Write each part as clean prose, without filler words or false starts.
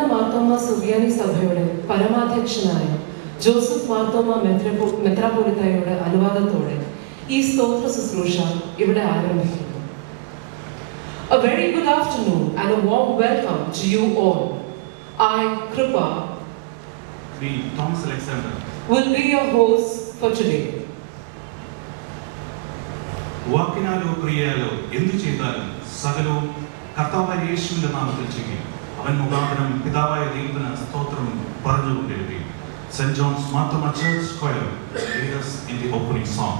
കരുണ മാർത്തോമ സുറിയാനി സഭയുടെ പരമാധ്യക്ഷനായ ജോസഫ് മാർത്തോമ മെത്രാപോലിത്തയുടെ അനുവാദത്തോടെ ഈ സ്തോത്ര ശുശ്രൂഷ ഇവിടെ ആരംഭിക്കുന്നു. A very good afternoon and a warm welcome to you all. I, Kripa, Thomas Alexander, will be your host for today. വാക്കിനാലോ ക്രിയയാലോ എന്തു ചെയ്താലും സകലവും കർത്താവായ യേശുവിന്റെ നാമത്തിൽ ചെയ്യും. അവൻ മുഖാന്തരം പിതാവായ ദൈവത്തിന് സ്തോത്രം പറഞ്ഞുകൊണ്ടിരിക്കും. St. John's Marthoma Church Choir lead us in the opening song.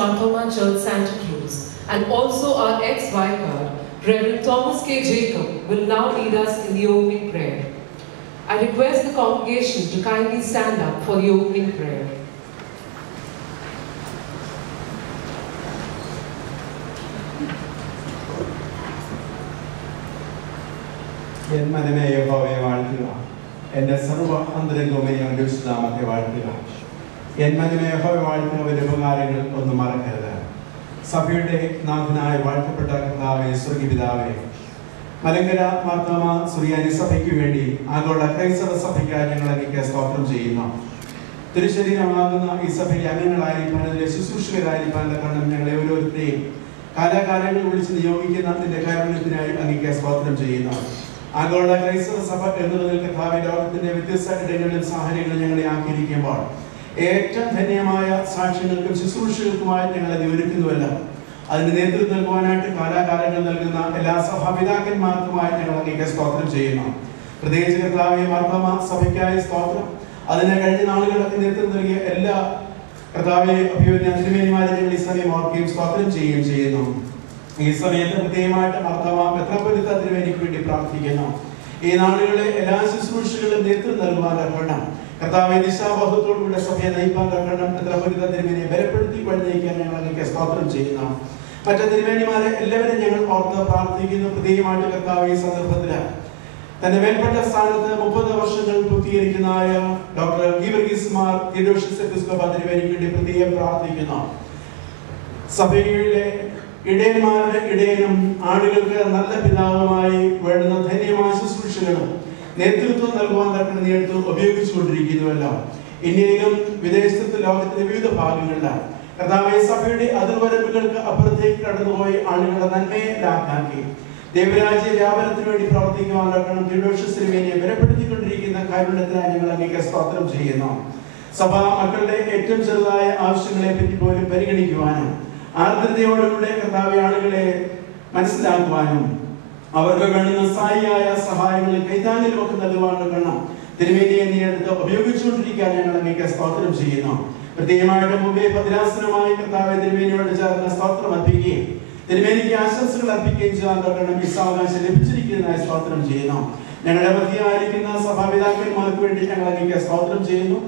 Marthoma Church, Santa Cruz, and also our ex-vicar, Reverend Thomas K. Jacob, will now lead us in the opening prayer. I request the congregation to kindly stand up for the opening prayer. എന്മകനെ യഹോവയെ വാഴ്ത്തുന്നവരുടെ ഉപകാരങ്ങൾ ഒന്നും മറക്കരുത്. സഭയുടെ നാഥനായ വാഴ്ത്തപ്പെട്ട കർത്താവേ, സ്വർഗീയപിതാവേ, മലങ്കര മാർത്തോമ സുറിയാനി സഭയ്ക്ക് വേണ്ടി ആഗോള ക്രൈസ്തവ സഭയ്ക്കായി ഞങ്ങൾ അങ്ങേക്ക് സ്തോത്രം ചെയ്യുന്നു. തിരുശരീരമാകുന്ന ഈ സഭയിലെ അംഗങ്ങളായിരിക്കാൻ, അതിലെ ശുശ്രൂഷകരായിരിക്കാൻ കാരണം ഞങ്ങളെ ഓരോരുത്തരെയും കാലാകാലങ്ങൾ വിളിച്ച് നിയോഗിക്കുന്ന നിന്റെ കാരുണ്യത്തിനായി അങ്ങേക്ക് സ്തോത്രം ചെയ്യുന്നു. ആഗോള ക്രൈസ്തവ സഭ എന്നുള്ളതിൽ കർത്താവേ, ലോകത്തിന്റെ വ്യത്യസ്ത ഇടങ്ങളിലും സാഹചര്യങ്ങളും ഞങ്ങളെ ആക്കിയിരിക്കുമ്പോൾ ഏറ്റവും ധന്യമായ സാക്ഷ്യങ്ങൾക്കും ശുശ്രൂഷകൾക്കുമായി ഞങ്ങളെ ഒരുക്കുന്നുവല്ല. അതിന് നേതൃത്വം നൽകുവാനായിട്ട് കാലാകാലങ്ങൾ നൽകുന്ന എല്ലാ സഭാപിതാക്കന്മാർക്കുമായി ഞങ്ങൾ അങ്ങേക്ക് സ്തോത്രം ചെയ്യുന്നു. പ്രത്യേകിച്ച് കർത്താവേ, മാർത്തോമ സഭയ്ക്കായി സ്തോത്രം. അതിന് കഴിഞ്ഞ നാളുകളൊക്കെ നേതൃത്വം നൽകിയ എല്ലാ കർത്താവെ അഭിയോഗ്യ തിരുമേനിമാരെ ഞങ്ങൾ ഈ സമയം ഓർക്കുകയും സ്തോത്രം ചെയ്യുകയും ചെയ്യുന്നു. ഈ സമയത്ത് പ്രത്യേകമായിട്ട് മാർത്തോമ മെത്രാപ്പൊലീത്ത തിരുമേനിക്ക് വേണ്ടി പ്രാർത്ഥിക്കുന്നു. ഈ നാളുകളിലെ എല്ലാ ശുശ്രൂഷകളും നേതൃത്വം നൽകുവാൻ തക്കവണ്ണം കർത്താവെ ദിശാബോധത്തോടുകൂടെ സഭയെ നയിപ്പാൻ തക്കവണ്ണം മെത്രാപ്പൊലീത്ത തിരുമേനിയെ ബലപ്പെടുത്തി വഴി നയിക്കാൻ ഞങ്ങൾ അങ്ങേക്ക് സ്തോത്രം ചെയ്യുന്നു. മറ്റു തിരുമേനിമാരെ എല്ലാവരും ഞങ്ങൾ ഓർത്ത് പ്രാർത്ഥിക്കുന്നു. പ്രത്യേകമായിട്ട് കർത്താവ് ഈ സന്ദർഭത്തിൽ തന്റെ മേൽപ്പെട്ട സ്ഥാനത്ത് 30 വർഷങ്ങൾ പൂർത്തീകരിക്കുന്നതായ ഡോക്ടർ ഗീവർഗീസ് മാർ തിയോഡോഷ്യസ് എപ്പിസ്കോപ്പ തിരുമേനിക്ക് വേണ്ടി പ്രത്യേകം പ്രാർത്ഥിക്കുന്നു. സഭയിലെ ഇടയന്മാരുടെ ഇടയനും ആളുകൾക്ക് നല്ല പിതാവുമായി വേണ്ടുന്ന ധന്യമായ ശുശ്രൂഷകളും നേതൃത്വം നൽകുവാൻ തക്ക നേതൃത്വം ഉപയോഗിച്ചുകൊണ്ടിരിക്കുന്നുവല്ലോ. ഇന്ത്യയിലും വിദേശത്ത് ലോകത്തിന്റെ വിവിധ ഭാഗങ്ങളിലാണ് കർത്താവേ, സഭയുടെ അതിർവരമ്പുകൾക്ക് അപ്പുറത്തേക്ക് കടന്നുപോയി ആളുകളെ നന്മയെ ലാക്കാക്കി ദൈവരാജ്യ വ്യാപനത്തിന് വേണ്ടി പ്രവർത്തിക്കുവാൻ തക്കണം തിയോഡോഷ്യസ് തിരുമേനിയെ ബലപ്പെടുത്തിക്കൊണ്ടിരിക്കുന്ന കാരുണ്യത്തിനായി ഞങ്ങൾ അങ്ങേക്ക് സ്തോത്രം ചെയ്യുന്നു. സഭാ മക്കളുടെ ഏറ്റവും ചെറുതായ ആവശ്യങ്ങളെ പറ്റി പോലും പരിഗണിക്കുവാനും ആർദ്രതയോടുകൂടെ കർത്താവെ ആളുകളെ മനസ്സിലാക്കുവാനും അവർക്ക് വേണ്ടുന്ന സ്ഥായിയായ സഹായങ്ങൾ കൈതാങ്ങിലും ഒക്കെ നൽകുവാൻ തക്കണം തിരുമേനിയെ നീ എടുത്ത് ഉപയോഗിച്ചുകൊണ്ടിരിക്കാൻ ഞങ്ങൾ അങ്ങേക്ക് സ്തോത്രം ചെയ്യുന്നു. പ്രത്യേകമായിട്ട് മുമ്പേ ഭദ്രാസനമായി കർത്താവെ തിരുമേനിയോട് ചേർന്ന് സ്തോത്രം അർപ്പിക്കുകയും തിരുമേനിക്ക് ആശംസകൾ അർപ്പിക്കുകയും ചെയ്യാൻ തക്കണം ഈ അവകാശം ലഭിച്ചിരിക്കുന്നതായി സ്തോത്രം ചെയ്യുന്നു. ഞങ്ങളുടെ മധ്യമായിരിക്കുന്ന സഭാപിതാക്കന്മാർക്ക് വേണ്ടി ഞങ്ങൾ അങ്ങേക്ക് സ്തോത്രം ചെയ്യുന്നു.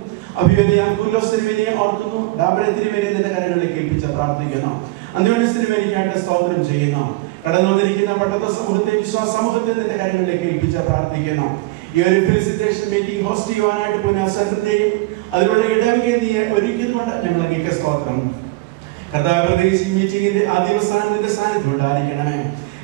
അഭിവന്യ കുലോസ് തിരുമേനിയെ ഓർക്കുന്നു. ഡാബര തിരുമേനിയെ നിന്റെ കരങ്ങളിലേക്ക് ഏൽപ്പിച്ച് പ്രാർത്ഥിക്കുന്നു. അന്ത്യോന്യസ് തിരുമേനിക്കായിട്ട് സ്തോത്രം ചെയ്യുന്നു. കടന്നു വന്നിരിക്കുന്ന പട്ടത്ത സമൂഹത്തെ വിശ്വാസ സമൂഹത്തെ നിന്റെ കരങ്ങളിലേക്ക് ഏൽപ്പിച്ച് പ്രാർത്ഥിക്കുന്നു. ഈ ഒരു ഫെലിസിറ്റേഷൻ മീറ്റിംഗ് ഹോസ്റ്റ് ചെയ്യുവാനായിട്ട് പുനെ സെന്ററിന്റെയും അതിലൂടെ ഇടവകയെ നീ ഒരുക്കിയതുകൊണ്ട് ഞങ്ങൾ അങ്ങേക്ക് സ്തോത്രം. കർത്താവ് പ്രത്യേകിച്ച് ഈ മീറ്റിംഗിന്റെ ആദ്യവസാനം നിന്റെ സാന്നിധ്യം ഉണ്ടായിരിക്കണമേ.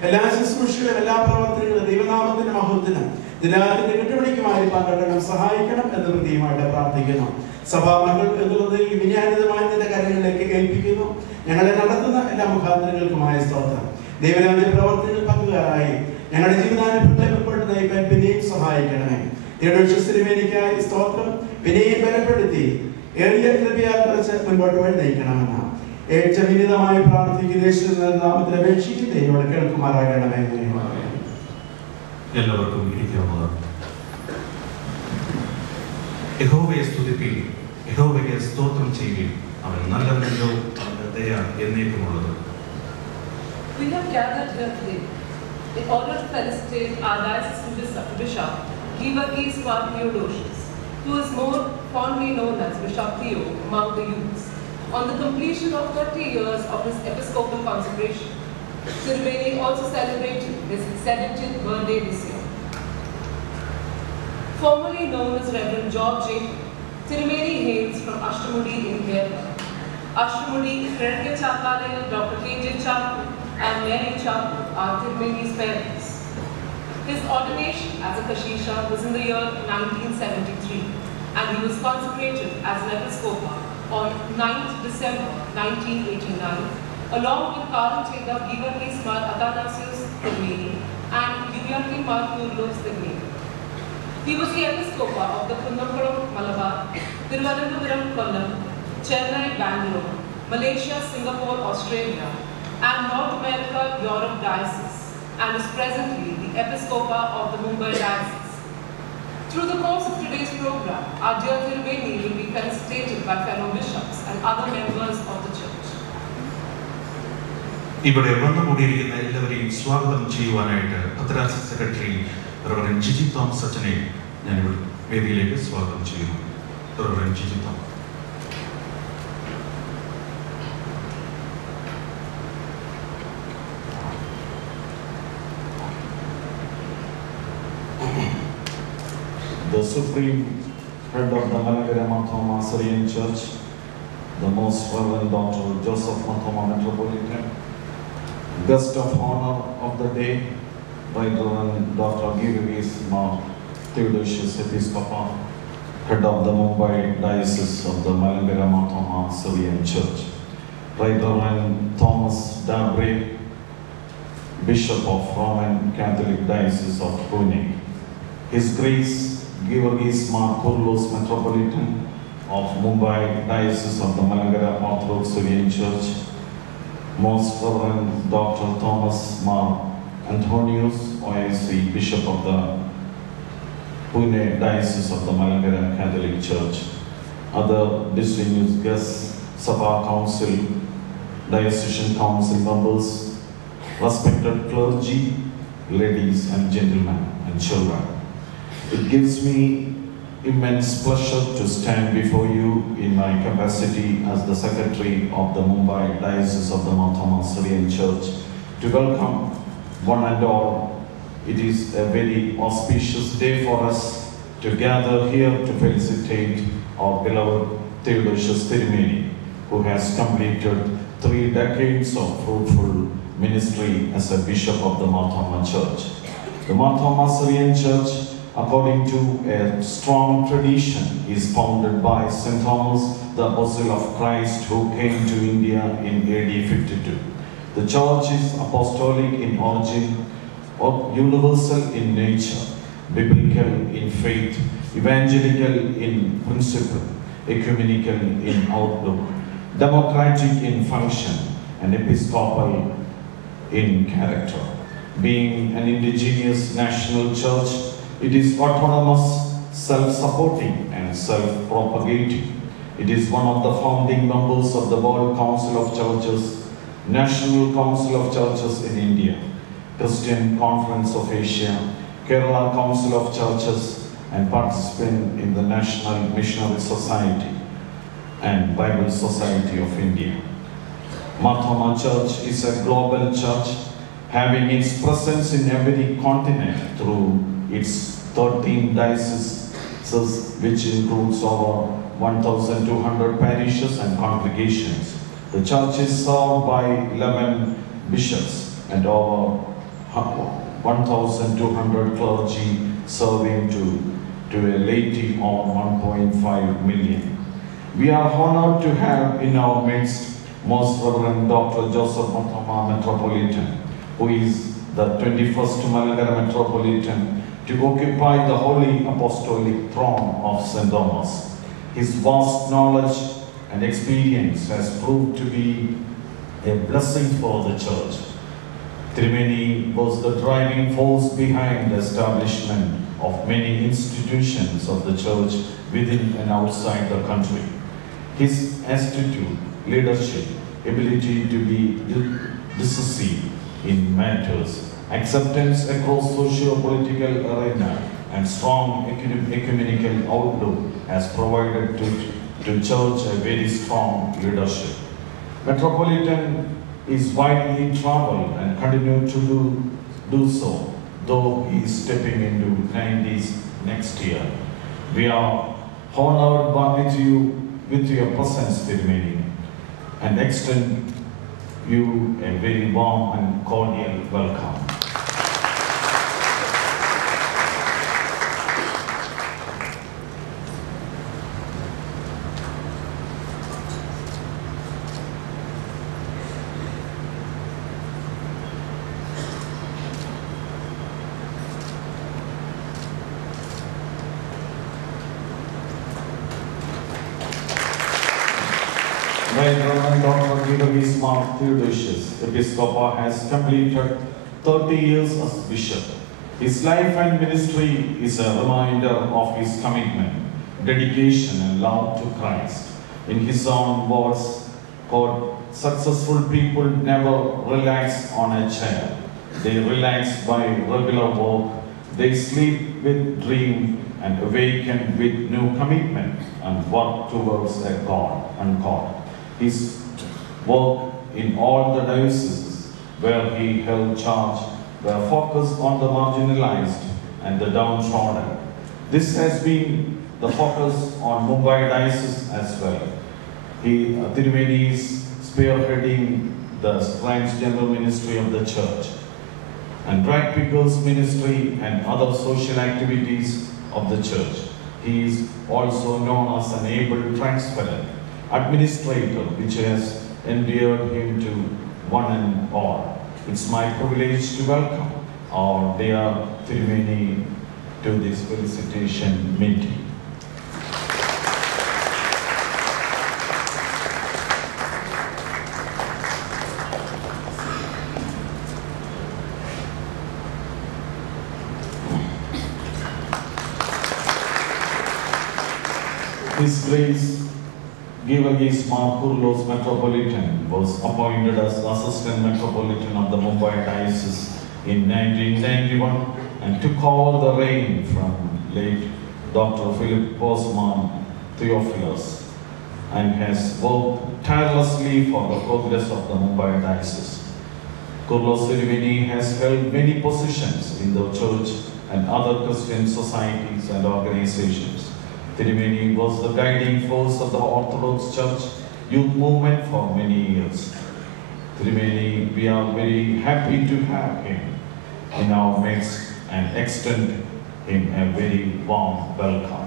എല്ലാ ശുശ്രൂഷകളും എല്ലാ പ്രവർത്തനങ്ങളും ദൈവനാമത്തിന്റെ മഹത്വത്തിനും ദിനാത്തിന്റെ കെട്ടുപണിക്കുമായിരിക്കാൻ തരണം സഹായിക്കണം എന്ന് പ്രത്യേകമായിട്ട് പ്രാർത്ഥിക്കുന്നു. സഭാമക്കൾ എന്നുള്ളതിൽ വിന്യാനിതമായി നിന്റെ കാര്യങ്ങളിലേക്ക് ഏൽപ്പിക്കുന്നു. ഞങ്ങളെ നടത്തുന്ന എല്ലാ മുഖാന്തരങ്ങൾക്കുമായ സ്തോത്രം. ദൈവരാജ്യ പ്രവർത്തനങ്ങൾ പങ്കുകാരായി ഞങ്ങളുടെ ജീവിതാനുഭവങ്ങളെ മുമ്പോട്ട് നയിക്കാൻ പിന്നെയും സഹായിക്കണമേ. തിയോഡോഷ്യസ് തിരുമേനിക്കായി സ്തോത്രം. പിന്നെയും ബലപ്പെടുത്തി ഏറിയ കൃപയാൽ കുറച്ച് മുൻപോട്ട് വഴി നയിക്കണമെന്ന് ഏറ്റവും വിനിതമായി പ്രാർത്ഥിക്കുന്ന യേശുവിന്റെ നാമത്തിൽ അപേക്ഷിക്കുന്ന ദൈവം കേൾക്കുമാറാകണമേ. എല്ലാവർക്കും ഇരിക്കാവുന്നതാണ്. യഹോവയെ സ്തുതിപ്പിൻ, യഹോവയെ സ്തോത്രം ചെയ്യുകയും അവൻ നല്ലവനല്ലോ അവന്റെ ദയ എന്നേക്കുമുള്ളത്. We have gathered here today in order to felicitate our Diocesan Bishop, Geevarghese Theodosius, who is more fondly known as Bishop Theo among the youths, on the completion of 30 years of his Episcopal Consecration. Thirumeni also celebrated his 70th birthday this year. Formerly known as Reverend George Jacob, Thirumeni hails from Ashtamudi in Kerala. Ashtamudi, Kiradke Chakale, Dr. K.J. Chaku and Mary Chaku are Thirumeni's parents. His ordination as a Kashisha was in the year 1973 and he was consecrated as an Episcopal on 9th December 1989 along with Karan Cheda Geevarghese Mar Theodosius Thirumeni and Geevarghese Mar Thirumeni. He was the Episcopal of the Pune, Malabar, Thiruvananthapuram, Kollam, Chennai, Bangalore, Malaysia, Singapore, Australia and North America, Europe Diocese and is presently the Episcopal of the Mumbai Diocese. Through the course of today's program, our dear Thirumeni will be felicitated by fellow bishops and other members of the church. ഇവിടെ വന്നുകൂടിയിരിക്കുന്ന എല്ലാവരെയും സ്വാഗതം ചെയ്യുവാനായിട്ട് ഭദ്രാസന secretary reverend Jiji തോമസ് അച്ഛനെ ഞാൻ വേദിയിലേക്ക് സ്വാഗതം ചെയ്യുന്നു. Reverend Jiji Thomas. The Supreme Head of the Malankara Thoma Syrian Church, the Most Reverend Dr. Joseph Thoma Metropolitan, guest of honor of the day, Right Reverend Dr. Geevarghese, Theodosius Episcopal, head of the Mumbai Diocese of the Thoma Syrian Church, Right Reverend Thomas Dabre, Bishop of Roman Catholic Diocese of Pune, His Grace Geevarghese Metropolitan of Mumbai Diocese of the Orthodox Syrian Church, Most Reverend Dr. Thomas Antonius, OIC, Bishop of the Pune Diocese of the Catholic Church, other distinguished guests, Sabha Council, Diocesan Council members, respected clergy, ladies and gentlemen and children. It gives me immense pleasure to stand before you in my capacity as the Secretary of the Mumbai Diocese of the Thoma Syrian Church to welcome one and all. It is a very auspicious day for us to gather here to felicitate our beloved Theodosius thirumeni, who has completed 3 decades of fruitful ministry as a bishop of the Thoma Church. The Thoma Syrian Church, according to a strong tradition, is founded by St. Thomas, the Apostle of Christ, who came to India in AD 52. The church is apostolic in origin, universal in nature, biblical in faith, evangelical in principle, ecumenical in outlook, democratic in function, and episcopal in character. Being an indigenous national church, it is autonomous, self-supporting, and self-propagating. It is one of the founding members of the World Council of Churches, National Council of Churches in India, Christian Conference of Asia, Kerala Council of Churches, and participant in the National Missionary Society and Bible Society of India. Thoma Church is a global church having its presence in every continent through its 13 dioceses, which includes over 1,200 parishes and congregations. The church is served by 11 bishops and over 1,200 clergy, serving to a laity of 1.5 million. We are honored to have in our midst Most Reverend Dr. Joseph Thoma Metropolitan, who is the 21st Malagara Metropolitan to occupy the Holy Apostolic Throne of St. Thomas. His vast knowledge and experience has proved to be a blessing for the Church. Thirumeni was the driving force behind the establishment of many institutions of the Church within and outside the country. His attitude, leadership, ability to be decisive in matters, acceptance across socio-political arena, and strong ecumenical outlook has provided to Church a very strong leadership. Metropolitan is widely traveled and continue to do so, though he is stepping into 90s next year. We are honored with your presence, thirumeni, and extend you a very warm and cordial welcome. Right Reverend Dr. Geevarghese Theodosius, Episcopal, has completed 30 years as bishop. His life and ministry is a reminder of his commitment, dedication, and love to Christ. In his own words, quote, "Successful people never relax on a chair. They relax by regular work. They sleep with dream and awaken with new commitment and work towards a God and God." His work in all the dioceses where he held charge were focused on the marginalized and the downtrodden. This has been the focus on Mumbai Diocese as well. Thirumeni is spearheading the transgender ministry of the church and drag pickers ministry and other social activities of the church. He is also known as an able, transparent administrator, which has endeared him to one and all. It's my privilege to welcome our dear Thirumeni to this felicitation meeting. His Grace Geevarghese Metropolitan was appointed as Assistant Metropolitan of the Mumbai Diocese in 1991 and took over the reign from late Dr. Philip Postman Theophilus and has worked tirelessly for the progress of the Mumbai Diocese. Kurlos Thirumeni has held many positions in the church and other Christian societies and organizations. Thirumeni was the guiding force of the Orthodox Church youth movement for many years. Thirumeni, we are very happy to have him in our midst and extend him a very warm welcome.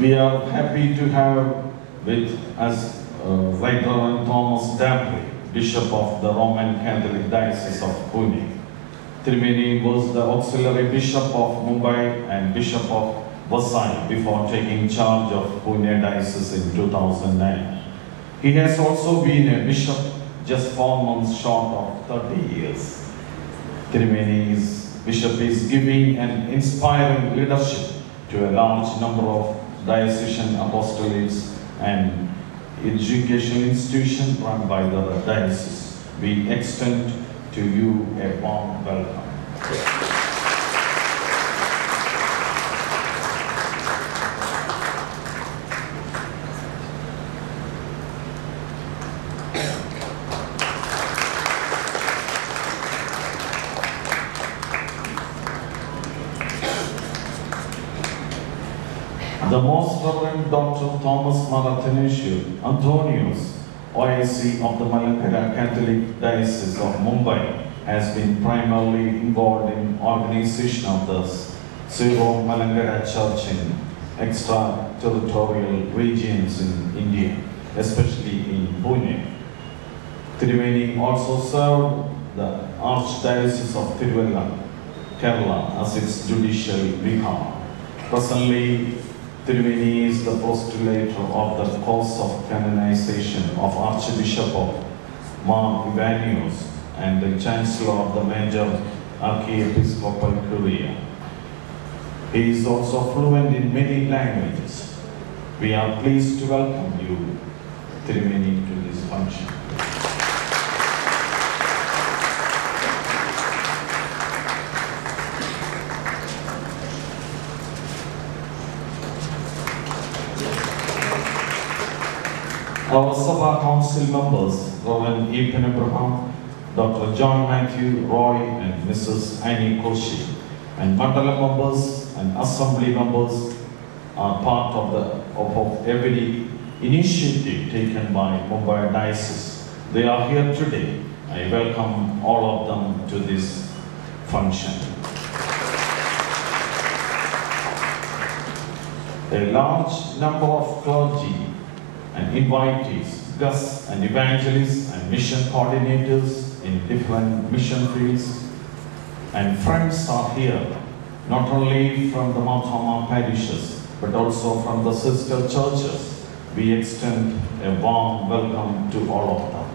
We are happy to have with us Right Reverend Thoma, Bishop of the Roman Catholic Diocese of Pune. Thirumeni was the auxiliary bishop of Mumbai and bishop of Vasai before taking charge of Pune Diocese in 2009. He has also been a just 4 months short of 30 years. Thirumeni's bishop is giving and inspiring leadership to a large number of diocesan apostolates and educational institutions run by the diocese. We extend to you a warm welcome. The Most Reverend Dr. Thomas Antonius, OIC of the Malankara Catholic Diocese of Mumbai, has been primarily involved in organization of the Syro Malankara Church in extraterritorial regions in India, especially in Pune. Thirumeni also served the Archdiocese of Tiruvalla, Kerala, as its judicial vicar. Presently, Thirumeni is the postulator of the cause of canonization of Archbishop of Mar Ivanios and the Chancellor of the major Archiepiscopal Curia. He is also fluent in many languages. We are pleased to welcome you, Thirumeni, to this function. Our Sabha Council members, Reverend Ethan Abraham, Dr. John Matthew Roy, and Mrs. Annie Koshi, and Mandala members and Assembly members are part of every initiative taken by Mumbai Diocese. They are here today. I welcome all of them to this function. A large number of clergy and invitees, guests and evangelists and mission coordinators in different mission fields and friends are here, not only from the Thoma parishes, but also from the sister churches. We extend a warm welcome to all of them.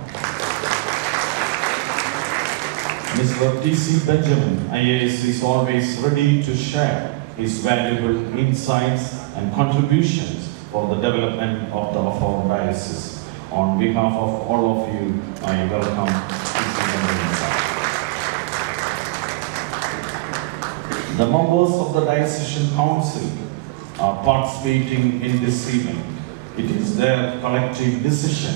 Mr. T.C. Benjamin, IAS, is always ready to share his valuable insights and contributions for the development of our diocese. On behalf of all of you, I welcome T.C. Benjamin. The members of the Diocesan Council are participating in this event. It is their collective decision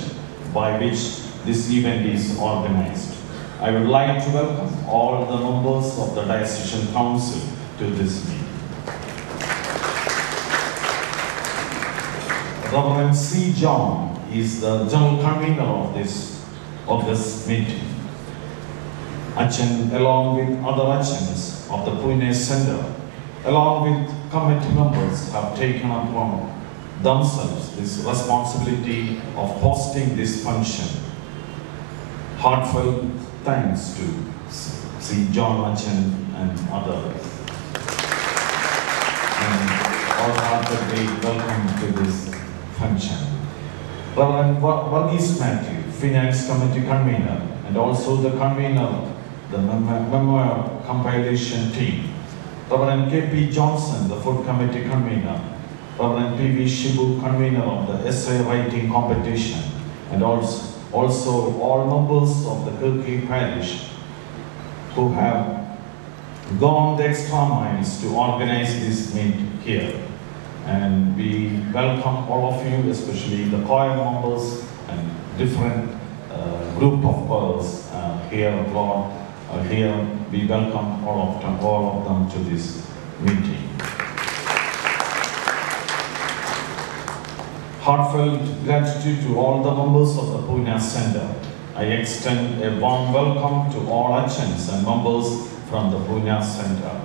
by which this event is organized. I would like to welcome all the members of the Diocesan Council to this meeting. Reverend C. John is the general convener of this meeting. Achan, along with other Achans of the Pune Center, along with committee members, have taken upon themselves this responsibility of hosting this function. Heartfelt thanks to C. John Achan and others. And wholeheartedly welcome to this function. Reverend Geevarghese Matthew, Finance Committee Convener, and also the convener of the Memoir Compilation Team. Reverend K.P. Johnson, the Food Committee Convener. Reverend P.V. Shibu, Convener of the Essay Writing Competition. And also all members of the Kirky Parish who have gone the extra miles to organize this meet here. And we welcome all of you, especially the choir members and different group of choirs here abroad. Here we welcome all of them to this meeting. Heartfelt gratitude to all the members of the Pune Center. I extend a warm welcome to all Achans and members from the Pune Center.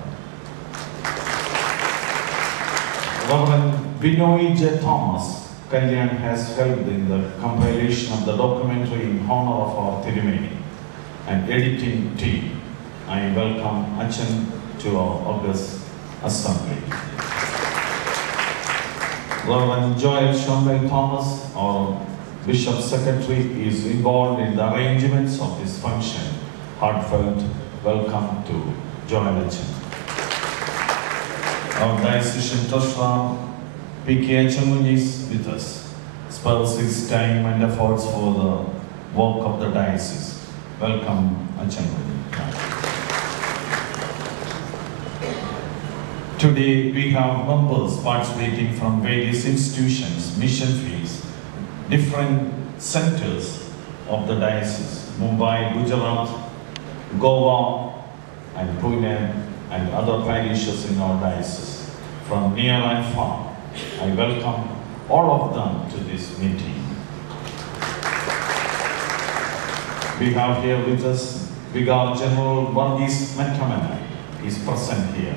Reverend Binoy J. Thomas Kalyan has helped in the compilation of the documentary in honor of our thirumeni and editing team. I welcome Achan to our August Assembly. Reverend Joel Shambel Thomas, our Bishop Secretary, is involved in the arrangements of this function. Heartfelt welcome to Joel Achan. Our Diocesan Treasurer, P.K. Achan is with us, spares his time and efforts for the work of the Diocese. Welcome, Achan. Today we have members participating from various institutions, mission fields, different centers of the Diocese, Mumbai, Gujarat, Goa, and Pune, and other parishes in our diocese, from near and far. I welcome all of them to this meeting. We have here with us Vicar General Geevarghese Mattamana. He is present here.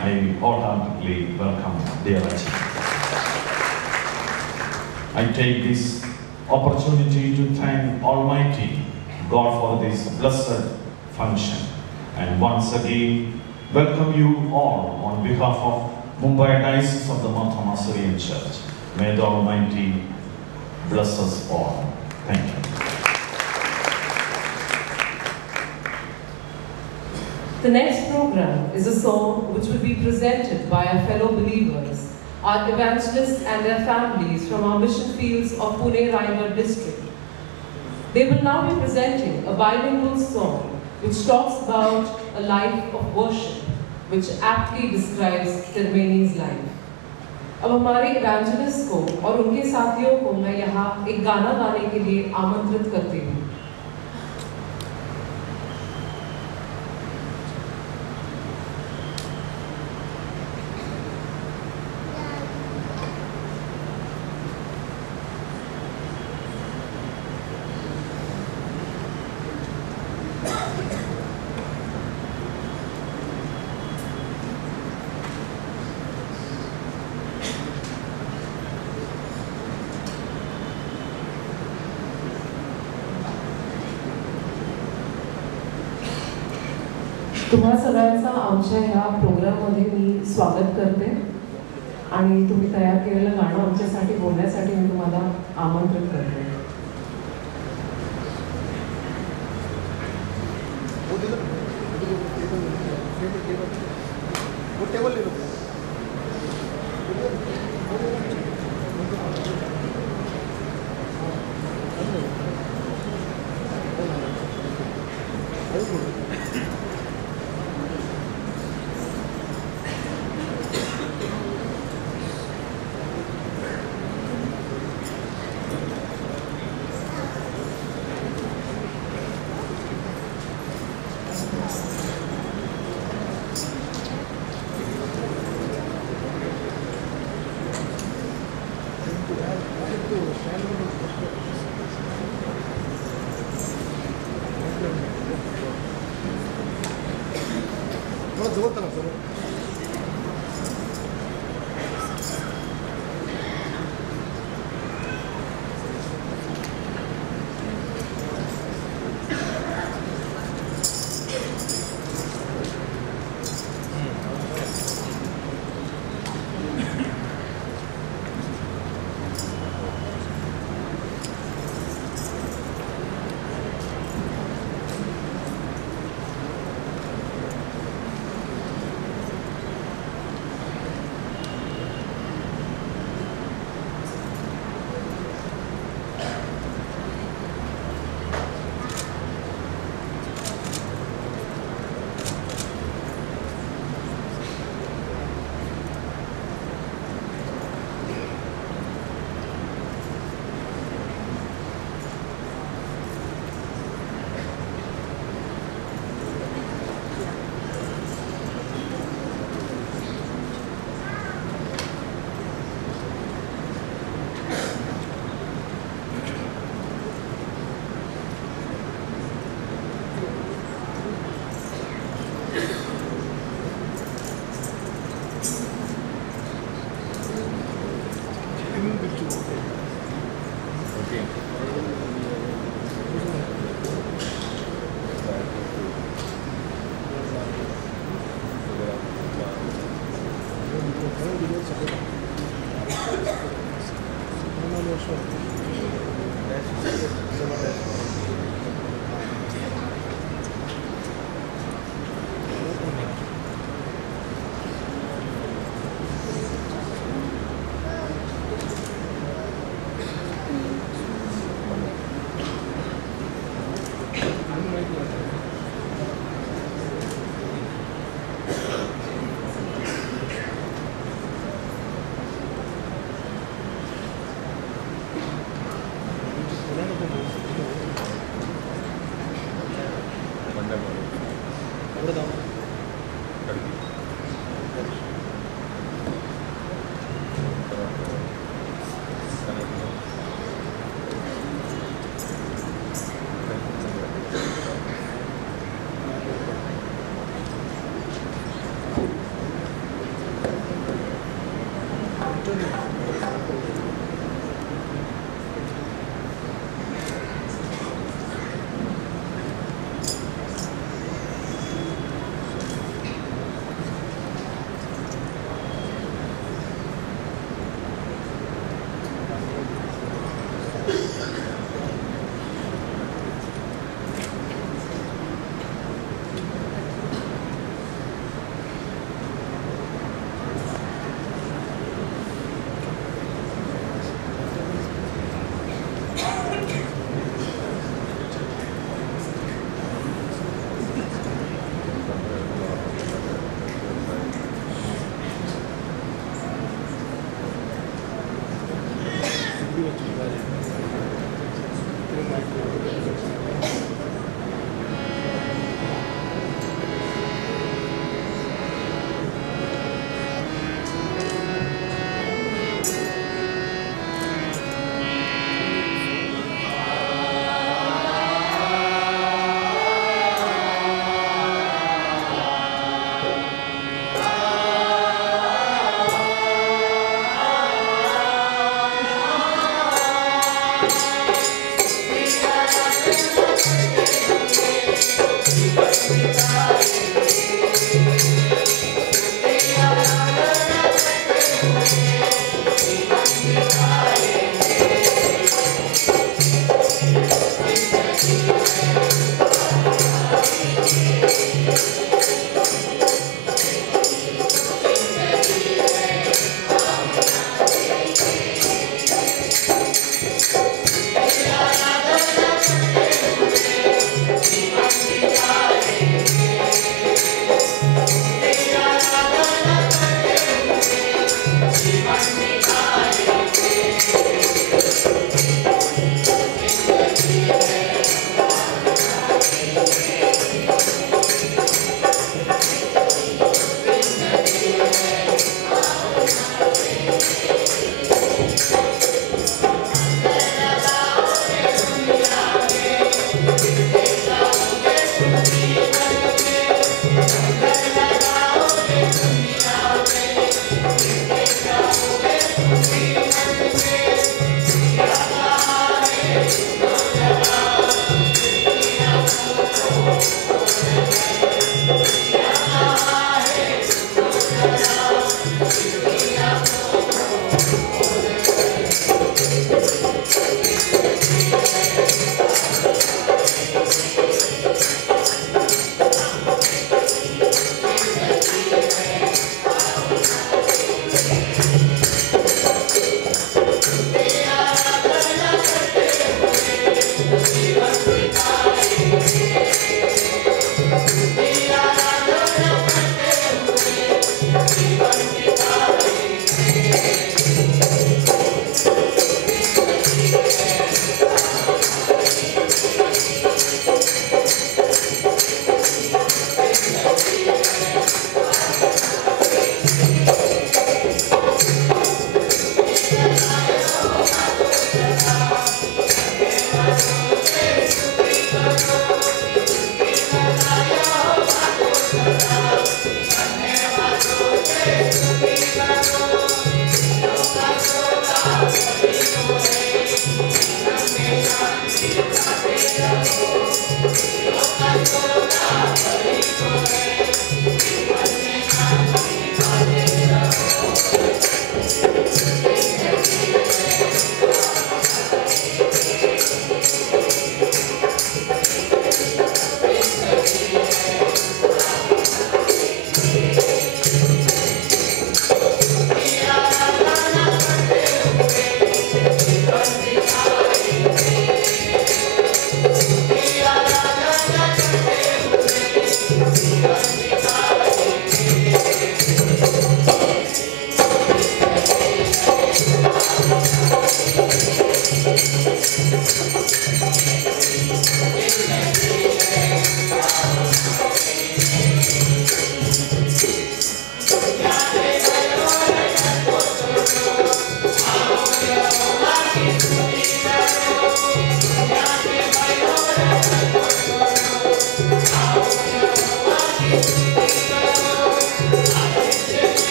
I wholeheartedly welcome dear Achan. I take this opportunity to thank Almighty God for this blessed function, and once again welcome you all on behalf of Mumbai Diocese of the Thoma Syrian Church. May the Almighty bless us all. Thank you. The next program is a song which will be presented by our fellow believers, our evangelists and their families from our mission fields of Pune Raigad district. They will now be presenting a bilingual song which talks about a life of worship, which aptly describes thirumeni's life. अब हमारे evangelist को और उनके साथियों को मैं यहाँ एक गाना गाने के लिए आमंत्रित करती हूँ. तुम्हा सगळ्यांचा आमच्या ह्या प्रोग्राममध्ये मी स्वागत करते आणि तुम्ही तयार केलेलं गाणं आमच्यासाठी बोलण्यासाठी मी तुम्हाला आमंत्रित करते.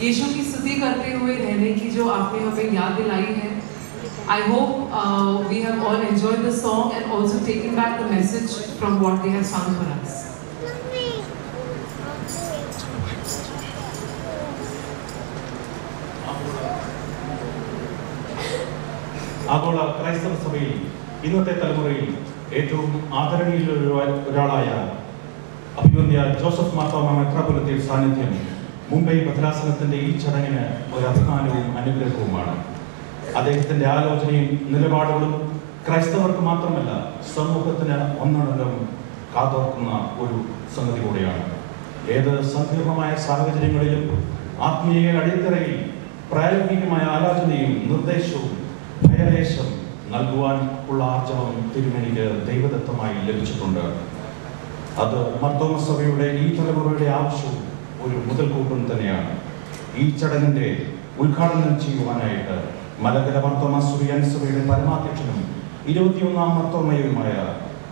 यीशु की स्तुति करते हुए रहने की जो आपने हमें याद दिलाई है. I hope we have all enjoyed the song and also taken back the message from what they have sung for us. ആഗോള ക്രൈസ്തവ സഭയിൽ ഇന്നത്തെ തലമുറയിൽ ഏറ്റവും ആദരണീയരായ അഭിവന്ദ്യ ജോസഫ് മാർത്തോമാ മെത്രാപ്പൊലീത്ത സാന്നിധ്യം മുംബൈ ഭദ്രാസനത്തിന്റെ ഈ ചടങ്ങിന് ഒരു അഭിമാനവും അനുഗ്രഹവുമാണ്. അദ്ദേഹത്തിന്റെ ആലോചനയും നിലപാടുകളും ക്രൈസ്തവർക്ക് മാത്രമല്ല സമൂഹത്തിന് ഒന്നടങ്കം കാതോർക്കുന്ന ഒരു സംഗതി കൂടിയാണ്. ഏത് സങ്കീർണമായ സാഹചര്യങ്ങളിലും ആത്മീയ അടിത്തറയിൽ പ്രായോഗികമായ ആലോചനയും നിർദ്ദേശവും ഭയലേശം നൽകുവാൻ ഉള്ള ആർജവം തിരുമേനിക്ക് ദൈവദത്തമായി ലഭിച്ചിട്ടുണ്ട്. അത് മർത്തോമ സഭയുടെ ഈ തലമുറയുടെ ആവശ്യവും ഒരു മുതൽക്കൂട്ടും തന്നെയാണ്. ഈ ചടങ്ങിൻ്റെ ഉദ്ഘാടനം ചെയ്യുവാനായിട്ട് മലങ്കര മാർത്തോമ സുറിയാനി സഭയുടെ പരമാധ്യക്ഷനും 21ാം മാർത്തോമയുമായ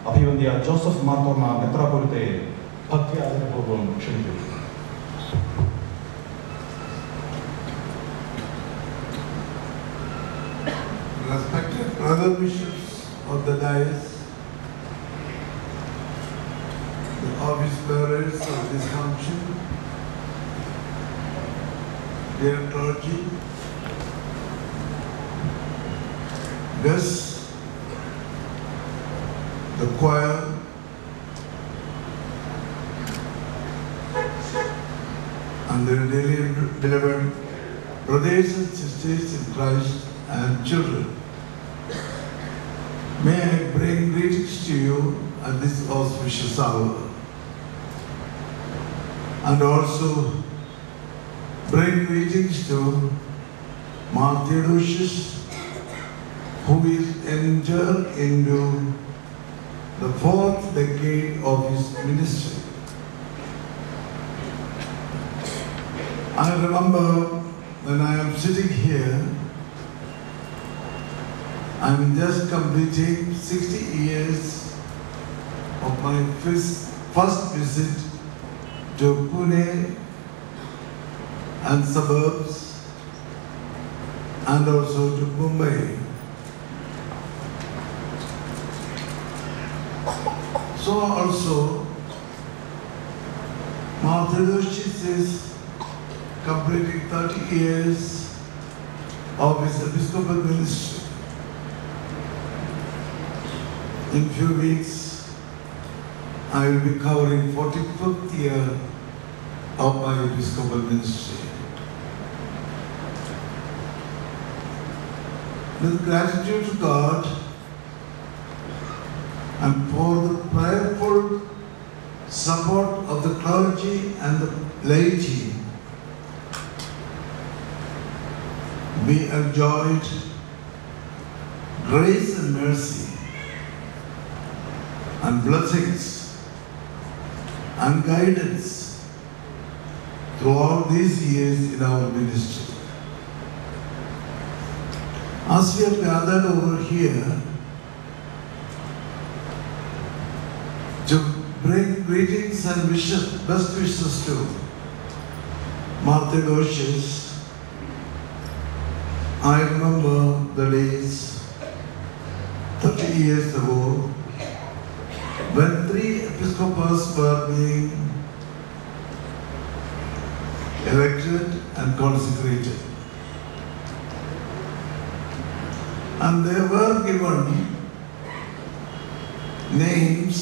അഭിവന്ദ്യ ജോസഫ് മാർത്തോമ മെത്രാപ്പൊലീത്തയെ ഭക്തിയാദരപൂർവ്വം ക്ഷണിക്കുന്നു. Respected brother bishops of the Diocese, the office bearers of this function, dear clergy, guests, the choir, and their dearly beloved brothers and sisters in Christ and children. May I bring greetings to you at this auspicious hour, and also bring greetings to Theodosius, who is entered into the 4th decade of his ministry. I remember when I am sitting here, I am just completing 60 years of my first visit to Pune and suburbs, and also to Mumbai. So also, Theodosius is completing 30 years of his episcopal ministry. In few weeks, I will be covering 45th year of my episcopal ministry. With gratitude to God and for the prayerful support of the clergy and the laity, we enjoyed grace and mercy and blessings and guidance throughout these years in our ministry. As we have gathered over here to bring greetings and wishes, best wishes to Theodosius, I remember the days 30 years ago when 3 episcopals were being elected and consecrated. And they were given names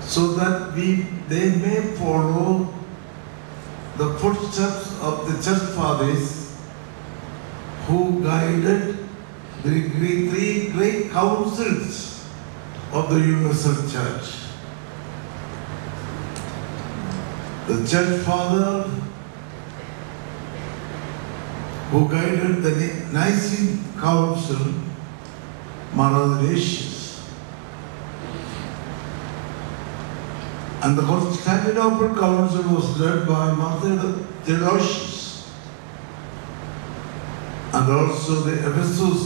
so that they may follow the footsteps of the church fathers who guided the 3 great councils of the universal church. The church father who guided the Nicene Council, Theodosius, and the Constantinople Council was led by Theodosius, and also the Ephesus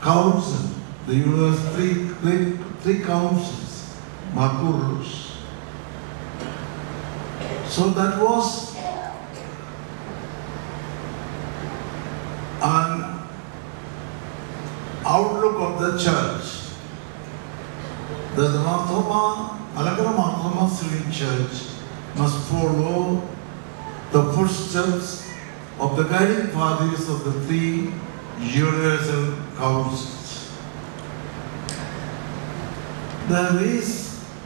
Council, the universal three councils, Marcurus. So that was an outlook of the church, that the Malankara Marthoma Syrian Church must follow the footsteps of the guiding fathers of the 3 universal councils. There is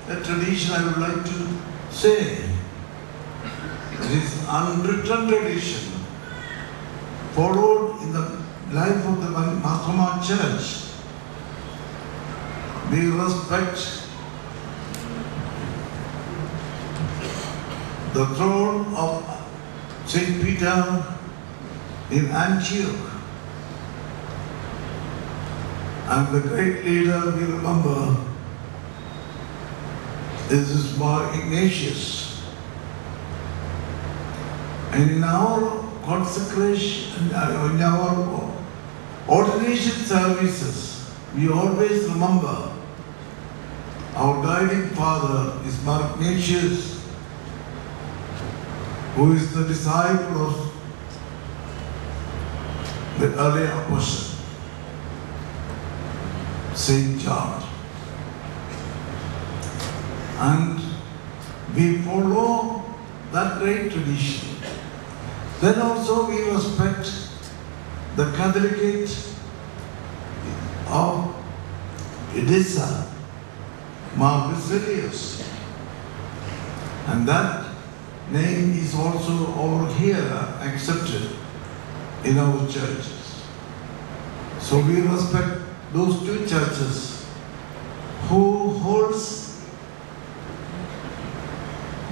a tradition I would like to say. It is unwritten tradition followed in the life of the Marthoma Church. We respect the throne of St. Peter in Antioch. And the great leader we remember is Ignatius. And in our consecration, in our ordination services, we always remember our guiding father is Mark Ignatius, who is the disciple of the early apostle, Saint John. And we follow that great tradition. Then also we respect the Catholicate of Edessa, Theodosius. And that name is also over here accepted in our churches. So we respect those two churches who holds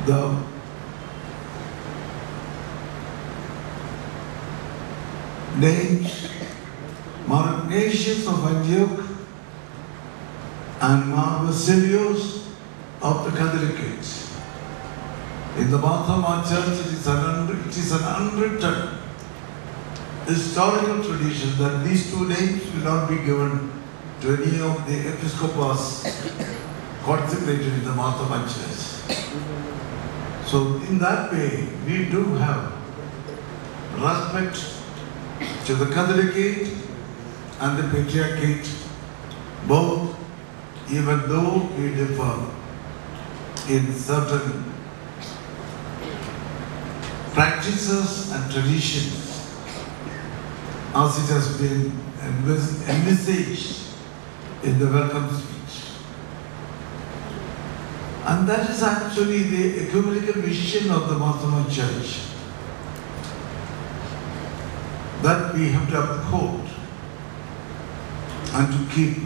the name Mark Ignatius of Antioch and Mark Basilius of the Catholics. In the Thoma Church, it is an unwritten historical tradition that these two names will not be given to any of the episcopals consecrated in the Thoma Church. So in that way, we do have respect to the Catholicate and the Patriarchate, both, even though we differ in certain practices and traditions, as it has been envisaged in the welcome speech. And that is actually the ecumenical vision of the Thoma Church, that we have to uphold and to keep.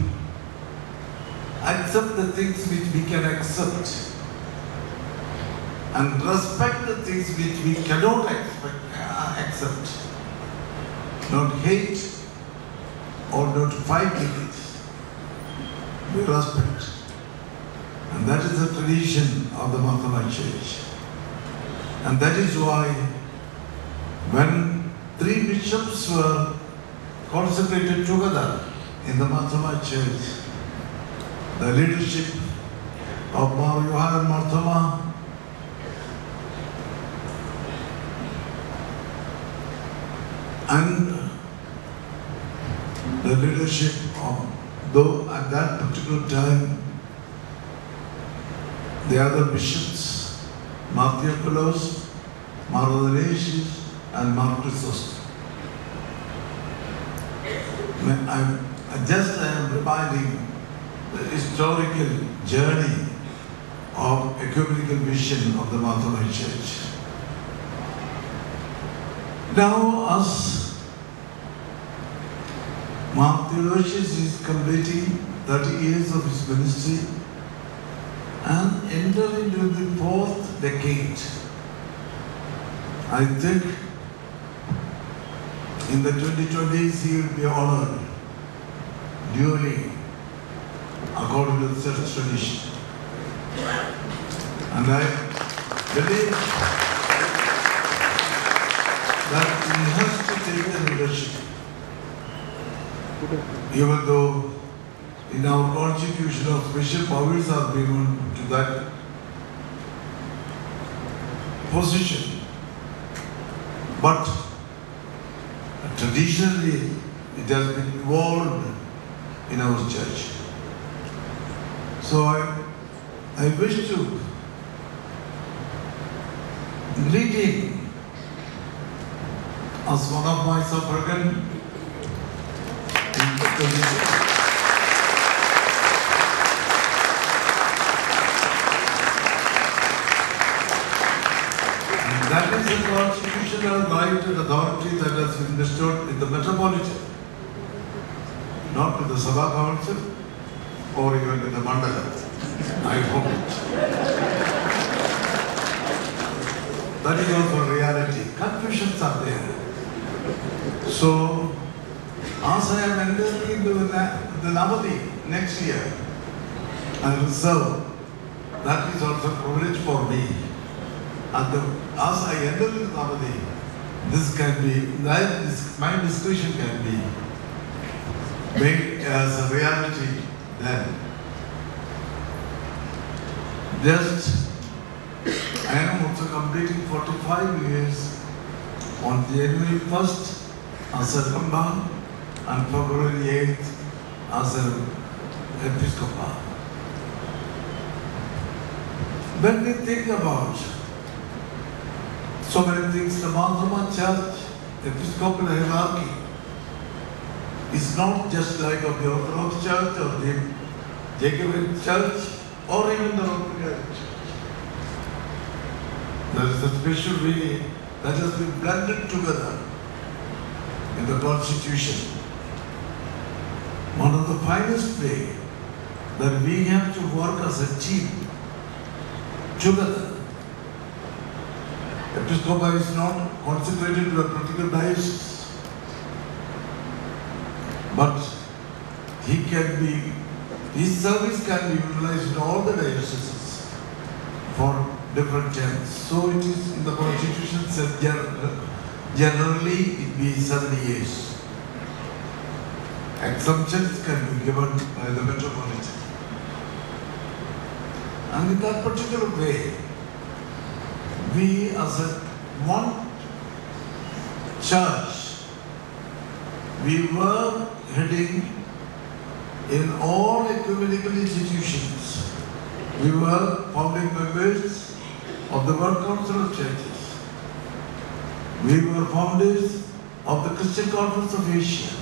Accept the things which we can accept and respect the things which we cannot accept. Not hate or not fight with it. We respect. And that is the tradition of the Thoma Church. And that is why when 3 bishops were consecrated together in the Thoma Church, the leadership of Mar Yohanan Marthoma and the leadership of, though at that particular time, the other bishops, Mar Theodosius, Mar Theodosius, and Mar Chrysostom. I am reminding the historical journey of ecumenical vision of the Thoma Church. Now, as Mar Theodosius is completing 30 years of his ministry and entering into the 4th decade, I think in the 2020s he will be honored duly according to the church tradition. And I believe that he has to take the leadership, even though in our constitution of special powers are given to that position. But traditionally, it has been evolved in our church. So I wish to greet him as one of my suffragans in the position. And that is a constitutional right and authority that has been bestowed in the Metropolitan, not to the Sabha Council or even in the Mandala. I hope it. That is also reality. Confusions are there. So, as I am entering into the Navati next year, I will serve. That is also a privilege for me. as I enter into Navadi, this can be, my discussion can be made as a reality then. Just, I am also completing 45 years on January 1st as a Rambam and February 8th as an Episcopal. When we think about so many things, the Thoma Church, Episcopal hierarchy, is not just like of the Orthodox Church or the Jacobean Church or even the Roman Church. There is a special way that has been blended together in the Constitution. One of the finest ways that we have to work as a team together. Episcopal is not consecrated to a particular diocese, but his service can be utilized in all the dioceses for different terms. So it is in the Constitution said generally it be 70 years. Exemptions can be given by the metropolitan. And in that particular way, we as one church, we were heading in all ecumenical institutions. We were founding members of the World Council of Churches. We were founders of the Christian Conference of Asia.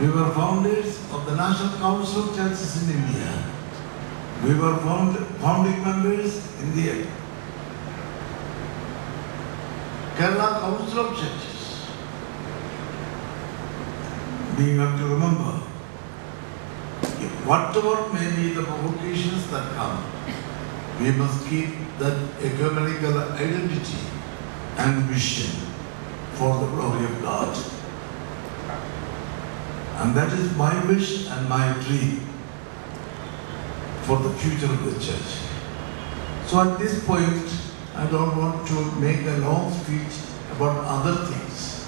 We were founders of the National Council of Churches in India. We were founding members in the Kerala Council of Churches. We have to remember, whatever may be the provocations that come, we must keep that ecumenical identity and vision for the glory of God. And that is my wish and my dream for the future of the church. So at this point, I don't want to make a long speech about other things.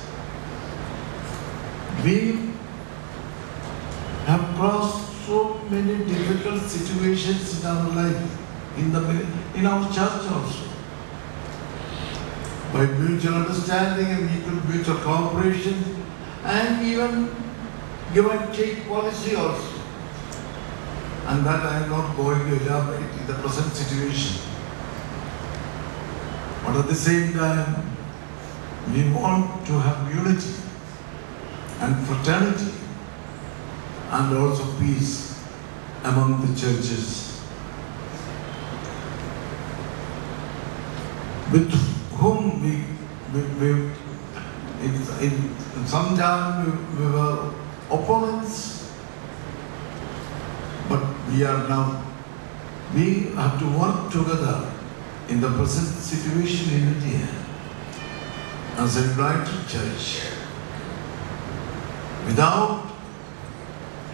We have crossed so many difficult situations in our life, in our church also. By mutual understanding and mutual cooperation, and even give and take policy also. And that I am not going to elaborate in the present situation. But at the same time, we want to have unity and fraternity and also peace among the churches, with whom in some time we were opponents, but we have to work together in the present situation in India as a united church without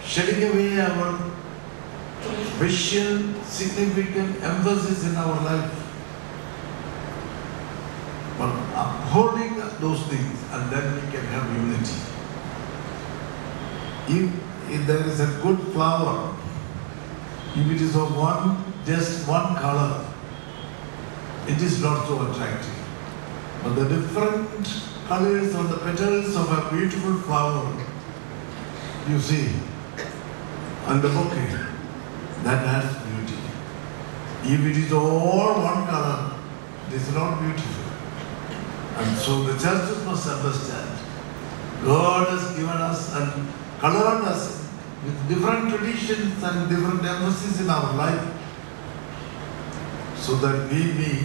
shedding away our special, significant emphasis in our life, but upholding those things, and then we can have unity. If there is a good flower, if it is of just one color, it is not so attractive. But the different colors on the petals of a beautiful flower, you see, and the bouquet, that adds beauty. If it is all one color, it is not beautiful. And so the churches must understand, God has given us and colored us with different traditions and different emphasis in our life, so that we be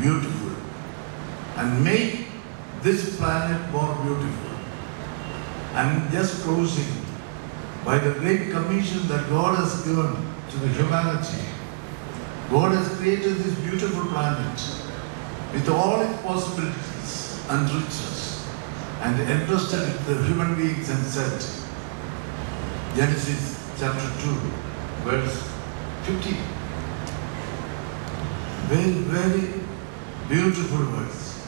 beautiful and make this planet more beautiful. And just closing, by the great commission that God has given to the humanity, God has created this beautiful planet with all its possibilities and riches, and entrusted it to the human beings and said, Genesis chapter 2, verse 15. Very, very beautiful words.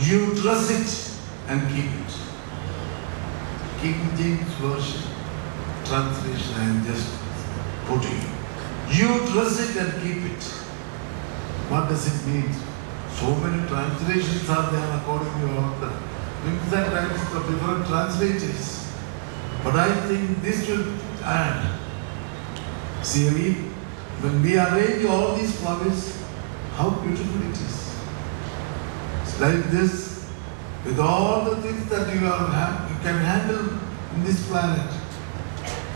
You dress it and keep it. King James Version translation I am just putting. You dress it and keep it. What does it mean? So many translations are there according to your author. Different types of different translators. But I think this will add. See, when we arrange all these flowers, how beautiful it is. It's like this, with all the things that you can handle in this planet.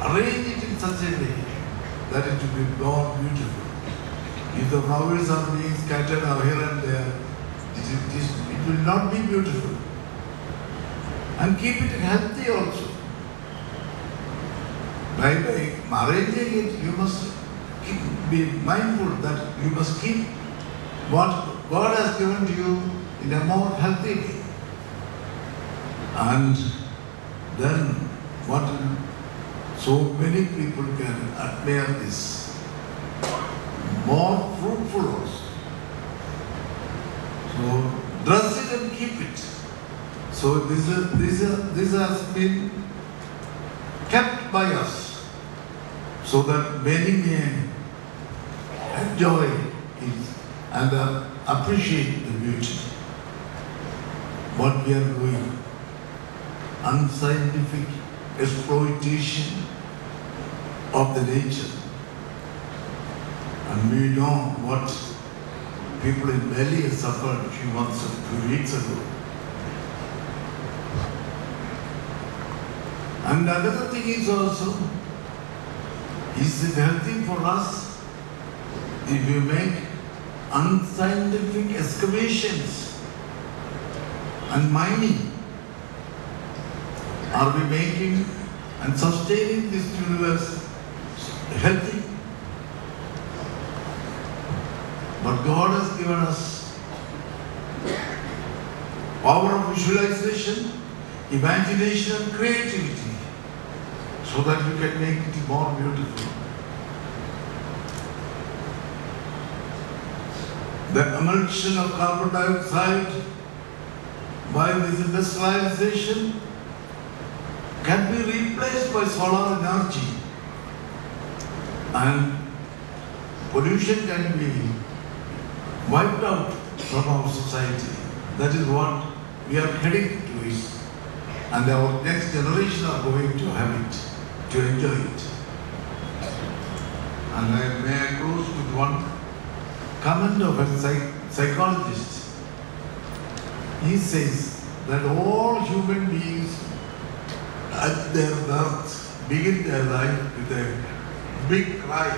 Arrange it in such a way that it will be more beautiful. If the flowers are being scattered here and there, it will not be beautiful. And keep it healthy also. By arranging it, you must be mindful that you must keep what God has given to you in a more healthy way. And then so many people can admire this. More fruitful also. So dress it and keep it. So this has been kept by us so that many may enjoy it and appreciate the beauty. What we are doing, unscientific exploitation of the nature. And we know what people in Delhi have suffered a few weeks ago. And another thing is also, is it healthy for us if we make unscientific excavations and mining? Are we making and sustaining this universe healthy? But God has given us power of visualization, imagination and creativity so that we can make it more beautiful. The emulsion of carbon dioxide by this industrialization can be replaced by solar energy and pollution can be wiped out from our society. That is what we are heading to it. And our next generation are going to have it, to enjoy it. And may I close with one comment of a psychologist. He says that all human beings at their birth begin their life with a big cry.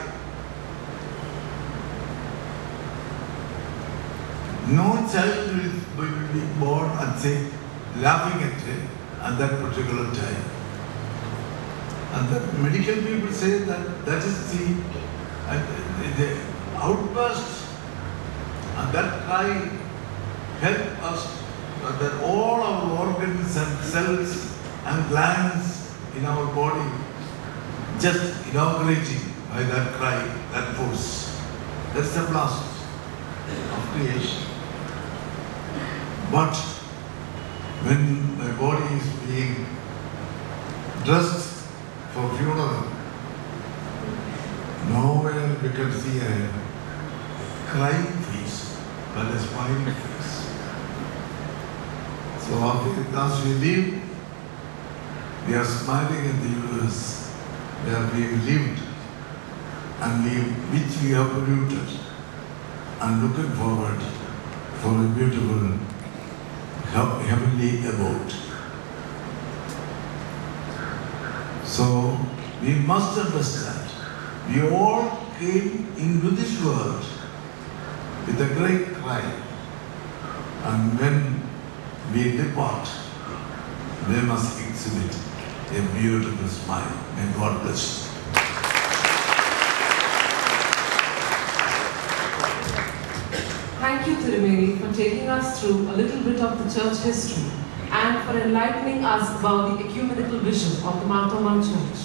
No child will be born and say, laughing at that particular time. And the medical people say that is the outburst. And that cry helps us that all our organs and cells and glands in our body just inaugurating by that cry, that force. That's the blast of creation. But when the body is being dressed for funeral, nowhere we can see a crying face, but a smiling face. So as we live, we are smiling at the universe where we have lived and which we have polluted, and looking forward for a beautiful heavenly abode. So we must understand, we all came into this world with a great cry, and when we depart, we must exhibit a beautiful smile. May God bless you. Thank you, Thirumeni, for taking us through a little bit of the church history and for enlightening us about the ecumenical vision of the Thoma Church.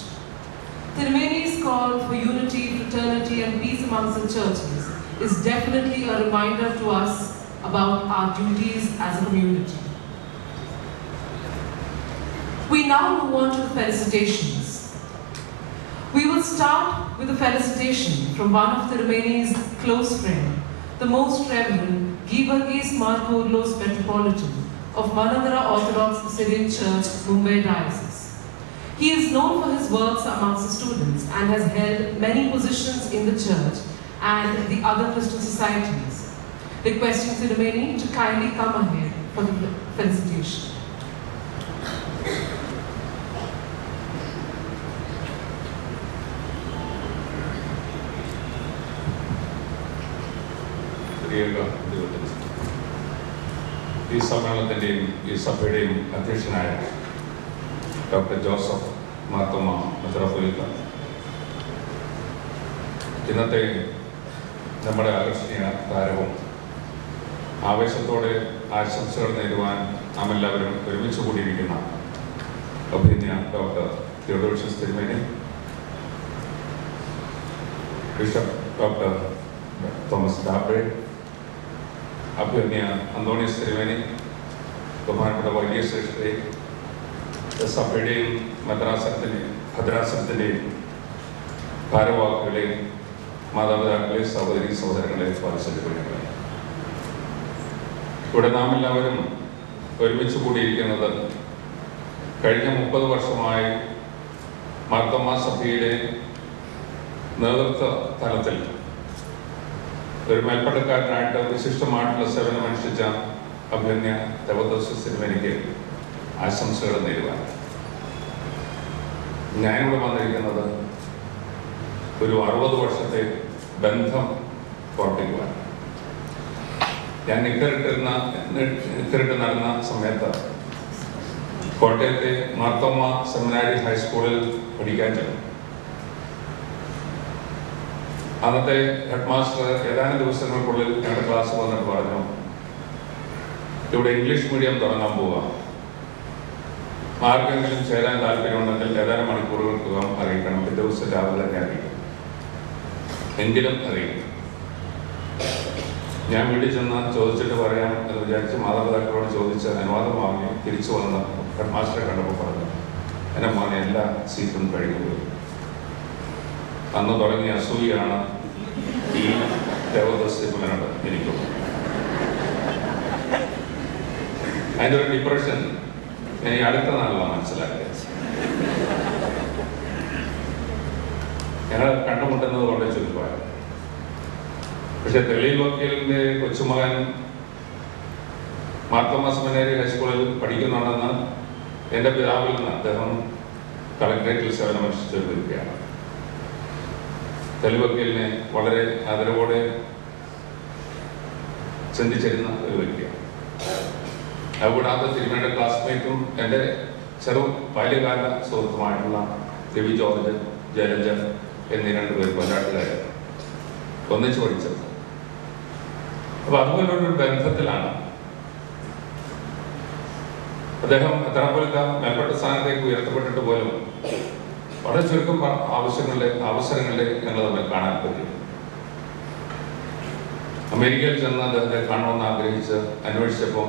Thirumeni's call for unity, fraternity and peace amongst the churches is definitely a reminder to us about our duties as a community. We now move on to the felicitations. We will start with a felicitation from one of thirumeni's close friend, the Most Reverend Geevarghese Markourlos Metropolitan of Manangara Orthodox Syrian Church, Mumbai Diocese. He is known for his works amongst the students and has held many positions in the church and the other Christian societies. Requesting thirumeni to kindly come ahead for the felicitation. ഈ സമ്മേളനത്തിൻ്റെയും ഈ സഭയുടെയും അധ്യക്ഷനായ doctor Joseph Marthoma മെത്രാപ്പൊലീത്ത, ഇന്നത്തെ നമ്മുടെ ആകർഷണീയ താരവും ആവേശത്തോടെ ആശംസകൾ നേരുവാൻ നാം എല്ലാവരും ഒരുമിച്ച് കൂടിയിരിക്കുന്ന അഭിനന്ദ ഡോക്ടർ തിയോഡോഷ്യസ് തിരുമേനി, ബിഷപ്പ് ഡോക്ടർ തോമസ് ഡാബ്രെ, അഭിനന്ദ അന്തോണിയസ് തിരുമേനി, ബഹുമാനപ്പെട്ട വലിയ ശ്രേഷ്ഠരെ, സഭയുടെയും ഭദ്രാസനത്തിൻ്റെയും ഭാരവാഹികളെ, മാതാപിതാക്കളെ, സഹോദരി സഹോദരങ്ങളെ, പാരിശുദ്ധ, ഇവിടെ നാം എല്ലാവരും ഒരുമിച്ച് കൂടിയിരിക്കുന്നത് കഴിഞ്ഞ 30 വർഷമായി മാർത്തോമാ സഭയിലെ നേതൃത്വ തലത്തിൽ ഒരു മേൽപ്പടക്കാരനായിട്ട് വിശിഷ്ടമായിട്ടുള്ള സേവനമനുഷ്ഠിച്ച അഭിനന്ദ തെവോദോസ്യസ് തിരുമേനിക്ക് ആശംസകൾ നേരുവാൻ. ഞാനിവിടെ വന്നിരിക്കുന്നത് ഒരു 60 വർഷത്തെ ബന്ധം ഓർപ്പിക്കുവാൻ. ഞാൻ നിക്കറിട്ട് നടന്ന സമയത്ത് കോട്ടയത്തെ മാർത്തോമ സെമിനാരി ഹൈസ്കൂളിൽ പഠിക്കാൻ ചെന്നു. അന്നത്തെ ഹെഡ് മാസ്റ്റർ ഏതാനും ദിവസങ്ങൾക്കുള്ളിൽ ഞങ്ങളുടെ ക്ലാസ് വന്നിട്ട് പറഞ്ഞു, ഇവിടെ ഇംഗ്ലീഷ് മീഡിയം തുടങ്ങാൻ പോവുക, ആർക്കെങ്കിലും ചേരാൻ താല്പര്യമുണ്ടെങ്കിൽ ഏതാനും മണിക്കൂറുകൾക്കകം അറിയിക്കണം, ഈ ദിവസം രാവിലെ തന്നെ അറിയിക്കും, എങ്കിലും അറിയിക്കും. ഞാൻ വീട്ടിൽ ചെന്ന് ചോദിച്ചിട്ട് പറയാം എന്ന് വിചാരിച്ച് മാതാപിതാക്കളോട് ചോദിച്ച് അനുവാദം വാങ്ങി തിരിച്ചു വന്ന് ഹെഡ് മാസ്റ്ററെ കണ്ടപ്പോൾ പറഞ്ഞു, എന്നെ മോനെ എല്ലാ സീറ്റും കഴിഞ്ഞു പോയി. അന്ന് തുടങ്ങിയ അസൂയാണ് ഈ ദേവദാസ്യനോട് എനിക്കും. അതിൻ്റെ ഒരു ഡിപ്രഷൻ ഞാൻ ഈ അടുത്ത നാളിലാണ് മനസ്സിലാക്കിയത്. ഞങ്ങൾ കണ്ടുമുട്ടുന്നത് വളരെ ചുരുക്കമായിരുന്നു. പക്ഷെ തെളിയിൽ വക്കീലിൻ്റെ കൊച്ചുമകൻ മാർത്തോമാ സെമിനാരി ഹൈസ്കൂളിൽ പഠിക്കുന്നുണ്ടെന്ന് എൻ്റെ പിതാവിൽ നിന്ന് അദ്ദേഹം കളക്ടറേറ്റിൽ സേവനമനുഷ്ഠിച്ചിരിക്കുകയാണ്. തെളിൽ വക്കീലിനെ വളരെ ആദരവോടെ ചിന്തിച്ചിരുന്ന ഒരു വ്യക്തിയാണ്. അതുകൂടാതെ തിരുമേനിയുടെ ക്ലാസ്മേറ്റും എൻ്റെ ബാല്യകാല സുഹൃത്തുമായിട്ടുള്ള രവി ജോർജ്, ജലജ എന്നീ 2 പേർ കൊല്ലാട്ടുകാരായിരുന്നു, ഒന്നിച്ച് പഠിച്ചത്. അപ്പൊ അതുപോലൊരു ബന്ധത്തിലാണ് അദ്ദേഹം മെത്രാപ്പൊലീത്ത മേൽപ്പെട്ട സ്ഥാനത്തേക്ക് ഉയർത്തപ്പെട്ടിട്ട് പോലും വളരെ ചുരുക്കം അവസരങ്ങളിൽ ഞങ്ങൾ തമ്മിൽ കാണാൻ പറ്റും. അമേരിക്കയിൽ ചെന്ന് അദ്ദേഹത്തെ കാണുമെന്ന് ആഗ്രഹിച്ച് അന്വേഷിച്ചപ്പോൾ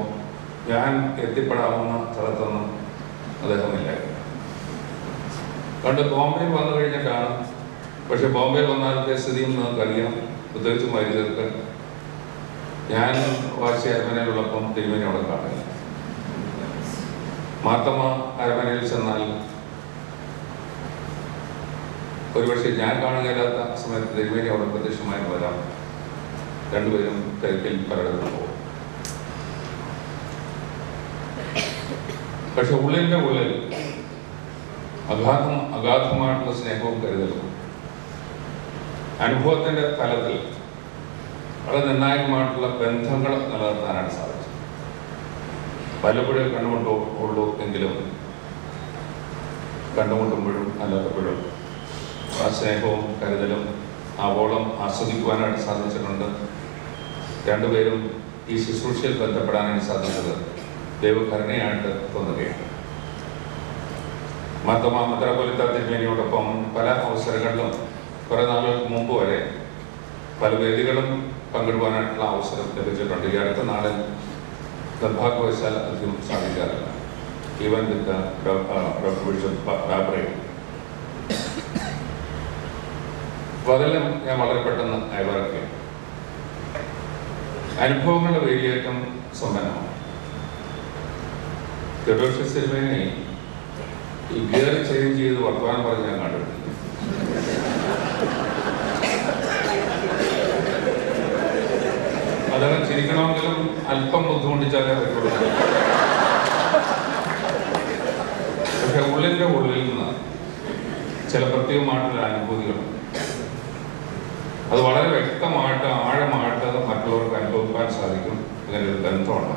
ഞാൻ എത്തിപ്പെടാവുന്ന സ്ഥലത്തൊന്നും അദ്ദേഹമില്ലായിരുന്നു. പണ്ട് ബോംബെയിൽ വന്നു കഴിഞ്ഞിട്ടാണ്. പക്ഷെ ബോംബെയിൽ വന്നാലത്തെ സ്ഥിതിയും നമുക്കറിയാം, പ്രത്യേകിച്ചും വൈദ്യുതർക്ക്. ഞാൻ വാശി അരമനയിലുള്ളപ്പം തിരുമേനി അവിടെ കാണില്ല. മാർത്തോമ അരമനയിൽ ചെന്നാൽ ഒരുപക്ഷെ ഞാൻ കാണുകയില്ലാത്ത സമയത്ത് തിരുമേനി അവിടെ പ്രത്യക്ഷമായി വരാം. 2 പേരും തിരക്കിൽ പലയിടത്തും പോകും. പക്ഷെ ഉള്ളിൻ്റെ ഉള്ളിൽ അഗാധമായിട്ടുള്ള സ്നേഹവും കരുതലും അനുഭവത്തിൻ്റെ തലത്തിൽ വളരെ നിർണായകമായിട്ടുള്ള ബന്ധങ്ങൾ നിലനിർത്താനാണ് സാധിച്ചത്. പലപ്പോഴും കണ്ടുമുട്ടുള്ളൂ എങ്കിലും കണ്ടുമുട്ടുമ്പോഴും അല്ലാത്തപ്പോഴും ആ സ്നേഹവും കരുതലും ആവോളം ആസ്വദിക്കുവാനായിട്ട് സാധിച്ചിട്ടുണ്ട്. 2 പേരും ഈ ശുശ്രൂഷയിൽ ബന്ധപ്പെടാനായിട്ട് സാധിച്ചത് ദൈവകരുണയായിട്ട് തോന്നുകയാണ്. മാർത്തോമാ മെത്രാപ്പൊലീത്ത തിരുമേനിയോടൊപ്പം പല അവസരങ്ങളിലും കുറെ നാളുകൾക്ക് മുമ്പ് വരെ പല വേദികളും പങ്കെടുക്കാനായിട്ടുള്ള അവസരം ലഭിച്ചിട്ടുണ്ട്. ഈ അടുത്ത നാളിൽ നിർഭാഗ്യവശാൽ അധികം സാധിക്കാറില്ല. ഈവൻ വിത്ത് ഡോക്ടർ ബിഷപ്പ് ബാബറെ. അപ്പോൾ അതെല്ലാം ഞാൻ വളരെ പെട്ടെന്ന് അയവിറക്കി. അനുഭവങ്ങളുടെ വേലിയേറ്റം സമ്പന്നമാണ്. തെഡോഷ്യസ് തിരുമേനി ഈ ഗിയർ ചേഞ്ച് ചെയ്ത് വർത്തമാനം പറഞ്ഞ് ഞാൻ കണ്ടിട്ടുണ്ട്. അദ്ദേഹം ചിരിക്കണമെങ്കിലും അല്പം ബുദ്ധിമുട്ടിച്ചാലേ പറ്റുള്ളൂ. പക്ഷെ ഉള്ളിൻ്റെ ഉള്ളിൽ നിന്ന് ചില പ്രത്യേകമായിട്ടുള്ള അനുഭൂതികളുണ്ട്. അത് വളരെ വ്യക്തമായിട്ട് ആഴമായിട്ട് മറ്റുള്ളവർക്ക് അനുഭവിക്കാൻ സാധിക്കും. ഇങ്ങനെ ഒരു ബന്ധമുണ്ട്.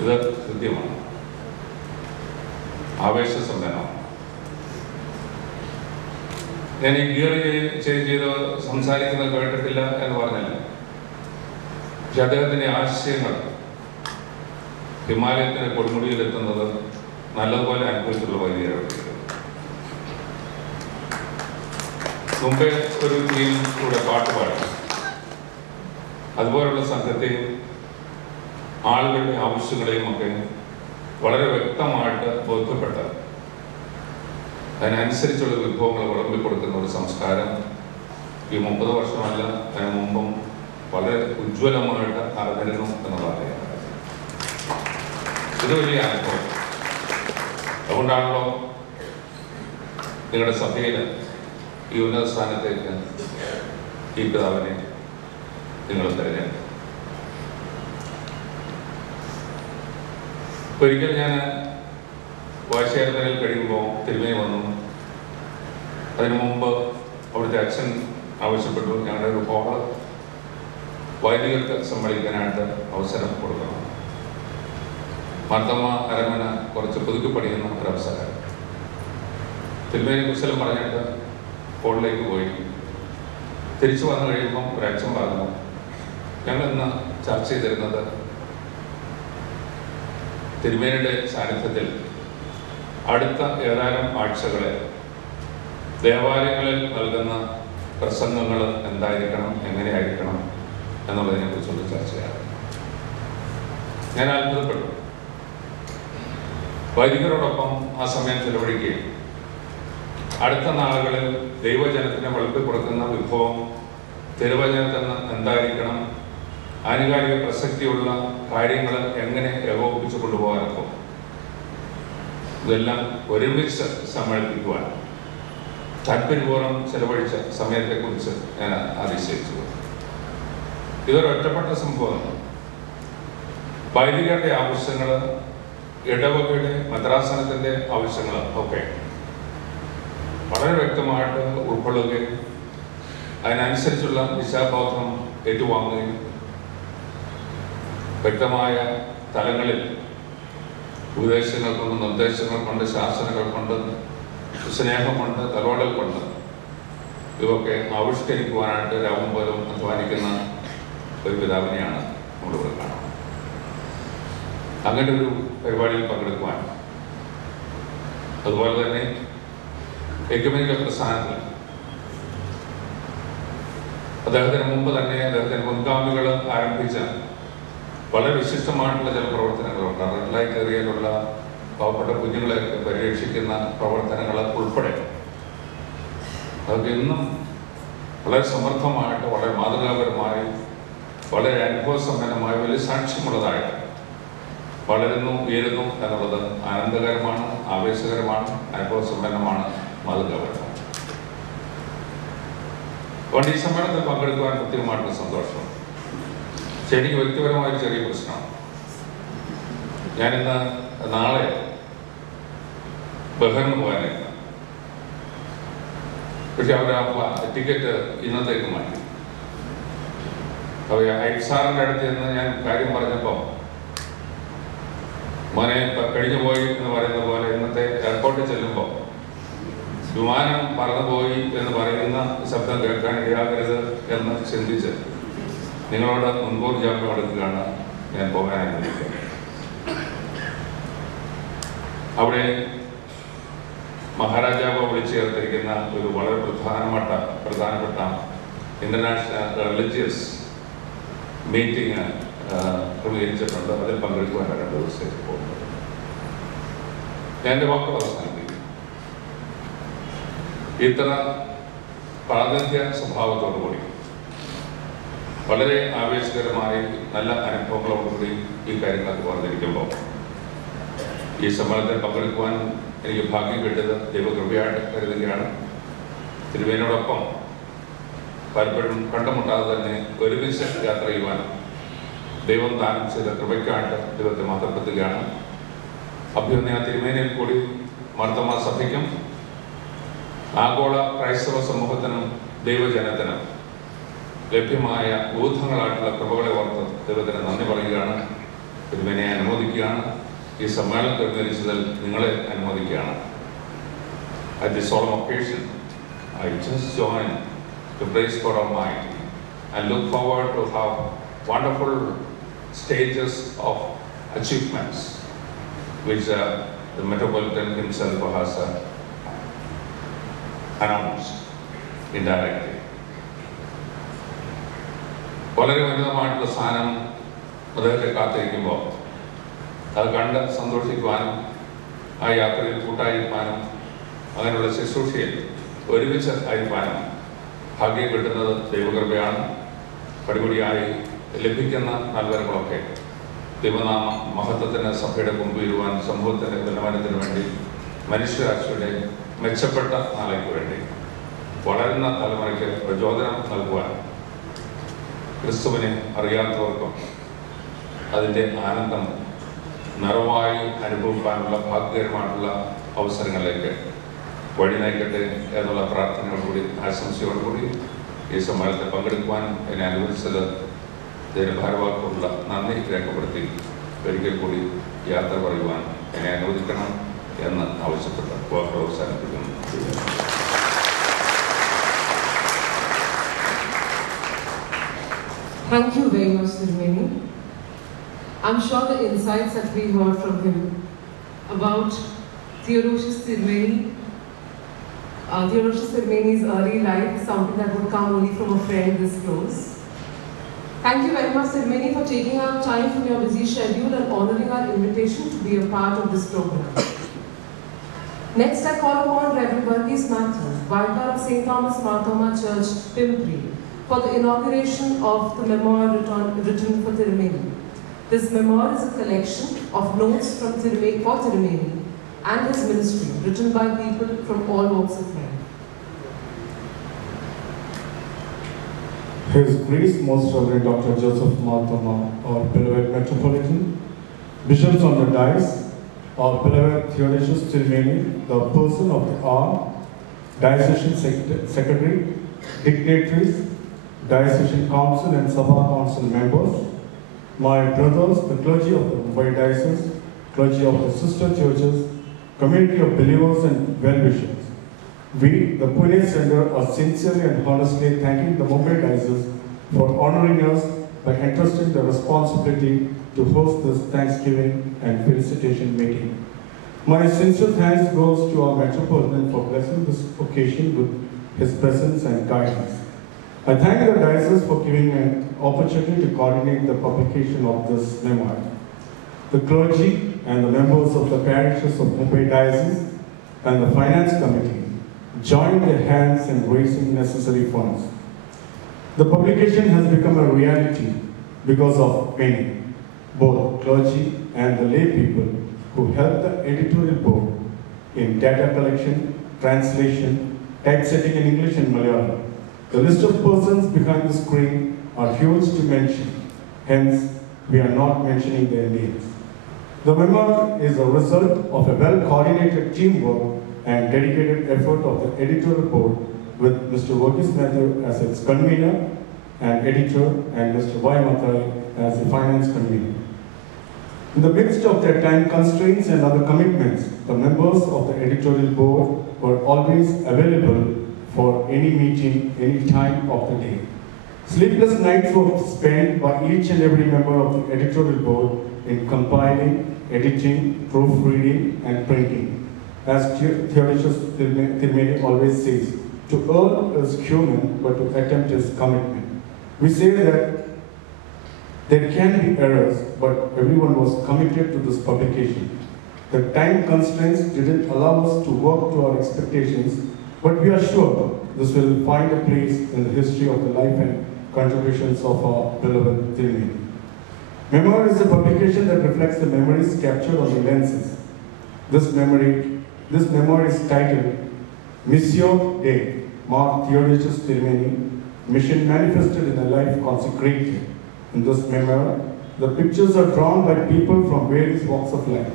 ഇത് കൃത്യമാണ്, ആവേശസമ്പന്നമാണ്. ഞാൻ ഈ ഗിയർ ചേഞ്ച് ചെയ്ത് സംസാരിക്കുന്നത് കേട്ടിട്ടില്ല എന്ന് പറഞ്ഞില്ല. പക്ഷെ അദ്ദേഹത്തിൻ്റെ ആശയങ്ങൾ ഹിമാലയത്തിൻ്റെ കൊടുമുടിയിലെത്തുന്നത് നല്ലതുപോലെ അനുഭവിച്ചുള്ള വൈദികരാണ്. മുമ്പേ ഒരു ടീം കൂടെ പാട്ട് പാടി. അതുപോലുള്ള സംഘത്തെയും ആളുകളുടെ ആവശ്യങ്ങളെയും ഒക്കെ വളരെ വ്യക്തമായിട്ട് ബോധ്യപ്പെട്ട അതിനനുസരിച്ചുള്ള വിഭവങ്ങൾ വിളമ്പിക്കൊടുക്കുന്ന ഒരു സംസ്കാരം ഈ 30 വർഷമല്ല, അതിന് മുമ്പും വളരെ ഉജ്ജ്വലമായിട്ട് നടന്നിരുന്നു എന്നുള്ളതാണ്. ഇത് വലിയ അനുഭവം. അതുകൊണ്ടാണല്ലോ നിങ്ങളുടെ സഭയിൽ ഈ ഉന്നത സ്ഥാനത്തേക്ക് ഈ പിതാവിനെ നിങ്ങൾ തിരഞ്ഞെടുക്കും. ഒരിക്കൽ ഞാൻ വാശിയാർത്തനിൽ കഴിയുമ്പോൾ തിരുമേനി വന്നു. അതിനു മുമ്പ് അവിടുത്തെ അച്ഛൻ ആവശ്യപ്പെട്ടു ഞങ്ങളുടെ ഒരു ഹോള് വൈദികർക്ക് സമ്മേളിക്കാനായിട്ട് അവസരം കൊടുക്കണം. മാർത്തമ്മ അരമന കുറച്ച് പുതുക്കി പണിയുന്ന ഒരവസരം. തിരുമേനി കുശലം പറഞ്ഞിട്ട് ഹോളിലേക്ക് പോയി. തിരിച്ചു വന്നു കഴിയുമ്പം ഒരച്ഛൻ പറഞ്ഞു, ഞങ്ങളിന്ന് ചർച്ച ചെയ്തിരുന്നത് തിരുമേനിയുടെ സാന്നിധ്യത്തിൽ അടുത്ത ഏതാനും ആഴ്ചകളെ ദേവാലയങ്ങളിൽ നൽകുന്ന പ്രസംഗങ്ങൾ എന്തായിരിക്കണം, എങ്ങനെയായിരിക്കണം എന്നുള്ളതിനെ കുറിച്ചുള്ള ചർച്ചയാണ്. ഞാൻ അത്ഭുതപ്പെട്ടു. വൈദികരോടൊപ്പം ആ സമയം ചെലവഴിക്കുകയും അടുത്ത നാളുകളിൽ ദൈവജനത്തിന് വെളുപ്പി കൊടുക്കുന്ന വിഭവം തിരുവചനത്തിന് എന്തായിരിക്കണം, ആനുകാലിക പ്രസക്തിയുള്ള കാര്യങ്ങൾ എങ്ങനെ ഏകോപിപ്പിച്ച് കൊണ്ടുപോകാനൊക്കെ ഇതെല്ലാം ഒരുമിച്ച് സമ്മേളിപ്പിക്കുവാൻ താല്പര്യപൂർവ്വം ചെലവഴിച്ച സമയത്തെക്കുറിച്ച് ഞാൻ അതിശയിച്ചു. ഇതൊരു ഒറ്റപ്പെട്ട സംഭവമാണ്. വൈദികരുടെ ആവശ്യങ്ങൾ, ഇടവകയുടെ മദ്രാസനത്തിൻ്റെ ആവശ്യങ്ങൾ ഒക്കെ വളരെ വ്യക്തമായിട്ട് ഉൾക്കൊള്ളുകയും അതിനനുസരിച്ചുള്ള ദിശാബോധം ഏറ്റുവാങ്ങുകയും വ്യക്തമായ തലങ്ങളിൽ ഉപദേശങ്ങൾ കൊണ്ട്, നിർദ്ദേശങ്ങൾ കൊണ്ട്, ശാസനകൾ കൊണ്ട്, സ്നേഹം കൊണ്ട്, തലോടൽ കൊണ്ട് ഇതൊക്കെ ആവിഷ്കരിക്കുവാനായിട്ട് രാവും പോലും അധ്വാനിക്കുന്ന ഒരു പിതാവിനെയാണ് നമ്മളിവിടെ കാണുന്നത്. അങ്ങനെ ഒരു പരിപാടിയിൽ പങ്കെടുക്കുവാൻ, അതുപോലെ തന്നെ എക്യുമെനിക്കൽ പ്രസ്ഥാനത്തിൽ അദ്ദേഹത്തിന് മുമ്പ് തന്നെ അദ്ദേഹത്തിന് മുൻഗാമികൾ ആരംഭിച്ച വളരെ വിശിഷ്ടമായിട്ടുള്ള ചില പ്രവർത്തനങ്ങളുണ്ട്. റെഡ് ലൈറ്റ് ഏരിയയിലുള്ള പാവപ്പെട്ട കുഞ്ഞുങ്ങളെയൊക്കെ പരിരക്ഷിക്കുന്ന പ്രവർത്തനങ്ങൾ ഉൾപ്പെടെ അതൊക്കെ ഇന്നും വളരെ സമർത്ഥമായിട്ട്, വളരെ മാതൃകാപരമായി, വളരെ അനുഭവസമ്പന്നമായി, വലിയ സാക്ഷ്യമുള്ളതായിട്ട് വളരുന്നു, ഉയരുന്നു എന്നുള്ളത് ആനന്ദകരമാണ്, ആവേശകരമാണ്, അനുഭവസമ്പന്നമാണ്, മാതൃകാപരമാണ്. അതുകൊണ്ട് ഈ സമ്മേളനത്തിൽ പങ്കെടുക്കുവാൻ കൃത്യമായിട്ടുള്ള സന്തോഷം. പക്ഷെ എനിക്ക് വ്യക്തിപരമായൊരു ചെറിയ പ്രശ്നമാണ്. ഞാനിന്ന് നാളെ ബഹറിന് പോകാനായിരുന്നു. പക്ഷെ അവർ ടിക്കറ്റ് ഇന്നത്തേക്ക് മാറ്റി. അപ്പോൾ ഐസാറിൻ്റെ അടുത്ത് നിന്ന് ഞാൻ കാര്യം പറഞ്ഞപ്പോൾ മോനെ കഴിഞ്ഞു പോയി എന്ന് പറയുന്ന പോലെ ഇന്നത്തെ എയർപോർട്ടിൽ ചെല്ലുമ്പോൾ വിമാനം പറന്നുപോയി എന്ന് പറയുന്ന ശബ്ദം കേൾക്കാൻ ഇടയാകരുത് എന്ന് ചിന്തിച്ച് നിങ്ങളോട് മുൻകൂർ ജാമ്യം എടുക്കുകയാണ് ഞാൻ പോകാനായിട്ട്. അവിടെ മഹാരാജാവ് വിളിച്ചു ചേർത്തിരിക്കുന്ന ഒരു വളരെ പ്രധാനപ്പെട്ട ഇന്റർനാഷണൽ റിലീജിയസ് മീറ്റിംഗ് ക്രമീകരിച്ചിട്ടുണ്ട്. അതിൽ പങ്കെടുക്കുവാനാണ് 2 ദിവസത്തേക്ക് പോകുന്നത്. ഞാൻ എൻ്റെ വാക്കുകൾ അവസാനിപ്പിക്കും. ഇത്ര പ്രാതിനിധ്യ സ്വഭാവത്തോടുകൂടി വളരെ ആവേശകരമായി നല്ല അനുഭവങ്ങളോടുകൂടി ഈ കാര്യങ്ങളൊക്കെ പറഞ്ഞിരിക്കുമ്പോൾ ഈ സമ്മേളനത്തിൽ പങ്കെടുക്കുവാൻ എനിക്ക് ഭാഗ്യം കിട്ടിയത് ദൈവകൃപയായിട്ട് കരുതുകയാണ്. തിരുമേനിയോടൊപ്പം പലപ്പോഴും കണ്ടുമുട്ടാതെ തന്നെ ഒരുമിച്ച് യാത്ര ചെയ്യുവാൻ ദൈവം ദാനം ചെയ്ത കൃപയ്ക്കായിട്ട് ദൈവത്തെ മഹത്വപ്പെടുത്തുകയാണ്. അഭ്യുന്നയ തിരുമേനിയിൽ കൂടി മാർത്തോമാ സഭയ്ക്കും ആഗോള ക്രൈസ്തവ സമൂഹത്തിനും ദൈവജനത്തിനും ലഭ്യമായ ബോധങ്ങളായിട്ടുള്ള കൃപകളെ ഓർത്ത് ദൈവത്തിന് നന്ദി പറയുകയാണ്. തിരുമേനിയെ അനുമോദിക്കുകയാണ്. ഈ സമ്മേളനം ക്രമീകരിച്ചതിൽ നിങ്ങളെ അനുമോദിക്കുകയാണ്. At this solemn occasion, I just join to praise God Almighty and look forward to have wonderful stages of achievements which the Metropolitan himself has announced indirectly. വളരെ ഉന്നതമായിട്ടുള്ള സ്ഥാനം അദ്ദേഹത്തെ കാത്തിരിക്കുമ്പോൾ അത് കണ്ട് സന്തോഷിക്കുവാനും ആ യാത്രയിൽ കൂട്ടായിരിക്കാനും അങ്ങനെയുള്ള ശുശ്രൂഷയിൽ ഒരുമിച്ച് ആയിരിക്കാനും ഭാഗ്യം കിട്ടുന്നത് ദൈവകൃപയാണ്. പടിപടിയായി ലഭിക്കുന്ന നൽവരങ്ങളൊക്കെ ദൈവനാമ മഹത്വത്തിന് സഭയുടെ കൊമ്പുയരുവാൻ സമൂഹത്തിൻ്റെ ഉന്നമനത്തിന് വേണ്ടി മനുഷ്യരാശിയുടെ മെച്ചപ്പെട്ട നാളേക്ക് വേണ്ടി വളരുന്ന തലമുറയ്ക്ക് പ്രചോദനം നൽകുവാൻ ക്രിസ്തുവിനെ അറിയാത്തവർക്കും അതിൻ്റെ ആനന്ദം നിറവായി അനുഭവിക്കാനുള്ള ഭാഗ്യകരമായിട്ടുള്ള അവസരങ്ങളിലേക്ക് വഴി നയിക്കട്ടെ എന്നുള്ള പ്രാർത്ഥനയോടുകൂടി ആശംസയോടുകൂടി ഈ സമ്മേളനത്തിൽ പങ്കെടുക്കുവാൻ എന്നെ അനുവദിച്ചത് ഇതിന് ഭാരവാക്കുള്ള നന്ദി രേഖപ്പെടുത്തി ഒരിക്കൽ കൂടി യാത്ര പറയുവാൻ എന്നെ അനുവദിക്കണം എന്ന് ആവശ്യപ്പെട്ട വാക്കുകൾ അവസാനിപ്പിക്കുന്നു. Thank you very much, Thirumeni. I'm sure the insights that we heard from him about Theodosius Thirumeni's early life is something that would come only from a friend this close. Thank you very much, Thirumeni, for taking out time from your busy schedule and honoring our invitation to be a part of this program. Next, I call upon Reverend Geevarghese, Vicar of St. Thomas Marthoma Church, Pune, for the inauguration of the memoir written for Thirumeni. This memoir is a collection of notes from Thirumeni and his ministry, written by people from all walks of life. His Grace Most Reverend Dr. Joseph Marthoma, our beloved Metropolitan, Bishops on the Diocese, our beloved Theodosius Thirumeni, the person of the hour, Diocesan Secretary, dignitaries, Diocesan Council and Sabha Council members, my brothers, the clergy of the Mumbai Diocese, clergy of the sister churches, community of believers and well-wishers. We, the Pune Center, are sincerely and honestly thanking the Mumbai Diocese for honoring us by entrusting the responsibility to host this Thanksgiving and felicitation meeting. My sincere thanks goes to our Metropolitan for blessing this occasion with his presence and guidance. I thank the Diocese for giving an opportunity to coordinate the publication of this memoir. The clergy and the members of the parishes of Mumbai Diocese and the Finance Committee joined their hands in raising necessary funds. The publication has become a reality because of many, both clergy and the lay people who helped the editorial board in data collection, translation, typesetting in English and Malayalam. The list of persons behind the screen are huge to mention, hence we are not mentioning their names. The memoir is a result of a well-coordinated teamwork and dedicated effort of the editorial board with Mr. Geevarghese as its convener and editor and Mr. Y. Mathai as the finance convener. In the midst of their time constraints and other commitments, the members of the editorial board were always available for any meeting, any time of the day. Sleepless nights were spent by each and every member of the editorial board in compiling, editing, proofreading, and printing. As Theodosius Thirumeni always says, To earn is human, but to attempt is commitment. We say that there can be errors, but everyone was committed to this publication. The time constraints didn't allow us to work to our expectations, but we are sure this will find a place in the history of the life and contributions of our beloved thirumeni. Memoir is a publication that reflects the memories captured on the lenses. This memoir is titled Missio Dei, Mar Theodosius thirumeni, Mission Manifested in a Life Consecrated. In this memoir, the pictures are drawn by people from various walks of life,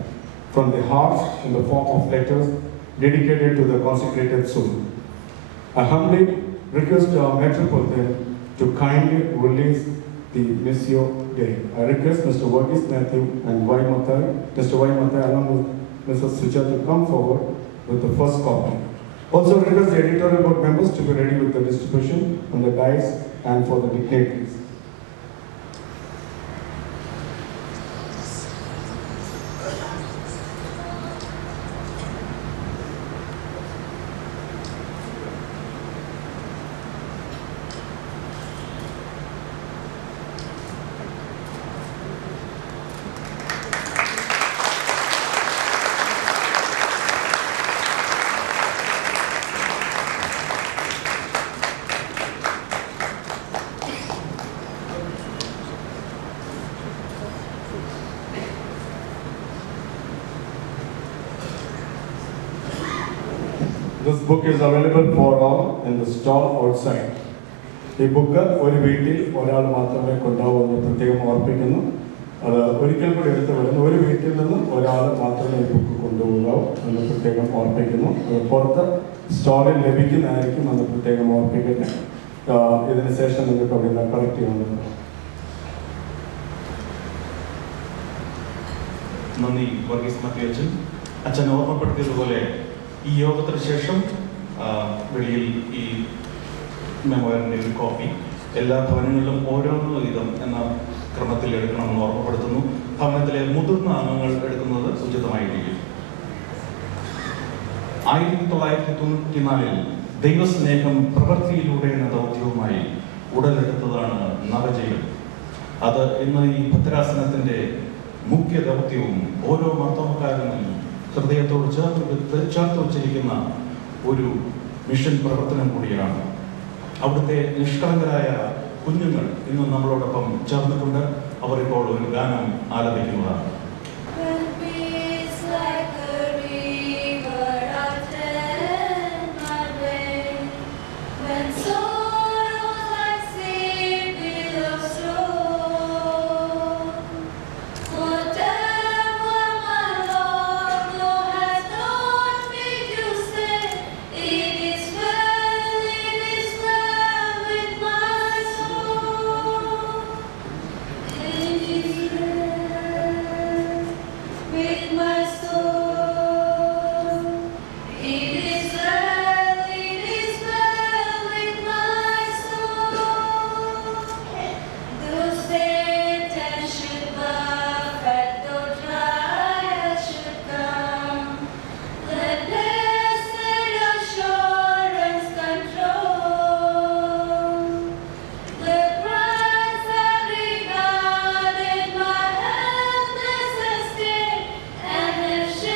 from their hearts in the form of letters dedicated to the consecrated soul. I humbly request our Metropolitan to kindly release the Missio Dei. I request Mr. Geevarghese Matthew and Mr. Y. Mathai along with Mrs. Sucha to come forward with the first copy. Also request the editorial board members to be ready with the distribution on the dais and for the dignitaries. This book is available for all in the stall outside. ഈ ബുക്ക് ഒരു വീട്ടിൽ ഒരാൾ മാത്രമേ കൊണ്ടാവൂ എന്ന് പ്രത്യേകം ഓർപ്പിക്കുന്നു. അത് ഒരിക്കൽ കൂടി എടുത്ത് വരുന്നു. ഒരു വീട്ടിൽ നിന്ന് ഒരാൾ മാത്രമേ ഈ ബുക്ക് കൊണ്ടുപോകാവൂ എന്ന് പ്രത്യേകം ഓർപ്പിക്കുന്നു. അത് പുറത്ത് സ്റ്റോളിൽ ലഭിക്കുന്നതായിരിക്കും എന്ന് പ്രത്യേകം ഓർപ്പിക്കുന്നു. ഇതിന് ശേഷം നിങ്ങൾക്ക് അവിടെ നിന്ന് കളക്ട് ചെയ്യുന്നത്. നന്ദി വർഗീസ് മാത്യു അച്ഛൻ. അച്ഛൻ ഓർമ്മപ്പെടുത്തിയതുപോലെ ഈ യോഗത്തിന് ശേഷം വെളിയിൽ ഈ മെമ്മോറിയലിൻ്റെ ഒരു കോപ്പി എല്ലാ ഭവനങ്ങളിലും ഓരോന്ന് വീതം എന്ന ക്രമത്തിൽ എടുക്കണമെന്ന് ഓർമ്മപ്പെടുത്തുന്നു. ഭവനത്തിലെ മുതിർന്ന അംഗങ്ങൾ എടുക്കുന്നത് ഉചിതമായിരിക്കും. 1994 ദൈവസ്നേഹം പ്രവൃത്തിയിലൂടെ എന്ന ദൗത്യവുമായി ഉടലെടുത്തതാണ് നവജയം. അത് ഇന്ന് ഈ ഭദ്രാസനത്തിൻ്റെ മുഖ്യ ദൗത്യവും ഓരോ മാർത്തോമക്കാരനും ഹൃദയത്തോട് ചേർത്ത് വച്ചിരിക്കുന്ന ഒരു മിഷൻ പ്രവർത്തനം കൂടിയാണ്. അവിടുത്തെ നിഷ്കളങ്കരായ കുഞ്ഞുങ്ങൾ ഇന്ന് നമ്മളോടൊപ്പം ചേർന്നിട്ടുണ്ട്. അവർ ഇപ്പോൾ ഒരു ഗാനം ആലപിക്കുന്നതാണ്. Share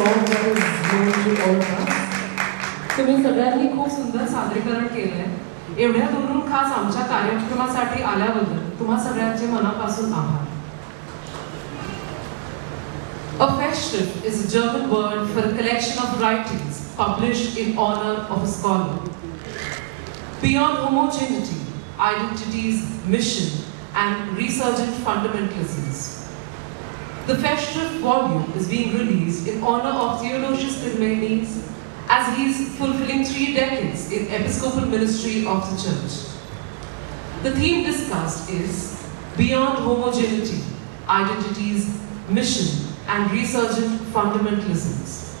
song that is known to all of us. तुम्ही सगळ्यांनी खूप सुंदर सादरीकरण केलंय. एवढ्या दुरून खास आमच्या कार्यक्रमासाठी आल्याबद्दल तुम्हा सगळ्यांचे मनापासून आभार. A Festschrift is a German word for a collection of writings published in honor of a scholar. Beyond homogeneity, identities, mission, and resurgent fundamentalisms, the Festschrift volume is being released in honor of Theodosius as he is fulfilling 3 decades in Episcopal ministry of the Church. The theme discussed is Beyond Homogeneity, Identities, Mission, and Resurgent Fundamentalisms.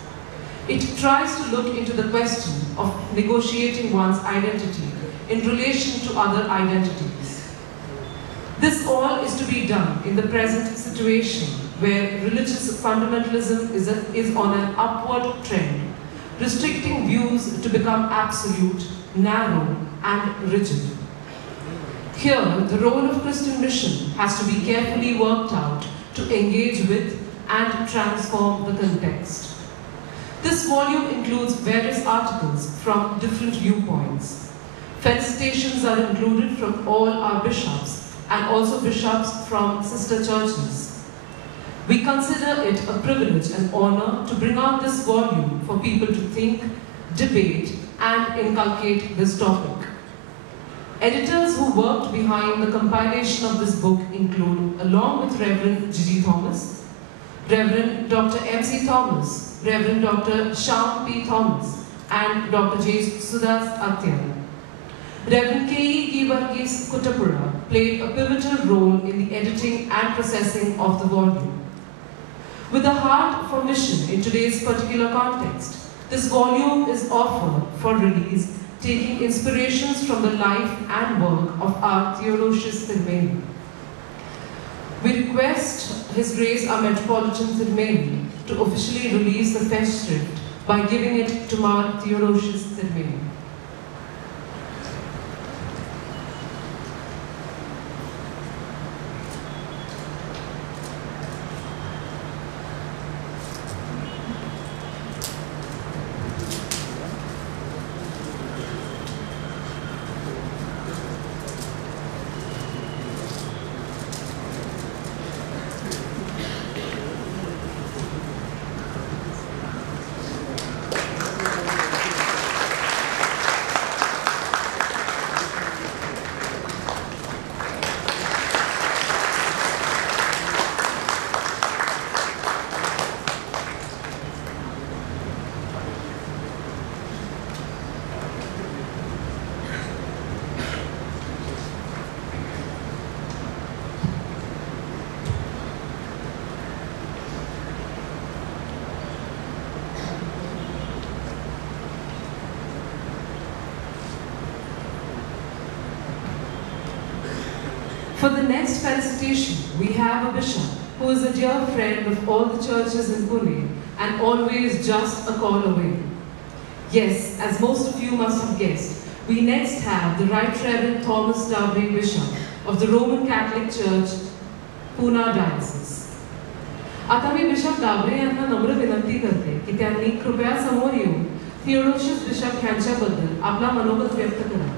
It tries to look into the question of negotiating one's identity in relation to other identities. This all is to be done in the present situation where religious fundamentalism is on an upward trend, restricting views to become absolute, narrow, and rigid. Here, the role of Christian mission has to be carefully worked out to engage with and transform the context. This volume includes various articles from different viewpoints. Felicitations are included from all our bishops and also bishops from sister churches. We consider it a privilege and honor to bring out this volume for people to think, debate, and inculcate this topic. Editors who worked behind the compilation of this book include, along with Reverend Gigi Thomas, Reverend Dr. M.C. Thomas, Reverend Dr. Shyam P. Thomas, and Dr. J. Sudas Atyan. Reverend K.E. Geevarghese Kuttapura played a pivotal role in the editing and processing of the volume. With a heart for mission in today's particular context, this volume is offered for release, taking inspirations from the life and work of our Theodosius Thirumeni. We request His Grace our Metropolitan Thirumeni to officially release the Festschrift by giving it to our Theodosius Thirumeni. For the next felicitation, we have a bishop who is a dear friend of all the churches in Pune and always just a call away. Yes, as most of you must have guessed, we next have the Right Reverend Thomas Davray, Bishop of the Roman Catholic Church, Pune Diocese. आता मी बिशप दाबरे यांना नम्र विनंती करते की त्यांनी कृपया समोर येऊन थिओडोशियस बिशप यांच्याबद्दल आपला मनोगत व्यक्त करा.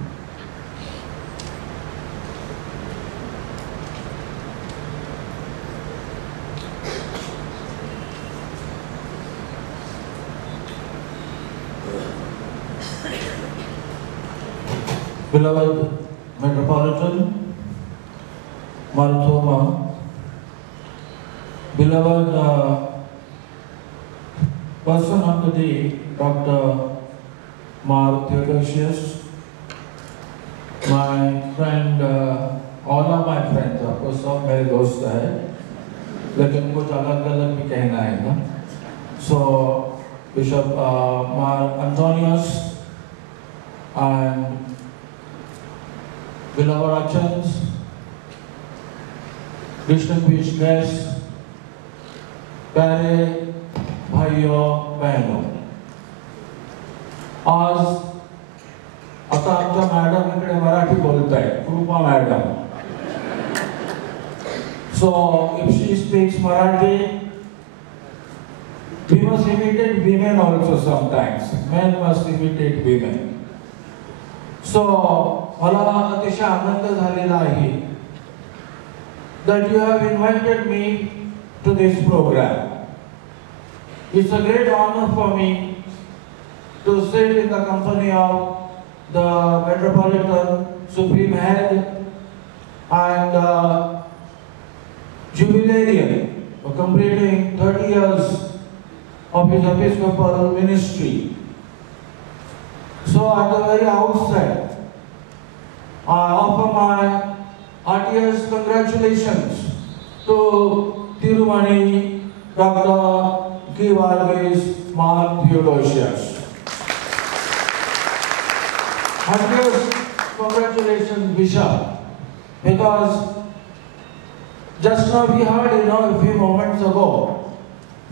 Beloved Metropolitan, Thoma, beloved person of the day, Dr. Mar Theodosius, my friend, all of my friends, of course, सब मेरे दोस्त हैं, लेकिन कुछ अलग-अलग भी कहना है ना. So, Bishop Mar Antonius and beloved Archons, distinguished guests, प्यारे भाइयों बहनों, आज आता आमच्या मॅडम इकडे मराठी बोलत आहे, कृपा madam. So if she speaks Marathi, we must imitate women also sometimes. Men must imitate women. So, मला अतिशय आनंद झालेला आहे that you have invited me to this program. It's a great honor for me to sit in the company of the Metropolitan Supreme Head and Jubilarian, completing 30 years of his Episcopal ministry. So at the very outset, I offer my heartiest congratulations to thirumeni Dr. Geevarghese Mar Theodosius. Heartiest congratulations, Bishop, because just now we heard, a few moments ago,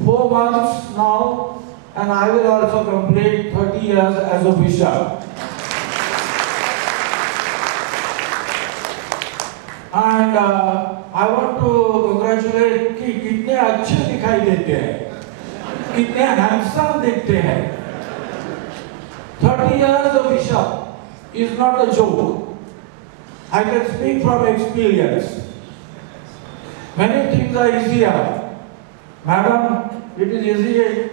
4 months now, and I will also complete 30 years as a bishop. And I want to congratulate कि कितने अच्छे दिखाई देते हैं, कितने handsome दिखते हैं. 30 years of bishop is not a joke. I can speak from experience. Many things are easier. Madam, it is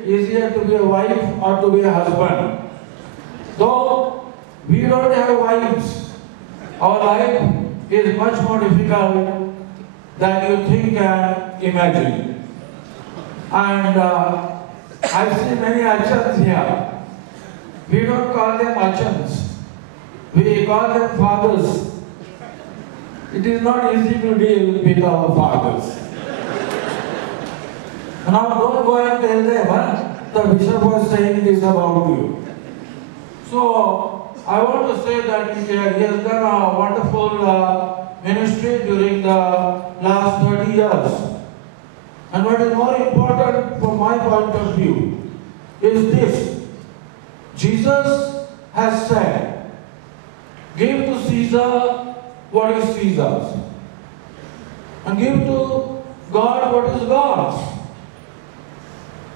easier to be a wife or to be a husband. Though we don't have wives, our life is much more difficult than you think and imagine. And I see many achans here. We don't call them achans. We call them fathers. It is not easy to deal with our fathers. Now don't go and tell them, the bishop was saying this about you. So I want to say that he has done a wonderful ministry during the last 30 years. And what is more important from my point of view is this. Jesus has said, give to Caesar what is Caesar's, and give to God what is God's.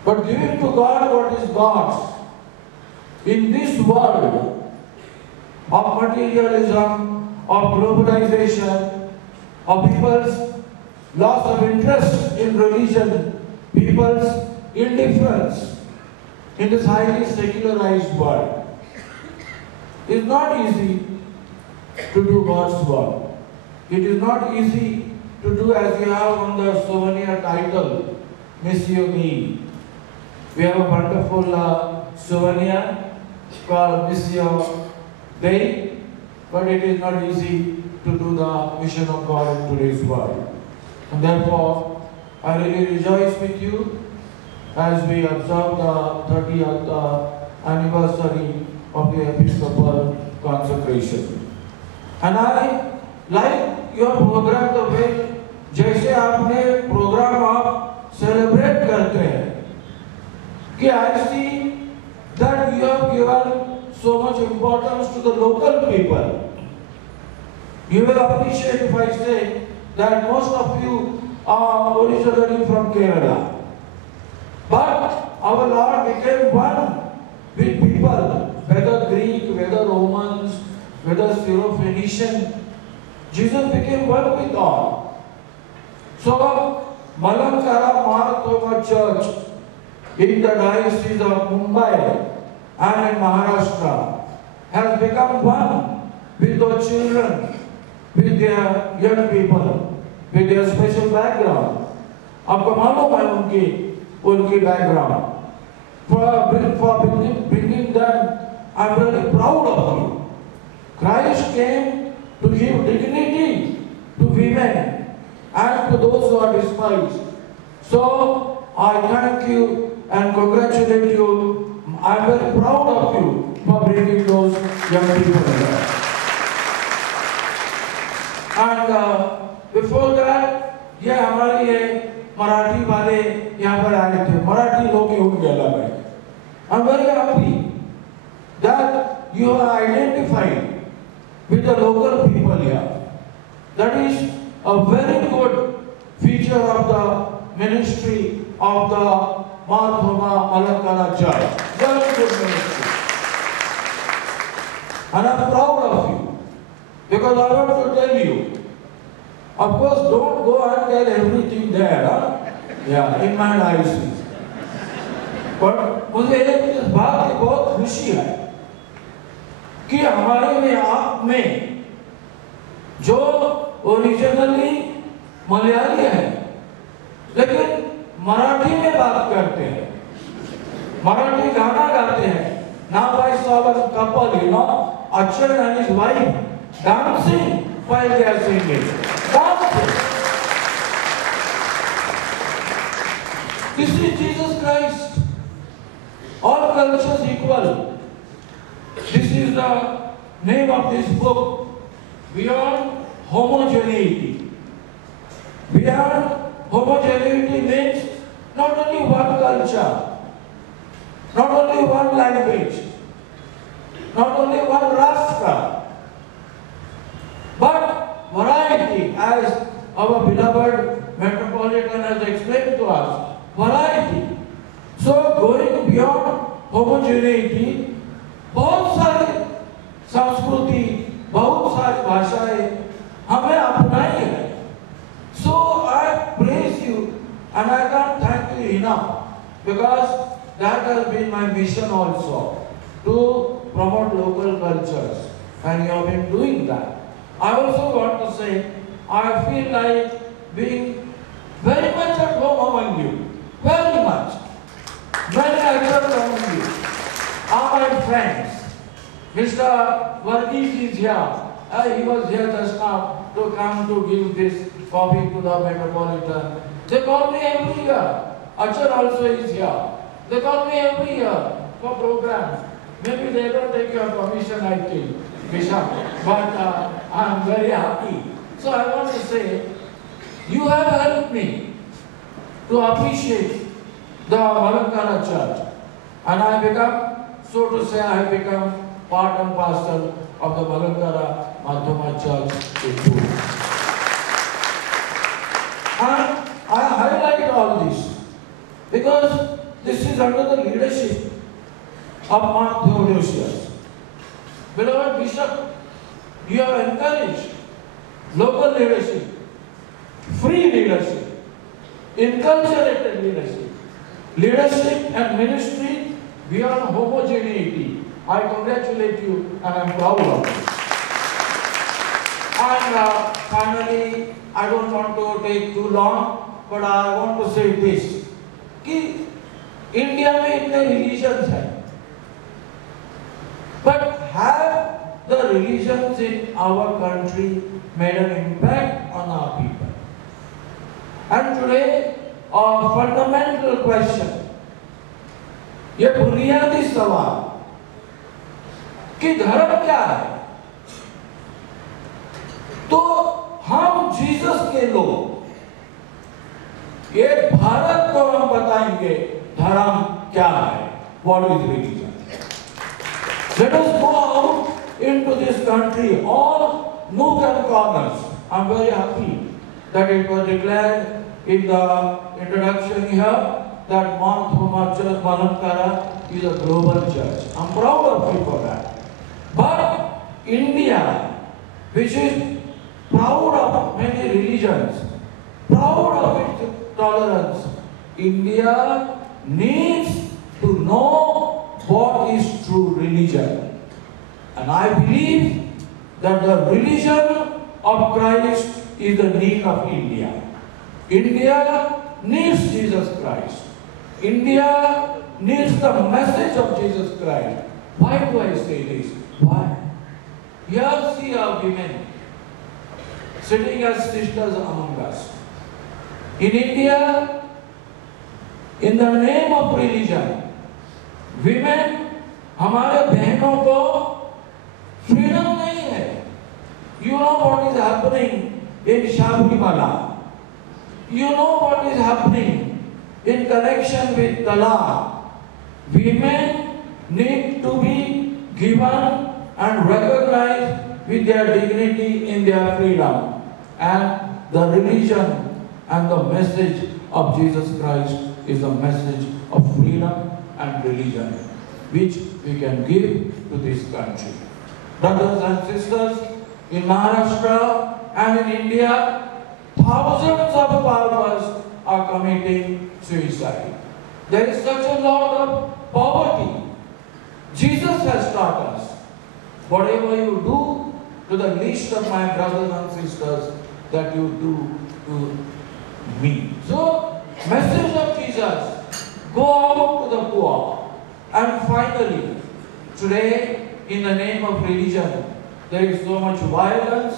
But giving to God what is God's, in this world of materialism, of globalization, of people's loss of interest in religion, people's indifference in this highly secularized world, it's not easy to do God's work. It is not easy to do as we have on the souvenir title, Monsieur Me. We have a wonderful souvenir called Monsieur Day, but it is not easy to do the mission of God in today's world. And therefore, I really rejoice with you as we observe the 30th anniversary of the Episcopal Consecration. And I like your program the way जैसे आपने program आप celebrate करते हैं कि I see that you have given so much importance to the local people. You will appreciate if I say that most of you are originally from Kerala. But our Lord became one with people, whether Greek, whether Romans, whether Syro-Phoenician. Jesus became one with all. So, Malankara Mar Thoma Church in the Diocese of Mumbai and in Maharashtra has become one with the children, with their young people, with their special background. आपको मालूम है उनकी background. For bringing them, I'm very proud of you. Christ came to give dignity to women and to those who are despised. So I thank you and congratulate you. I'm very proud of you for bringing those young people here. And before that, ये हमारे ये मराठी वाले यहाँ पर आए थे, मराठी लोग होंगे अलग है. I'm very happy that you are identified with the local people here. That is a very good feature of the ministry of the Thoma Malankara Church. Very good ministry. And I'm proud of you. Because I want to tell you, of course, don't go and tell everything there, huh? Yeah, in my diocese. But मुझे इस बात की बहुत खुशी है कि हमारे में आप में जो ओरिजिनली मलयाली है लेकिन मराठी में बात करते हैं, मराठी गाना गाते हैं. Now I saw a couple, Achan and his wife dancing while they are singing. Dancing. This is Jesus Christ. All cultures equal. This is the name of this book. Beyond homogeneity. Beyond homogeneity means not only one culture, not only one language, not only one rashtra, but variety, as our beloved Metropolitan has explained to us. Variety. So going beyond homogeneity, बहुत सारी संस्कृति, बहुत सारी भाषाएं हमें अपनाई है. So I praise you and I can't thank you enough because that has been my mission also, to promote local cultures, and you have been doing that. I also want to say, I feel like being very much at home among you, very much. Many others among you are my friends. Mr. Geevarghese is here. He was here just now to come to give this copy to the Metropolitan. They call me every year. Achan also is here. They call me every year for programs. Maybe they don't take your permission, I think, Bishop, but I am very happy. So I want to say, you have helped me to appreciate the Malankara Church. And I become, so to say, I have become part and parcel of the Malankara Thoma Church in Pune. And I highlight all this because this is under the leadership of Mark Theodosius. Beloved Bishop, you have encouraged local leadership, free leadership, inculturated leadership, leadership and ministry beyond homogeneity. I congratulate you and I am proud of you. And finally, I don't want to take too long, but I want to say this. कि इंडिया में इतने रिलीजन्स हैं, but have the religions in our country made an impact on our people? And today, a fundamental question, ये बुनियादी सवाल कि धर्म क्या है, तो हम जीसस के लोग ये भारत को हम बताएंगे धर्म क्या है, what is religion. Let us go out into this country, all nook and corners. I am very happy that it was declared in the introduction here that Mount Thoma Church Malankara is a global church. I am proud of you for that. But India, which is proud of many religions, proud of its tolerance, India needs to know what is true religion. And I believe that the religion of Christ is the need of India. India needs Jesus Christ. India needs the message of Jesus Christ. Why do I say this? Why? Here see our women sitting as sisters among us. In India, in the name of religion, women, हमारे बहनों को freedom नहीं है. You know what is happening in Shabarimala. You know what is happening in connection with talaq. Women need to be given and recognized with their dignity in their freedom. And the religion and the message of Jesus Christ is the message of freedom and religion, which we can give to this country. Brothers and sisters, in Maharashtra and in India, thousands of farmers are committing suicide. There is such a lot of poverty. Jesus has taught us, whatever you do to the least of my brothers and sisters, that you do to me. So, message of Jesus, go out to the poor. And finally, today, in the name of religion, there is so much violence,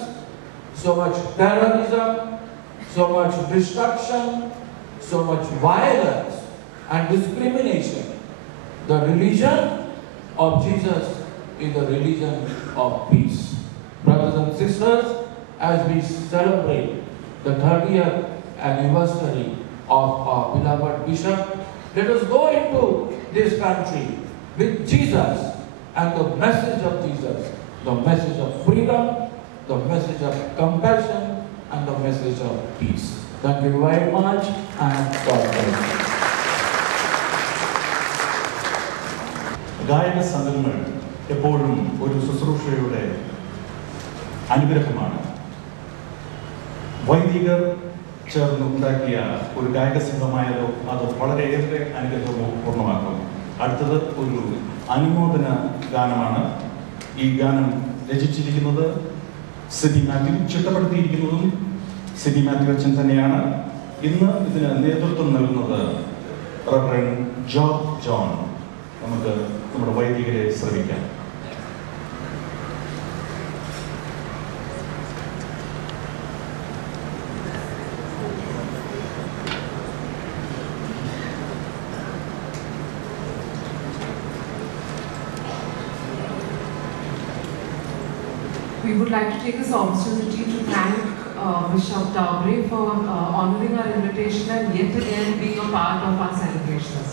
so much terrorism, so much destruction, so much violence and discrimination. The religion of Jesus is the religion of peace. Brothers and sisters, as we celebrate the 30th anniversary of our beloved Bishop, let us go into this country with Jesus and the message of Jesus, the message of freedom, the message of compassion, and the message of peace. Thank you very much, and God bless you. ഗായക സംഘങ്ങൾ എപ്പോഴും ഒരു ശുശ്രൂഷയുടെ അനുഗ്രഹമാണ്. വൈദികർ ചേർന്ന് ഉണ്ടാക്കിയ ഒരു ഗായക സംഘമായാലോ അത് വളരെയേറെ അനുഗ്രഹപൂർണ്ണമാക്കും. അടുത്തത് ഒരു അനുമോദന ഗാനമാണ്. ഈ ഗാനം രചിച്ചിരിക്കുന്നത് സിബി മാത്യു, ചിട്ടപ്പെടുത്തിയിരിക്കുന്നതും സിബി മാത്യു അച്ഛൻ തന്നെയാണ്. ഇന്ന് ഇതിന് നേതൃത്വം നൽകുന്നത് റവറൻഡ് ജോർജ് ജോൺ. നമുക്ക് നമ്മുടെ വൈദികരെ ശ്രമിക്കാം. We would like to take this opportunity to thank Bishop Daubry for honoring our invitation and yet again being a part of our celebrations.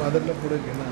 फादरला पुढे घे ना.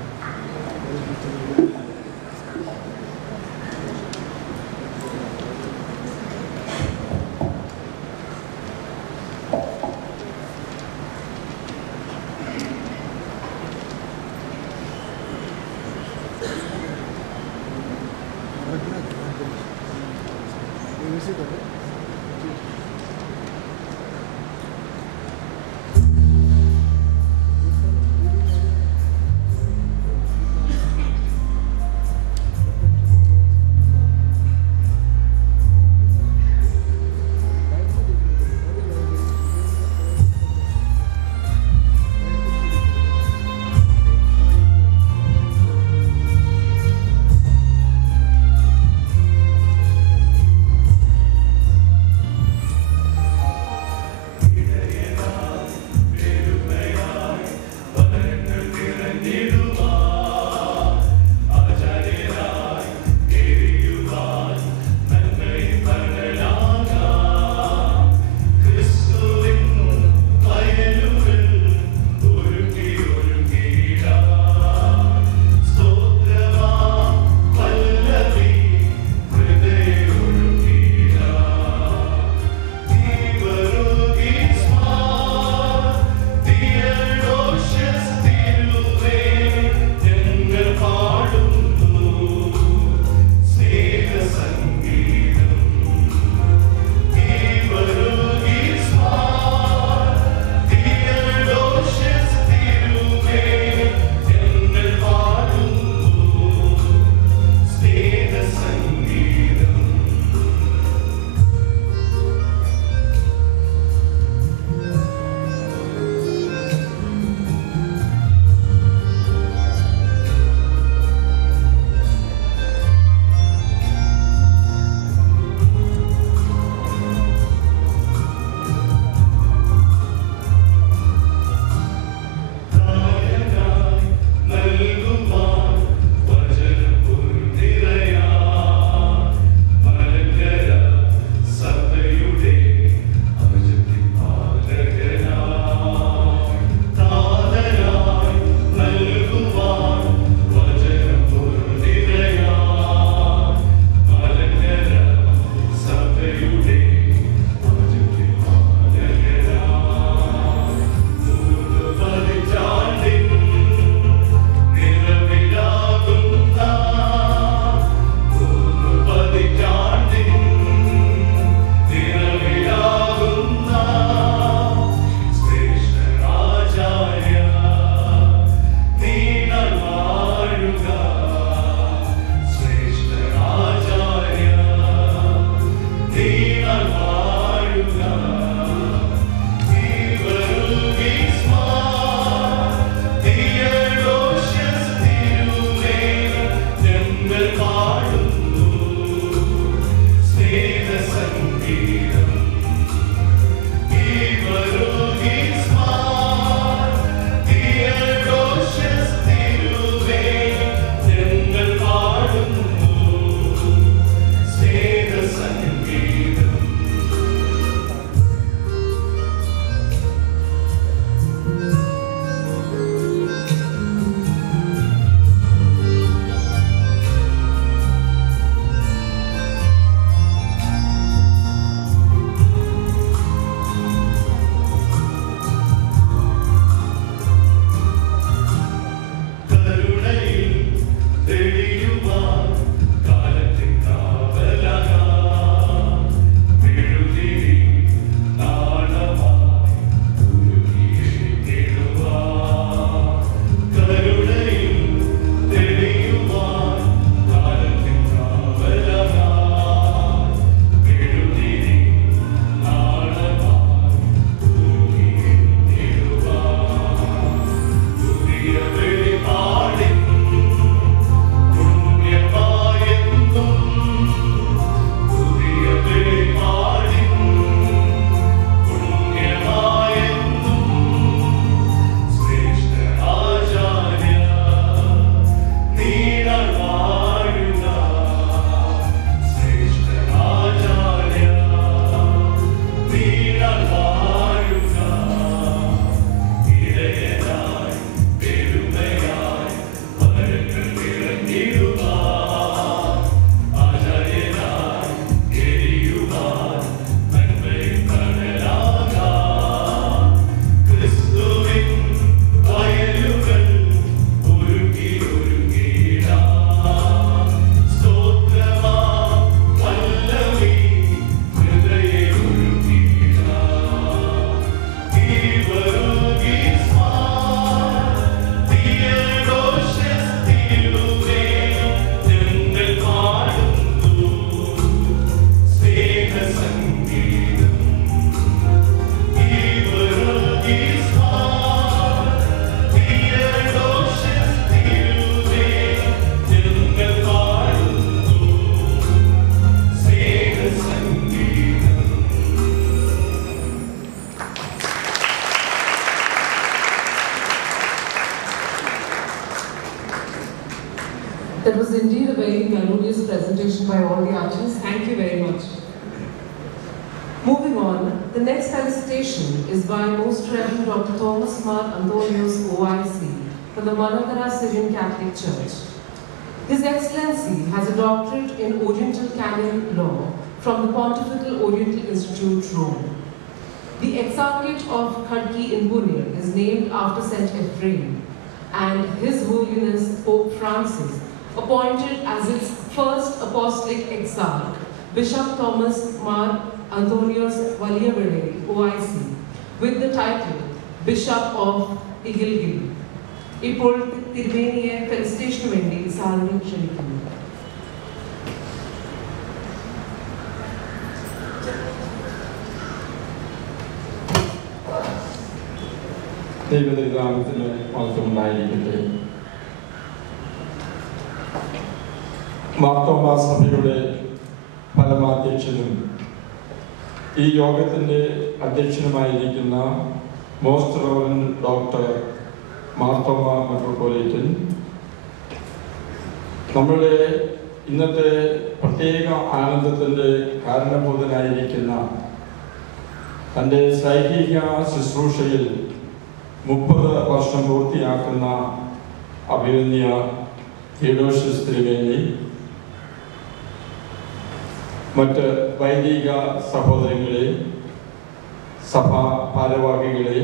That was indeed a very melodious presentation by all the artists. Thank you very much. Moving on, the next felicitation is by Most Reverend Dr. Thomas Mar Antonios OIC from the Malankara Syrian Catholic Church. His Excellency has a doctorate in Oriental Canon Law from the Pontifical Oriental Institute, Rome. The Exarchate of Khadki in Pune is named after St. Ephraim, and His Holiness Pope Francis appointed as its first apostolic exarch Bishop Thomas Mar Antonios Valiyavade, OIC, with the title Bishop of Igilgil. ഇപ്പോൾ തിരുമേനിയെ ഫെലിസിറ്റേഷന് വേണ്ടി സാധനം ക്ഷണിക്കുന്നു. ദൈവനാമത്തിന് മഹത്വമുണ്ടായിരിക്കട്ടെ. മാർത്തോമാ സഭയുടെ പരമാധ്യക്ഷനും ഈ യോഗത്തിൻ്റെ അധ്യക്ഷനുമായിരിക്കുന്ന most reverend doctor Marthoma metropolitan, നമ്മുടെ ഇന്നത്തെ പ്രത്യേക ആനന്ദത്തിൻ്റെ കാരണഭൂതനായിരിക്കുന്ന തൻ്റെ ശൈഹിക ശുശ്രൂഷയിൽ 30 വർഷം പൂർത്തിയാക്കുന്ന അഭിമന്യ തിയോഡോഷ്യസ് തിരുമേനി, മറ്റ് വൈദിക സഹോദരങ്ങളെ, സഭാ ഭാരവാഹികളെ,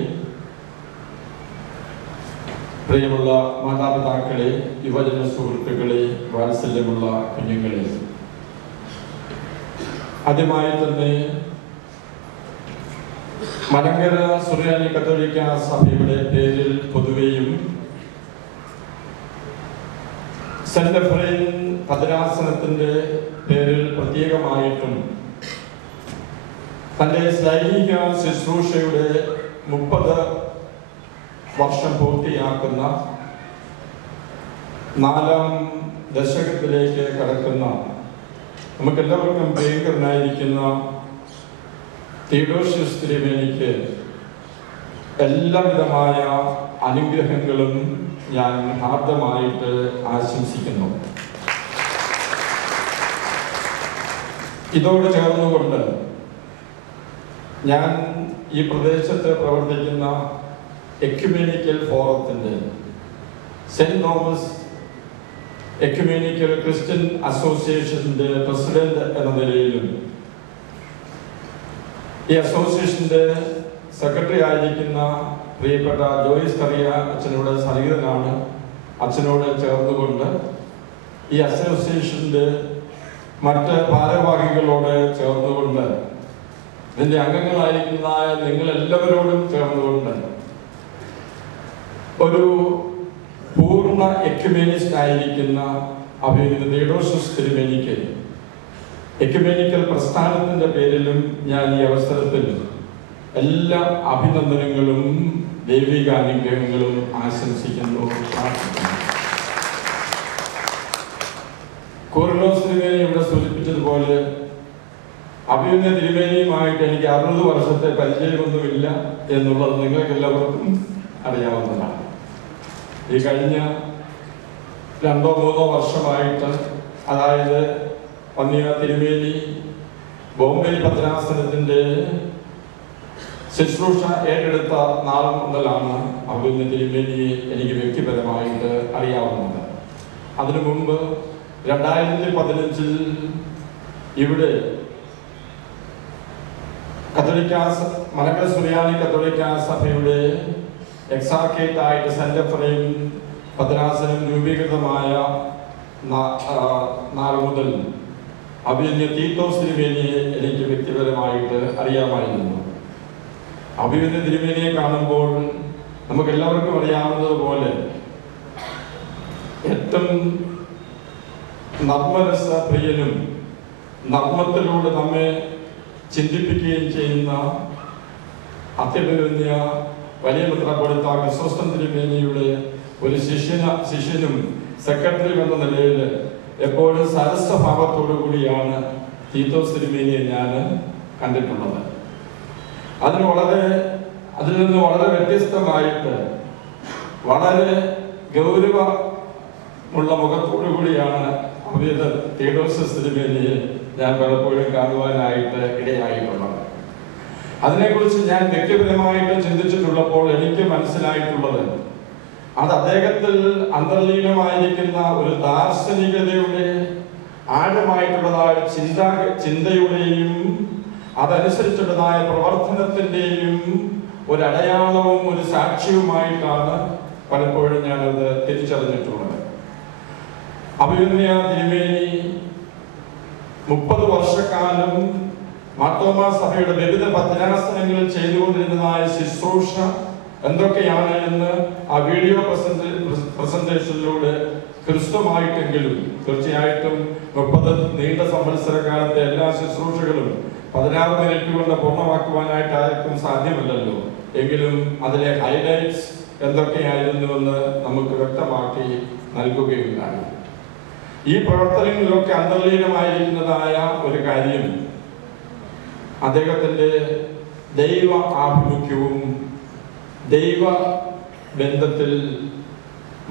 പ്രിയമുള്ള മാതാപിതാക്കളെ, യുവജന സുഹൃത്തുക്കളെ, വാത്സല്യമുള്ള കുഞ്ഞുങ്ങളെ, ആദ്യമായി തന്നെ മലങ്കര സുറിയാനി കത്തോലിക്ക സഭയുടെ പേരിൽ പൊതുവെയും സെന്റ് എഫ്രൈം ഭദ്രാസനത്തിന്റെ പേരിൽ പ്രത്യേകമായിട്ടും തൻ്റെ ലൈംഗിക ശുശ്രൂഷയുടെ 30 വർഷം പൂർത്തിയാക്കുന്ന 4ാം ദശകത്തിലേക്ക് കടക്കുന്ന നമുക്കെല്ലാവർക്കും പ്രിയങ്കരനായിരിക്കുന്ന തിയോഡോഷ്യസ് തിരുമേനിക്ക് എല്ലാവിധമായ അനുഗ്രഹങ്ങളും ഞാൻ ഹാർദമായിട്ട് ആശംസിക്കുന്നു. ഇതോട് ചേർന്നുകൊണ്ട് ഞാൻ ഈ പ്രദേശത്ത് പ്രവർത്തിക്കുന്ന എക്യുമെനിക്കൽ ഫോറത്തിൻ്റെ സെന്റ് തോമസ് എക്യുമെനിക്കൽ ക്രിസ്ത്യൻ അസോസിയേഷൻ്റെ പ്രസിഡന്റ് എന്ന നിലയിലും ഈ അസോസിയേഷൻ്റെ സെക്രട്ടറി ആയിരിക്കുന്ന പ്രിയപ്പെട്ട ജോയിസ് കറിയ അച്ഛനോട് സന്നിഹിതനാണ്. അച്ഛനോട് ചേർന്നുകൊണ്ട് ഈ അസോസിയേഷൻ്റെ മറ്റ് ഭാരവാഹികളോട് ചേർന്നുകൊണ്ട് ഇതിൻ്റെ അംഗങ്ങളായിരിക്കുന്ന നിങ്ങളെല്ലാവരോടും ചേർന്നുകൊണ്ട് ഒരു പൂർണ്ണ എക്യുമെനിസ്റ്റ് ആയിരിക്കുന്ന അഭിമന്യ തിയോഡോഷ്യസ് തിരുമേനിക്ക് എക്യുമെനിക്കൽ പ്രസ്ഥാനത്തിൻ്റെ പേരിലും ഞാൻ ഈ അവസരത്തിൽ എല്ലാ അഭിനന്ദനങ്ങളും ദൈവികാനുഗ്രഹങ്ങളും ആശംസിക്കുന്നു, പ്രാർത്ഥിക്കുന്നു. കോറിലോസ് തിരുമേനി ഇവിടെ സൂചിപ്പിച്ചതുപോലെ അഭിമന്യ തിരുമേനിയുമായിട്ട് എനിക്ക് 60 വർഷത്തെ പരിചയമൊന്നുമില്ല എന്നുള്ളത് നിങ്ങൾക്കെല്ലാവർക്കും അറിയാവുന്നതാണ്. ഈ കഴിഞ്ഞ 2-3 വർഷമായിട്ട്, അതായത് വന്യ തിരുമേനി ബോംബെ ഭദ്രാസനത്തിൻ്റെ ശുശ്രൂഷ ഏറ്റെടുത്ത നാൾ മുതലാണ് അഭിമന്യ തിരുമേനിയെ എനിക്ക് വ്യക്തിപരമായിട്ട് അറിയാവുന്നത്. അതിനു മുമ്പ് 2015 ഇവിടെ മലങ്കര സുറിയാനി കത്തോലിക്ക സഭയുടെ എക്സാർക്കേറ്റ് ആയിട്ട് സെന്റ് എഫ്രൈം ഭദ്രാസനം രൂപീകൃതമായ നാൾ മുതൽ അഭിമന്യ തീത്തോസ് തിരുമേനിയെ എനിക്ക് വ്യക്തിപരമായിട്ട് അറിയാമായിരുന്നു. അഭിമന്യ തിരുമേനിയെ കാണുമ്പോൾ നമുക്കെല്ലാവർക്കും അറിയാവുന്നതുപോലെ ഏറ്റവും നർമ്മരസപ്രിയനും നർമ്മത്തിലൂടെ നമ്മെ ചിന്തിപ്പിക്കുകയും ചെയ്യുന്ന അത്യഭിമന്യ വലിയ മെത്രാപ്പൊലീത്ത ക്രിസോസ്റ്റം തിരുമേനിയുടെ ഒരു ശിഷ്യനും സെക്രട്ടറിയും എന്ന നിലയിൽ എപ്പോഴും സരസഭാവത്തോടു കൂടിയാണ് തീത്തോസ് തിരുമേനിയെ ഞാൻ കണ്ടിട്ടുള്ളത്. അതിൽ നിന്ന് വളരെ വ്യത്യസ്തമായിട്ട് വളരെ ഉള്ള മുഖത്തോടു കൂടിയാണ് തിയോഡോസിയസ് തിരുമേനിയെ ഞാൻ പലപ്പോഴും കാണുവാനായിട്ട് ഇടയായിട്ടുള്ളത്. അതിനെക്കുറിച്ച് ഞാൻ വ്യക്തിപരമായിട്ട് ചിന്തിച്ചിട്ടുള്ളപ്പോൾ എനിക്ക് മനസ്സിലായിട്ടുള്ളത് അത് അദ്ദേഹത്തിൽ അന്തർലീനമായിരിക്കുന്ന ഒരു ദാർശനികതയുടെ ആഴമായിട്ടുള്ളതായ ചിന്തയുടെയും അതനുസരിച്ചുള്ളതായ പ്രവർത്തനത്തിൻ്റെയും ഒരു അടയാളവും ഒരു സാക്ഷ്യവുമായിട്ടാണ് പലപ്പോഴും ഞാനത് തിരിച്ചറിഞ്ഞിട്ടുള്ളത്. അഭിനന്ദ തിരുമേനി 30 വർഷക്കാലം മാർത്തോമാ സഭയുടെ വിവിധ ഭദ്രാസനങ്ങളിൽ ചെയ്തുകൊണ്ടിരുന്നതായ ശുശ്രൂഷ എന്തൊക്കെയാണ് എന്ന് ആ വീഡിയോ പ്രസന്റേഷനിലൂടെ ക്രിസ്തുമായിട്ടെങ്കിലും തീർച്ചയായിട്ടും 30 നീണ്ട സംവത്സരകാലത്തെ എല്ലാ ശുശ്രൂഷകളും 16 മിനിറ്റ് കൊണ്ട് പൂർണ്ണമാക്കുവാനായിട്ട് ആർക്കും സാധ്യമല്ലല്ലോ. എങ്കിലും അതിലെ ഹൈലൈറ്റ്സ് എന്തൊക്കെയായിരുന്നുവെന്ന് നമുക്ക് വ്യക്തമാക്കി നൽകുകയുണ്ടായി. ഈ പ്രവർത്തനങ്ങളിലൊക്കെ അന്തർലീനമായിരിക്കുന്നതായ ഒരു കാര്യം അദ്ദേഹത്തിൻ്റെ ദൈവ ആഭിമുഖ്യവും ദൈവ ബന്ധത്തിൽ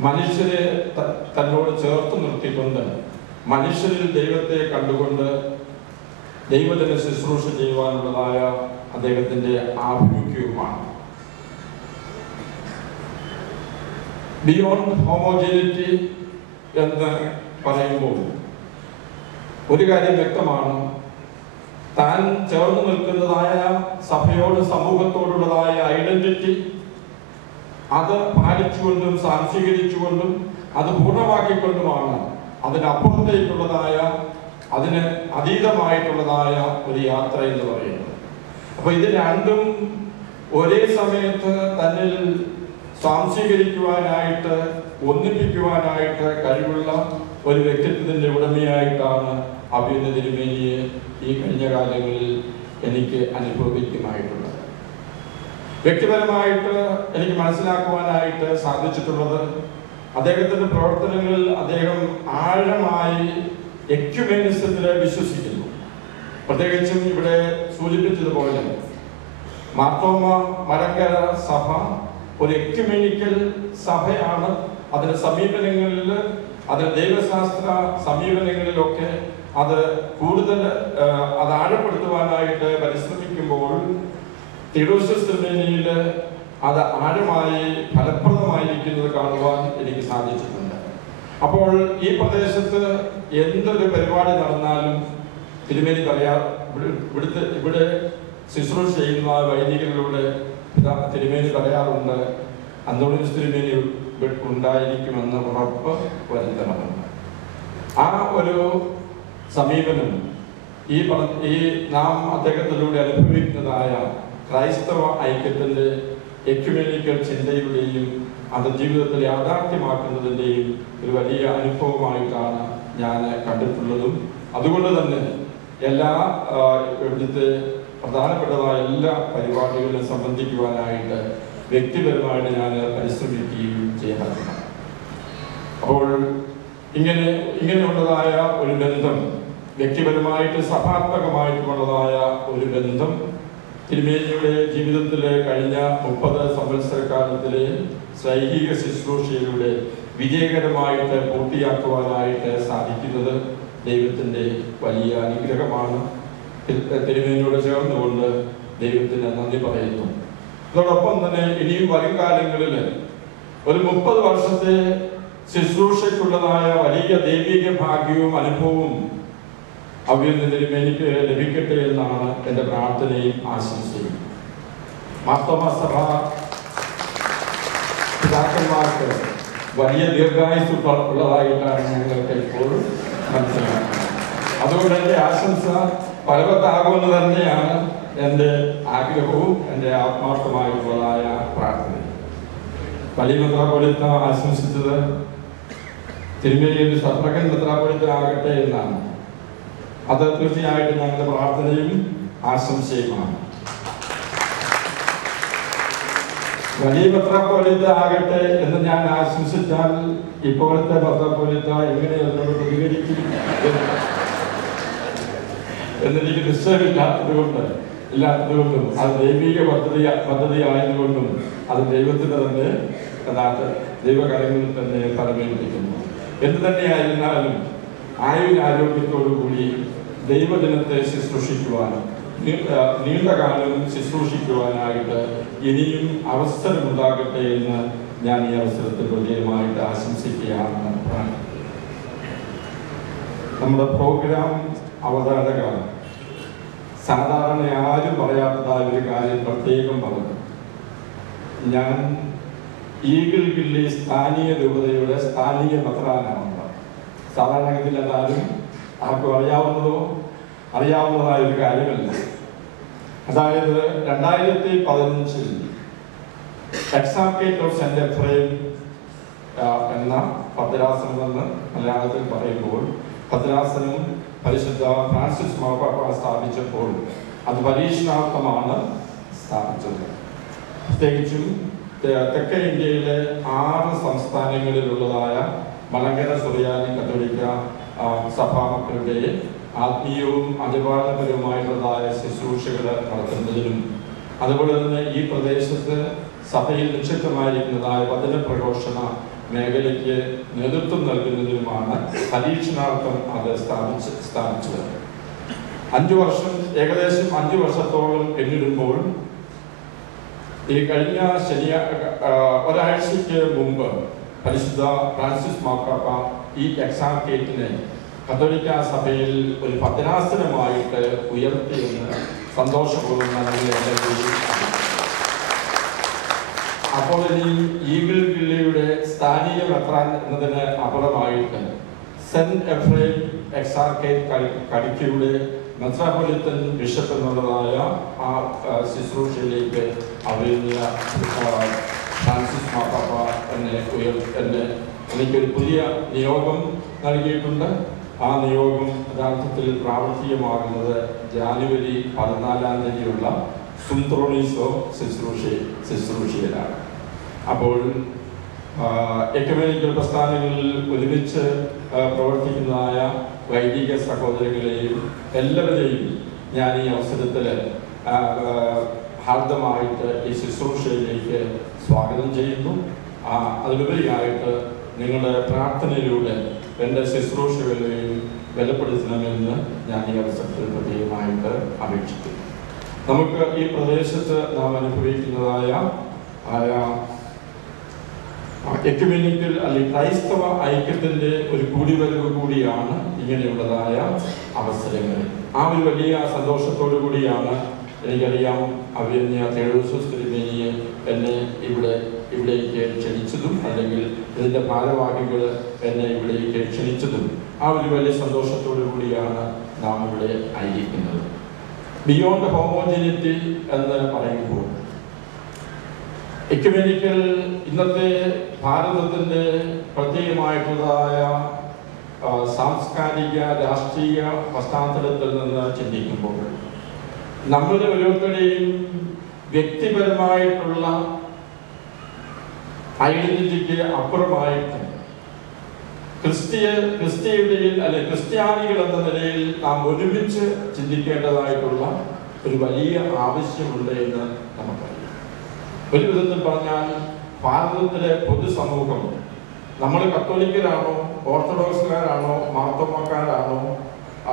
മനുഷ്യരെ തന്നോട് ചേർത്ത് നിർത്തിക്കൊണ്ട് മനുഷ്യരിൽ ദൈവത്തെ കണ്ടുകൊണ്ട് ദൈവത്തിന് ശുശ്രൂഷ ചെയ്യുവാനുള്ളതായ അദ്ദേഹത്തിൻ്റെ ആഭിമുഖ്യവുമാണ്. ബിയോണ്ട് ഹോമോജനിറ്റി എന്ന് പറയുമ്പോൾ ഒരു കാര്യം വ്യക്തമാണ്. താൻ ചേർന്ന് നിൽക്കുന്നതായ സഭയോട് സമൂഹത്തോടുള്ളതായ ഐഡന്റിറ്റി അത് പാലിച്ചുകൊണ്ടും സാംശീകരിച്ചുകൊണ്ടും അത് പൂർണ്ണമാക്കിക്കൊണ്ടുമാണ് അതിനപ്പുറത്തേക്കുള്ളതായ അതിന് അതീതമായിട്ടുള്ളതായ ഒരു യാത്ര എന്ന് പറയുന്നത്. അപ്പൊ ഇത് രണ്ടും ഒരേ സമയത്ത് തന്നിൽ സ്വാംശീകരിക്കുവാനായിട്ട് ഒന്നിപ്പിക്കുവാനായിട്ട് കഴിവുള്ള ഒരു വ്യക്തിത്വത്തിന്റെ ഉടമയായിട്ടാണ് അഭിനന്ദ തിരുമേനിയെ ഈ കഴിഞ്ഞ കാലങ്ങളിൽ എനിക്ക് അനുഭവിക്കുമായിട്ടുള്ളത്. വ്യക്തിപരമായിട്ട് എനിക്ക് മനസ്സിലാക്കുവാനായിട്ട് സാധിച്ചിട്ടുള്ളത് അദ്ദേഹത്തിന്റെ പ്രവർത്തനങ്ങളിൽ അദ്ദേഹം ആഴമായി എക്യുമെനിസത്തിൽ വിശ്വസിക്കുന്നു. പ്രത്യേകിച്ചും ഇവിടെ സൂചിപ്പിച്ചതുപോലെ മാർത്തോമ മലങ്കര സഭ ഒരു എക്യുമെനിക്കൽ സഭയാണ്. അതിന്റെ സമീപനങ്ങളിൽ അതിന്റെ ദൈവശാസ്ത്ര സമീപനങ്ങളിലൊക്കെ അത് കൂടുതൽ അത് ആഴപ്പെടുത്തുവാനായിട്ട് പരിശ്രമിക്കുമ്പോൾ തിയോഡോഷ്യസ് തിരുമേനിയിൽ അത് ആഴമായി ഫലപ്രദമായിരിക്കുന്നത് കാണുവാൻ എനിക്ക് സാധിച്ചിട്ടുണ്ട്. അപ്പോൾ ഈ പ്രദേശത്ത് എന്തൊരു പരിപാടി നടന്നാലും തിരുമേനി ഇവിടെ ശുശ്രൂഷ ചെയ്യുന്ന വൈദികരിലൂടെ തിരുമേനി പറയാറുണ്ട്, അന്തോണിയോസ് തിരുമേനി ഉണ്ടായിരിക്കുമെന്ന് ഉറപ്പ് വരുത്തണമെന്ന്. ആ ഒരു സമീപനം ഈ നാം അദ്ദേഹത്തിലൂടെ അനുഭവിക്കുന്നതായ ക്രൈസ്തവ ഐക്യത്തിന്റെ എക്യുമെനിക്കൽ ചിന്തയുടെയും അത് ജീവിതത്തിൽ യാഥാർത്ഥ്യമാക്കുന്നതിൻ്റെയും ഒരു വലിയ അനുഭവമായിട്ടാണ് ഞാൻ കണ്ടിട്ടുള്ളതും. അതുകൊണ്ട് തന്നെ എല്ലാ ഇവിടുത്തെ പ്രധാനപ്പെട്ടതായ എല്ലാ പരിപാടികളിലും സംബന്ധിക്കുവാനായിട്ട് വ്യക്തിപരമായിട്ട് ഞാൻ പരിശ്രമിക്കുകയും ചെയ്യാറുണ്ട്. അപ്പോൾ ഇങ്ങനെയുള്ളതായ ഒരു ബന്ധം, വ്യക്തിപരമായിട്ട് സഭാത്മകമായിട്ടുള്ളതായ ഒരു ബന്ധം തിരുമേനിയുടെ ജീവിതത്തിലെ കഴിഞ്ഞ 30 സംവത്സരക്കാലത്തിലെ സൈഹിക ശുശ്രൂഷയിലൂടെ വിജയകരമായിട്ട് പൂർത്തിയാക്കുവാനായിട്ട് സാധിക്കുന്നത് ദൈവത്തിൻ്റെ വലിയ അനുഗ്രഹമാണ്. തിരുമേനിയോട് ചേർന്നുകൊണ്ട് ദൈവത്തിന് നന്ദി പറയുന്നു. അതോടൊപ്പം തന്നെ ഇനിയും വരും കാലങ്ങളിൽ ഒരു 30 വർഷത്തെ ശുശ്രൂഷയ്ക്കുള്ളതായ വലിയ ദൈവിക ഭാഗ്യവും അനുഭവവും അഭിനന്ദ തിരുമേനിക്ക് ലഭിക്കട്ടെ എന്നാണ് എൻ്റെ പ്രാർത്ഥനയും ആശംസയും. മാർത്തോമ സഭ പിതാക്കന്മാർക്ക് വലിയ ദീർഘായുസ് ഉള്ളതായിട്ടാണ് ഞങ്ങൾക്ക് ഇപ്പോഴും മനസ്സിലാക്കുന്നത്. അതുകൊണ്ട് എൻ്റെ ആശംസ ഫലവത്താകുമെന്ന് തന്നെയാണ് എൻ്റെ ആഗ്രഹവും എൻ്റെ ആത്മാർത്ഥമായിട്ടുള്ളതായ പ്രാർത്ഥനയും. വലിയ മെത്രാപ്പൊലീത്ത ആശംസിച്ചത് തിരുമേനി ഒരു സത്രകൻ മെത്രാപ്പൊലീത്ത ആകട്ടെ എന്നാണ്. അത് തീർച്ചയായിട്ടും ഞങ്ങളുടെ പ്രാർത്ഥനയും ആശംസയുമാണ്. വലിയ മെത്രാപ്പൊലീത്ത ആകട്ടെ എന്ന് ഞാൻ ആശംസിച്ചാൽ ഇപ്പോഴത്തെ മെത്രാപ്പൊലീത്ത എങ്ങനെ അതിനോട് പ്രതികരിക്കും എന്നെനിക്ക് നിശ്ചയമില്ലാത്തതുകൊണ്ടും അത് ദൈവിക പദ്ധതി ആയതുകൊണ്ടും അത് ദൈവത്തിന്റെ തന്നെ ദൈവകരങ്ങളിൽ തന്നെ ഫലമേൽപ്പിക്കുന്നു. എന്തു തന്നെയായിരുന്നാലും ആയുരാരോഗ്യത്തോടുകൂടി ദൈവജനത്തെ ശുശ്രൂഷിക്കുവാൻ നീണ്ടകാലം ശുശ്രൂഷിക്കുവാനായിട്ട് ഇനിയും അവസരമുണ്ടാകട്ടെ എന്ന് ഞാൻ ഈ അവസരത്തിൽ ഹൃദയമായിട്ട് ആശംസിക്കുകയാണ്. നമ്മുടെ പ്രോഗ്രാം അവതാരക സാധാരണ ആരും പറയാത്തതായ ഒരു കാര്യം പ്രത്യേകം പറഞ്ഞു. ഞാൻ ഈഗിൾഗില്ലി സ്ഥാനീയ രൂപതയുടെ സ്ഥാനീയ മെത്രാനാണ്. സാധാരണഗതിയിൽ എല്ലാവരും ആർക്കും അറിയാവുന്നതായ ഒരു കാര്യമല്ല. അതായത് 2015 എക്സാർക്കേറ്റ് ഓഫ് സെന്റ് എഫ്രൈം എന്ന ഭദ്രാസനം എന്ന് മലയാളത്തിൽ പറയുമ്പോൾ ഭദ്രാസനം പരിശുദ്ധ ഫ്രാൻസിസ് മാർപ്പാപ്പ സ്ഥാപിച്ചപ്പോൾ അത് പരീക്ഷണാർത്ഥമാണ് സ്ഥാപിച്ചത്. പ്രത്യേകിച്ചും തെക്കേ ഇന്ത്യയിലെ 6 സംസ്ഥാനങ്ങളിലുള്ളതായ മലങ്കര സുറിയാനി കത്തോലിക്ക സഭാമക്കളുടെ ആത്മീയവും അനുപാലനപരവുമായിട്ടുള്ളതായ ശുശ്രൂഷകൾ നടത്തുന്നതിനും അതുപോലെ തന്നെ ഈ പ്രദേശത്ത് സഭയിൽ നിക്ഷിപ്തമായിരിക്കുന്നതായ വചന പ്രഘോഷണ മേഖലയ്ക്ക് നേതൃത്വം നൽകുന്നതിനുമാണ് പരീക്ഷണാർത്ഥം അത് സ്ഥാപിച്ചത്. 5 വർഷം, ഏകദേശം 5 വർഷത്തോളം പിന്നിടുമ്പോൾ ഈ കഴിഞ്ഞ ഒരാഴ്ചയ്ക്ക് മുമ്പ് പരിശുദ്ധ ഫ്രാൻസിസ് മാർപ്പാപ്പ ഈ എക്സാർക്കേറ്റിനെ കത്തോലിക്ക സഭയിൽ ഒരു ഭദ്രാസനമായിട്ട് ഉയർത്തിയെന്ന് സന്തോഷപൂർവ്വം അപ്പോൾ ഇനി ഈഗിൾഗില്ലിയുടെ സ്ഥാനീയ മെത്രാൻ എന്നതിന് അപ്പുറമായിട്ട് സെന്റ് എഫ്രൈം എക്സാർക്കേറ്റ് കടിക്കയുടെ മെത്രാപ്പൊലിത്തൻ ബിഷപ്പ് എന്നുള്ളതായ ആ ശുശ്രൂഷയിലേക്ക് അവരുന്ന ഫ്രാൻസിസ് മാർപ്പാപ്പ എനിക്കൊരു പുതിയ നിയോഗം നൽകിയിട്ടുണ്ട്. ആ നിയോഗം യഥാർത്ഥത്തിൽ പ്രാവർത്തികമാകുന്നത് ജാനുവരി 14-ാം തീയതിയുള്ള സുന്ത്രോണിസോ ശുശ്രൂഷയിലാണ്. അപ്പോൾ എക്യുമെനിക്കൽ പ്രസ്ഥാനങ്ങളിൽ ഒരുമിച്ച് പ്രവർത്തിക്കുന്നതായ വൈദിക സഹോദരങ്ങളെയും എല്ലാവരെയും ഞാൻ ഈ അവസരത്തിൽ ഹാർദമായിട്ട് ഈ ശുശ്രൂഷയിലേക്ക് സ്വാഗതം ചെയ്യുന്നു. അതിലുപരിയായിട്ട് നിങ്ങളുടെ പ്രാർത്ഥനയിലൂടെ എൻ്റെ ശുശ്രൂഷകളെയും ബലപ്പെടുത്തണമെന്ന് ഞാൻ ഈ അവസരത്തിൽ പ്രത്യേകമായിട്ട് അപേക്ഷിക്കുന്നു. നമുക്ക് ഈ പ്രദേശത്ത് നാം അനുഭവിക്കുന്നതായ എക്യുമെനിക്കൽ അല്ലെങ്കിൽ ക്രൈസ്തവ ഐക്യത്തിൻ്റെ ഒരു കൂടിവരവ് കൂടിയാണ് ഇങ്ങനെയുള്ളതായ അവസരങ്ങൾ. ആ ഒരു വലിയ സന്തോഷത്തോടു കൂടിയാണ് എനിക്കറിയാം അഭിനന്ദ തെയോഡോസിയസ് തിരുമേനിയെ എന്നെ ഇവിടേക്ക് ക്ഷണിച്ചതും അല്ലെങ്കിൽ ഇതിൻ്റെ ഭാരവാഹികൾ എന്നെ ഇവിടേക്ക് ക്ഷണിച്ചതും ആ ഒരു വലിയ സന്തോഷത്തോടു കൂടിയാണ് നാം ഇവിടെ ആയിരിക്കുന്നത്. ബിയോണ്ട് ഹോമോജിനിറ്റി എന്ന് പറയുമ്പോൾ എക്യുമെനിക്കൽ ഇന്നത്തെ ഭാരതത്തിൻ്റെ പ്രത്യേകമായിട്ടുള്ളതായ സാംസ്കാരിക രാഷ്ട്രീയ പശ്ചാത്തലത്തിൽ നിന്ന് ചിന്തിക്കുമ്പോൾ നമ്മളുടെ ഓരോരുത്തരുടെയും വ്യക്തിപരമായിട്ടുള്ള ഐഡന്റിറ്റിക്ക് അപ്പുറമായിട്ട് ക്രിസ്ത്യതയിൽ അല്ലെ ക്രിസ്ത്യാനികൾ എന്ന നിലയിൽ നാം ഒരുമിച്ച് ചിന്തിക്കേണ്ടതായിട്ടുള്ള ഒരു വലിയ ആവശ്യമുണ്ട് എന്ന് നമുക്കറിയാം. ഒരു വിധത്തിൽ പറഞ്ഞാൽ ഭാരതത്തിലെ പൊതുസമൂഹം നമ്മൾ കത്തോലിക്കരാണോ, ഓർത്തഡോക്സുകാരാണോ, മാർത്തോമാക്കാരാണോ,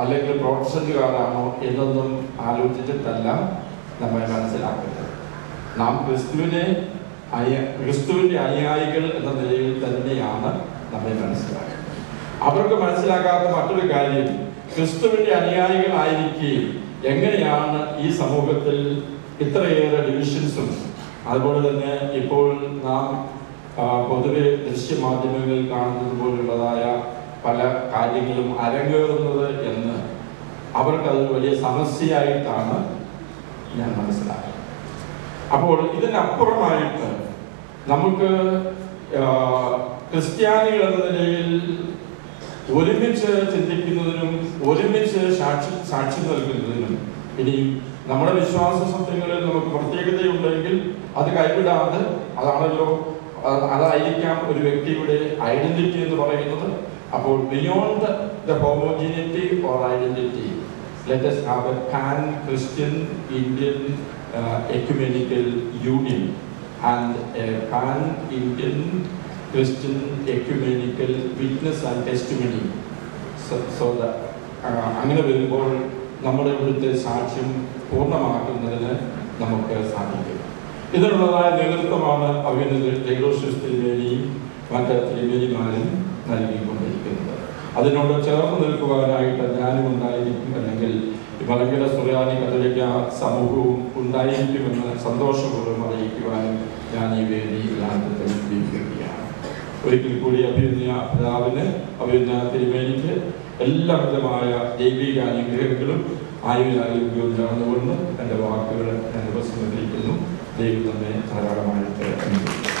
അല്ലെങ്കിൽ പ്രൊട്ടസ്റ്റന്റുകാരാണോ എന്നൊന്നും ആലോചിച്ചിട്ടല്ല നമ്മെ മനസ്സിലാക്കുന്നത്. നാം ക്രിസ്തുവിൻ്റെ അനുയായികൾ എന്ന നിലയിൽ തന്നെയാണ് നമ്മെ മനസ്സിലാക്കുന്നത്. അവർക്ക് മനസ്സിലാക്കാത്ത മറ്റൊരു കാര്യം, ക്രിസ്തുവിൻ്റെ അനുയായികളായിരിക്കുകയും എങ്ങനെയാണ് ഈ സമൂഹത്തിൽ ഇത്രയേറെ ഡിവിഷൻസും അതുപോലെ തന്നെ ഇപ്പോൾ നാം പൊതുവെ ദൃശ്യമാധ്യമങ്ങളിൽ കാണുന്നത് പോലുള്ളതായ പല കാര്യങ്ങളും അരങ്ങേറുന്നത് എന്ന് അവർക്കത് വലിയ സമസ്യയായിട്ടാണ് ഞാൻ മനസ്സിലാക്കുന്നത്. അപ്പോൾ ഇതിനപ്പുറമായിട്ട് നമുക്ക് ക്രിസ്ത്യാനികൾ എന്ന നിലയിൽ ഒരുമിച്ച് ചിന്തിക്കുന്നതിനും ഒരുമിച്ച് സാക്ഷി നൽകുന്നതിനും ഇനിയും നമ്മുടെ വിശ്വാസ സത്യങ്ങളിൽ നമുക്ക് പ്രത്യേകതയുണ്ടെങ്കിൽ അത് കൈവിടാതെ അതായിരിക്കാം ഒരു വ്യക്തിയുടെ ഐഡന്റിറ്റി എന്ന് പറയുന്നത്. അപ്പോൾ beyond the homogeneity or identity, let us have a pan-Christian Indian ecumenical union and a pan-Indian Christian ecumenical witness and testimony. So that അങ്ങനെ വരുമ്പോൾ നമ്മുടെ ഇവിടുത്തെ സാക്ഷ്യം പൂർണ്ണമാക്കുന്നതിന് നമുക്ക് സാധിക്കും. ഇതിനുള്ളതായ നേതൃത്വമാണ് അഭിനന്ദ തെയോഡോഷ്യസ് തിരുമേനിയും മറ്റ് തിരുമേനിമാരും നൽകിക്കൊണ്ടിരിക്കുന്നത്. അതിനോട് ചേർന്ന് നിൽക്കുവാനായിട്ട് ഞാനും ഉണ്ടായിരിക്കും, അല്ലെങ്കിൽ മലങ്കര സുറിയാനി കത്തോലിക്ക സമൂഹവും ഉണ്ടായിരിക്കുമെന്ന് സന്തോഷപൂർവ്വം അറിയിക്കുവാനും ഞാൻ ഈ വേദിയിൽ ആഗ്രഹിക്കുകയാണ്. ഒരിക്കൽ കൂടി അഭിനന്ദ പിതാവിന്, അഭിനന്ദ തിരുമേനിക്ക് എല്ലാവിധമായ ദൈവിക അനുഗ്രഹങ്ങളും ആയുരാരോഗ്യവും നടന്നുകൊണ്ട് എൻ്റെ വാക്കുകൾ ഞാൻ ഉപസംഹരിക്കുന്നു. ദൈവം തന്നെ ധാരാളമായിട്ട് അനുഗ്രഹിക്കും.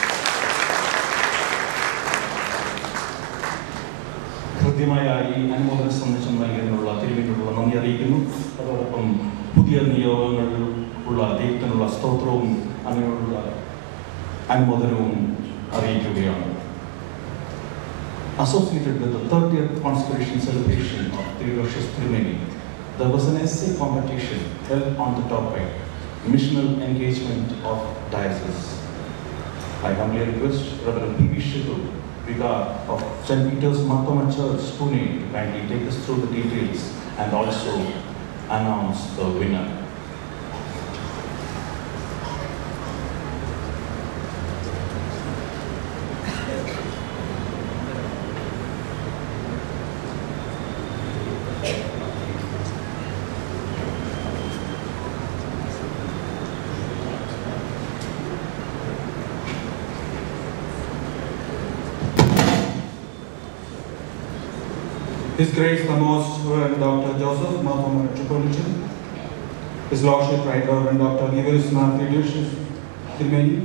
കൃത്യമായ ഈ അനുമോദന സന്ദേശം നൽകിയതിനുള്ള തിരുമേനിയോടുള്ള നന്ദി അറിയിക്കുന്നു. അതോടൊപ്പം പുതിയ നിയോഗങ്ങളുള്ള ദൈവത്തിനുള്ള സ്തോത്രവും അങ്ങനെയുള്ള അനുമോദനവും അറിയിക്കുകയാണ്. Associated with the 30th Consecration celebration of Theodosius Thirumeni, there was an essay competition held on the topic Missional Engagement of Diocese. I humbly request Reverend P.V. Shitu, Vicar of St. Peter's Thoma Church, Pune, to kindly take us through the details and also announce the winner. His Grace the Most Reverend Dr. Joseph Thoma Metropolitan, His Lordship Right Reverend Dr. Geevarghese Theodosius Thirumeni,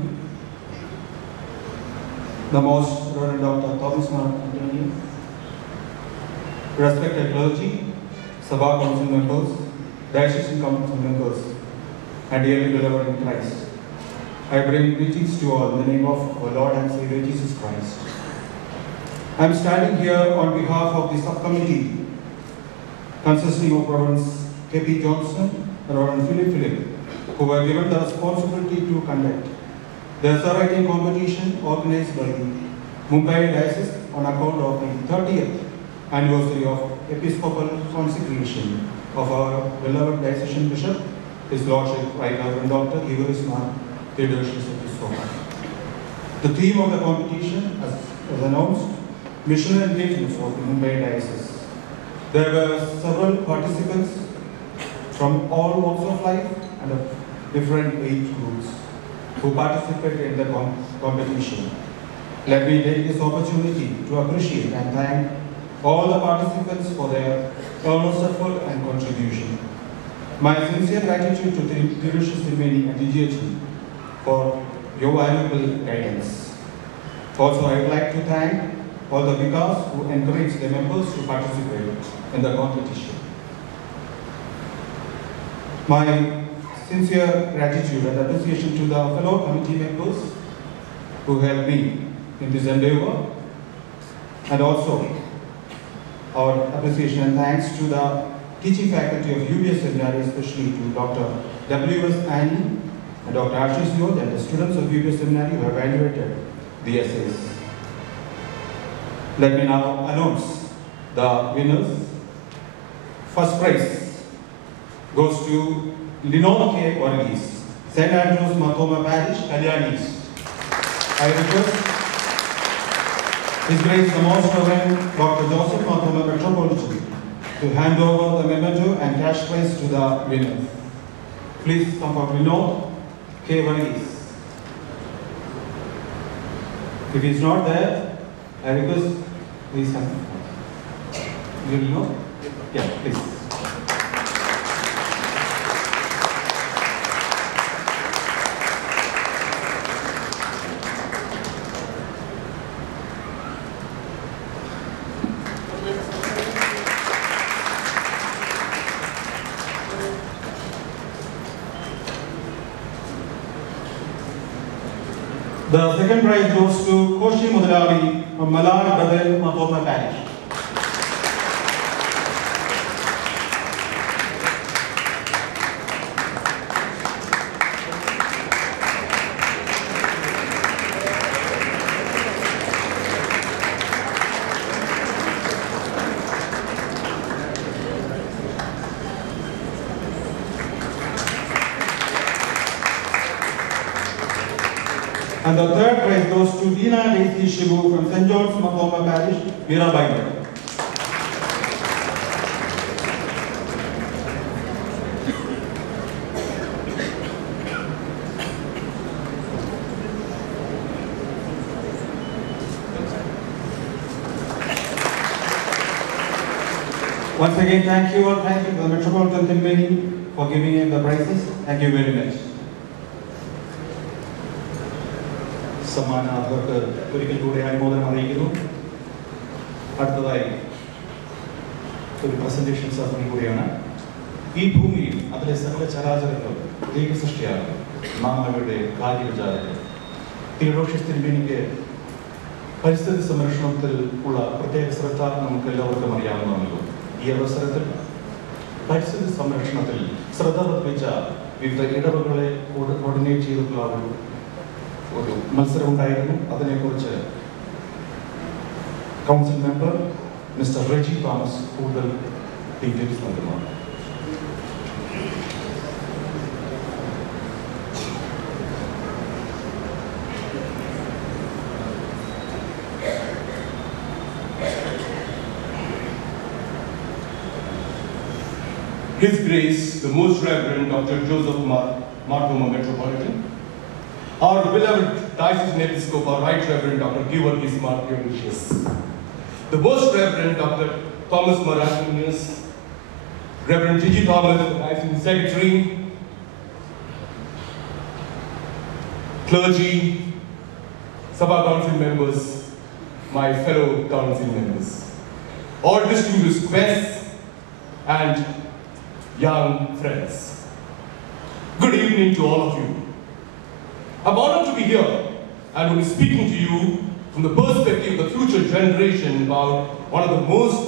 the Most Reverend Dr. Thoma, respected clergy, Sabha Council members, Diocesan Council members, and dearly beloved in Christ, I bring greetings to all in the name of our Lord and Savior Jesus Christ. I am standing here on behalf of the subcommittee consisting of Reverend K.P. Johnson and Reverend Philip, who were given the responsibility to conduct the essay writing competition organized by the Mumbai Diocese on account of the 30th anniversary of Episcopal Consecration of our beloved Diocesan Bishop, His Lordship Right Reverend Dr. Geevarghese Theodosius Episcopal. The theme of the competition, as announced, Missional Engagements of the Mumbai Diocese. There were several participants from all walks of life and of different age groups who participated in the competition. Let me take this opportunity to appreciate and thank all the participants for their earnest effort and contribution. My sincere gratitude to Theodosius Thirumeni and DGH for your valuable guidance. Also, I would like to thank all the vicars who encourage the members to participate in the competition. My sincere gratitude and appreciation to the fellow committee members who helped me in this endeavor, and also our appreciation and thanks to the teaching faculty of UBS Seminary, especially to Dr. W.S. Annie and Dr. Ashish Yod and the students of UBS Seminary who have evaluated the essays. Let me now announce the winners. First prize goes to Geevarghese, St. Andrew's Thoma Parish, Kalyanis. I request His Grace the Most Reverend Dr. Joseph Thoma Metropolitan to hand over the memento and cash prize to the winner. Please come for Geevarghese. If he is not there, I request please come. You will know? Yeah, please. The second prize goes to Koshi Mudalari from Malar Badal Thoma Parish. And the third prize goes to Dina Daisy Shibu from St. John's Thoma Parish, Veerabai. Once again, thank you all. Thank you to the Metropolitan Thirumeni for giving him the prizes. Thank you very much. സമ്മാനാർഹർക്ക് ഒരിക്കൽ കൂടെ അനുമോദനം അറിയിക്കുന്നു. അടുത്തതായി ഒരു presentation ceremony കൂടിയാണ്. ഈ ഭൂമിയിൽ അതിലെ സകല ചരാചരങ്ങളും ദൈവസൃഷ്ടിയാണ്. നാം അവരുടെ കാര്യവിചാരങ്ങൾ. തിയോഡോഷ്യസ് തിരുമേനിക്ക് പരിസ്ഥിതി സംരക്ഷണത്തിൽ ഉള്ള പ്രത്യേക ശ്രദ്ധ നമുക്ക് എല്ലാവർക്കും അറിയാവുന്നതാണല്ലോ. ഈ അവസരത്തിൽ പരിസ്ഥിതി സംരക്ഷണത്തിൽ ശ്രദ്ധ പതിപ്പിച്ച വിവിധ ഇടവുകളെ കോർഡിനേറ്റ് ചെയ്തിട്ടുള്ള ഒരു മത്സരം ഉണ്ടായിരുന്നു. അതിനെക്കുറിച്ച് കൗൺസിൽ മെമ്പർ മിസ്റ്റർ റെജി തോമസ് കൂടുതൽ ഡീറ്റെയിൽസ് നൽകുന്നു. His Grace, the Most Reverend Dr. Joseph Thoma Metropolitan, our beloved Diocesan Episcopal, Right Reverend Dr. Geevarghese, Theodosius, the Most Reverend Dr. Thomas Marasinius, Reverend Gigi Thomas, the Diocesan Secretary, clergy, Sabha Council members, my fellow council members, all distinguished guests and young friends. Good evening to all of you. I'm honored to be here and will be speaking to you from the perspective of the future generation about one of the most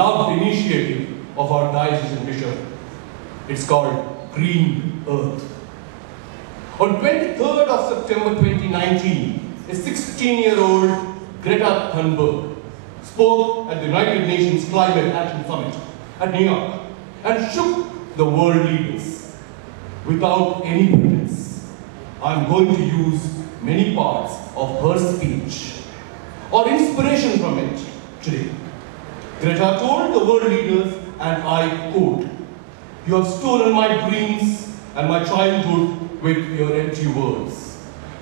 loved initiatives of our diocesan bishop. It's called Green Earth. On 23rd of September 2019, a 16-year-old Greta Thunberg spoke at the United Nations Climate Action Summit at New York and shook the world leaders without any pretense. I'm going to use many parts of her speech or inspiration from it today. Greta told the world leaders, and I quote, "You have stolen my dreams and my childhood with your empty words.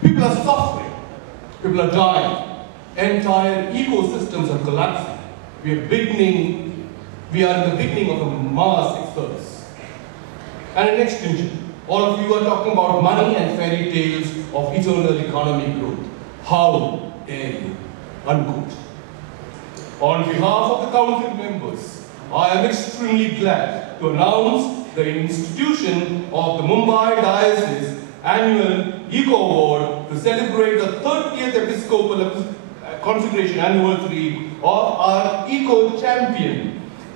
People are suffering, people are dying, entire ecosystems are collapsing. We are in the beginning of a mass exodus. And in extension, all of you are talking about money and fairy tales of eternal economic growth. How dare you?" Unquote. On behalf of the council members, I am extremely glad to announce the institution of the Mumbai Diocese annual Eco Award to celebrate the 30th Episcopal Consecration anniversary of our Eco Champion,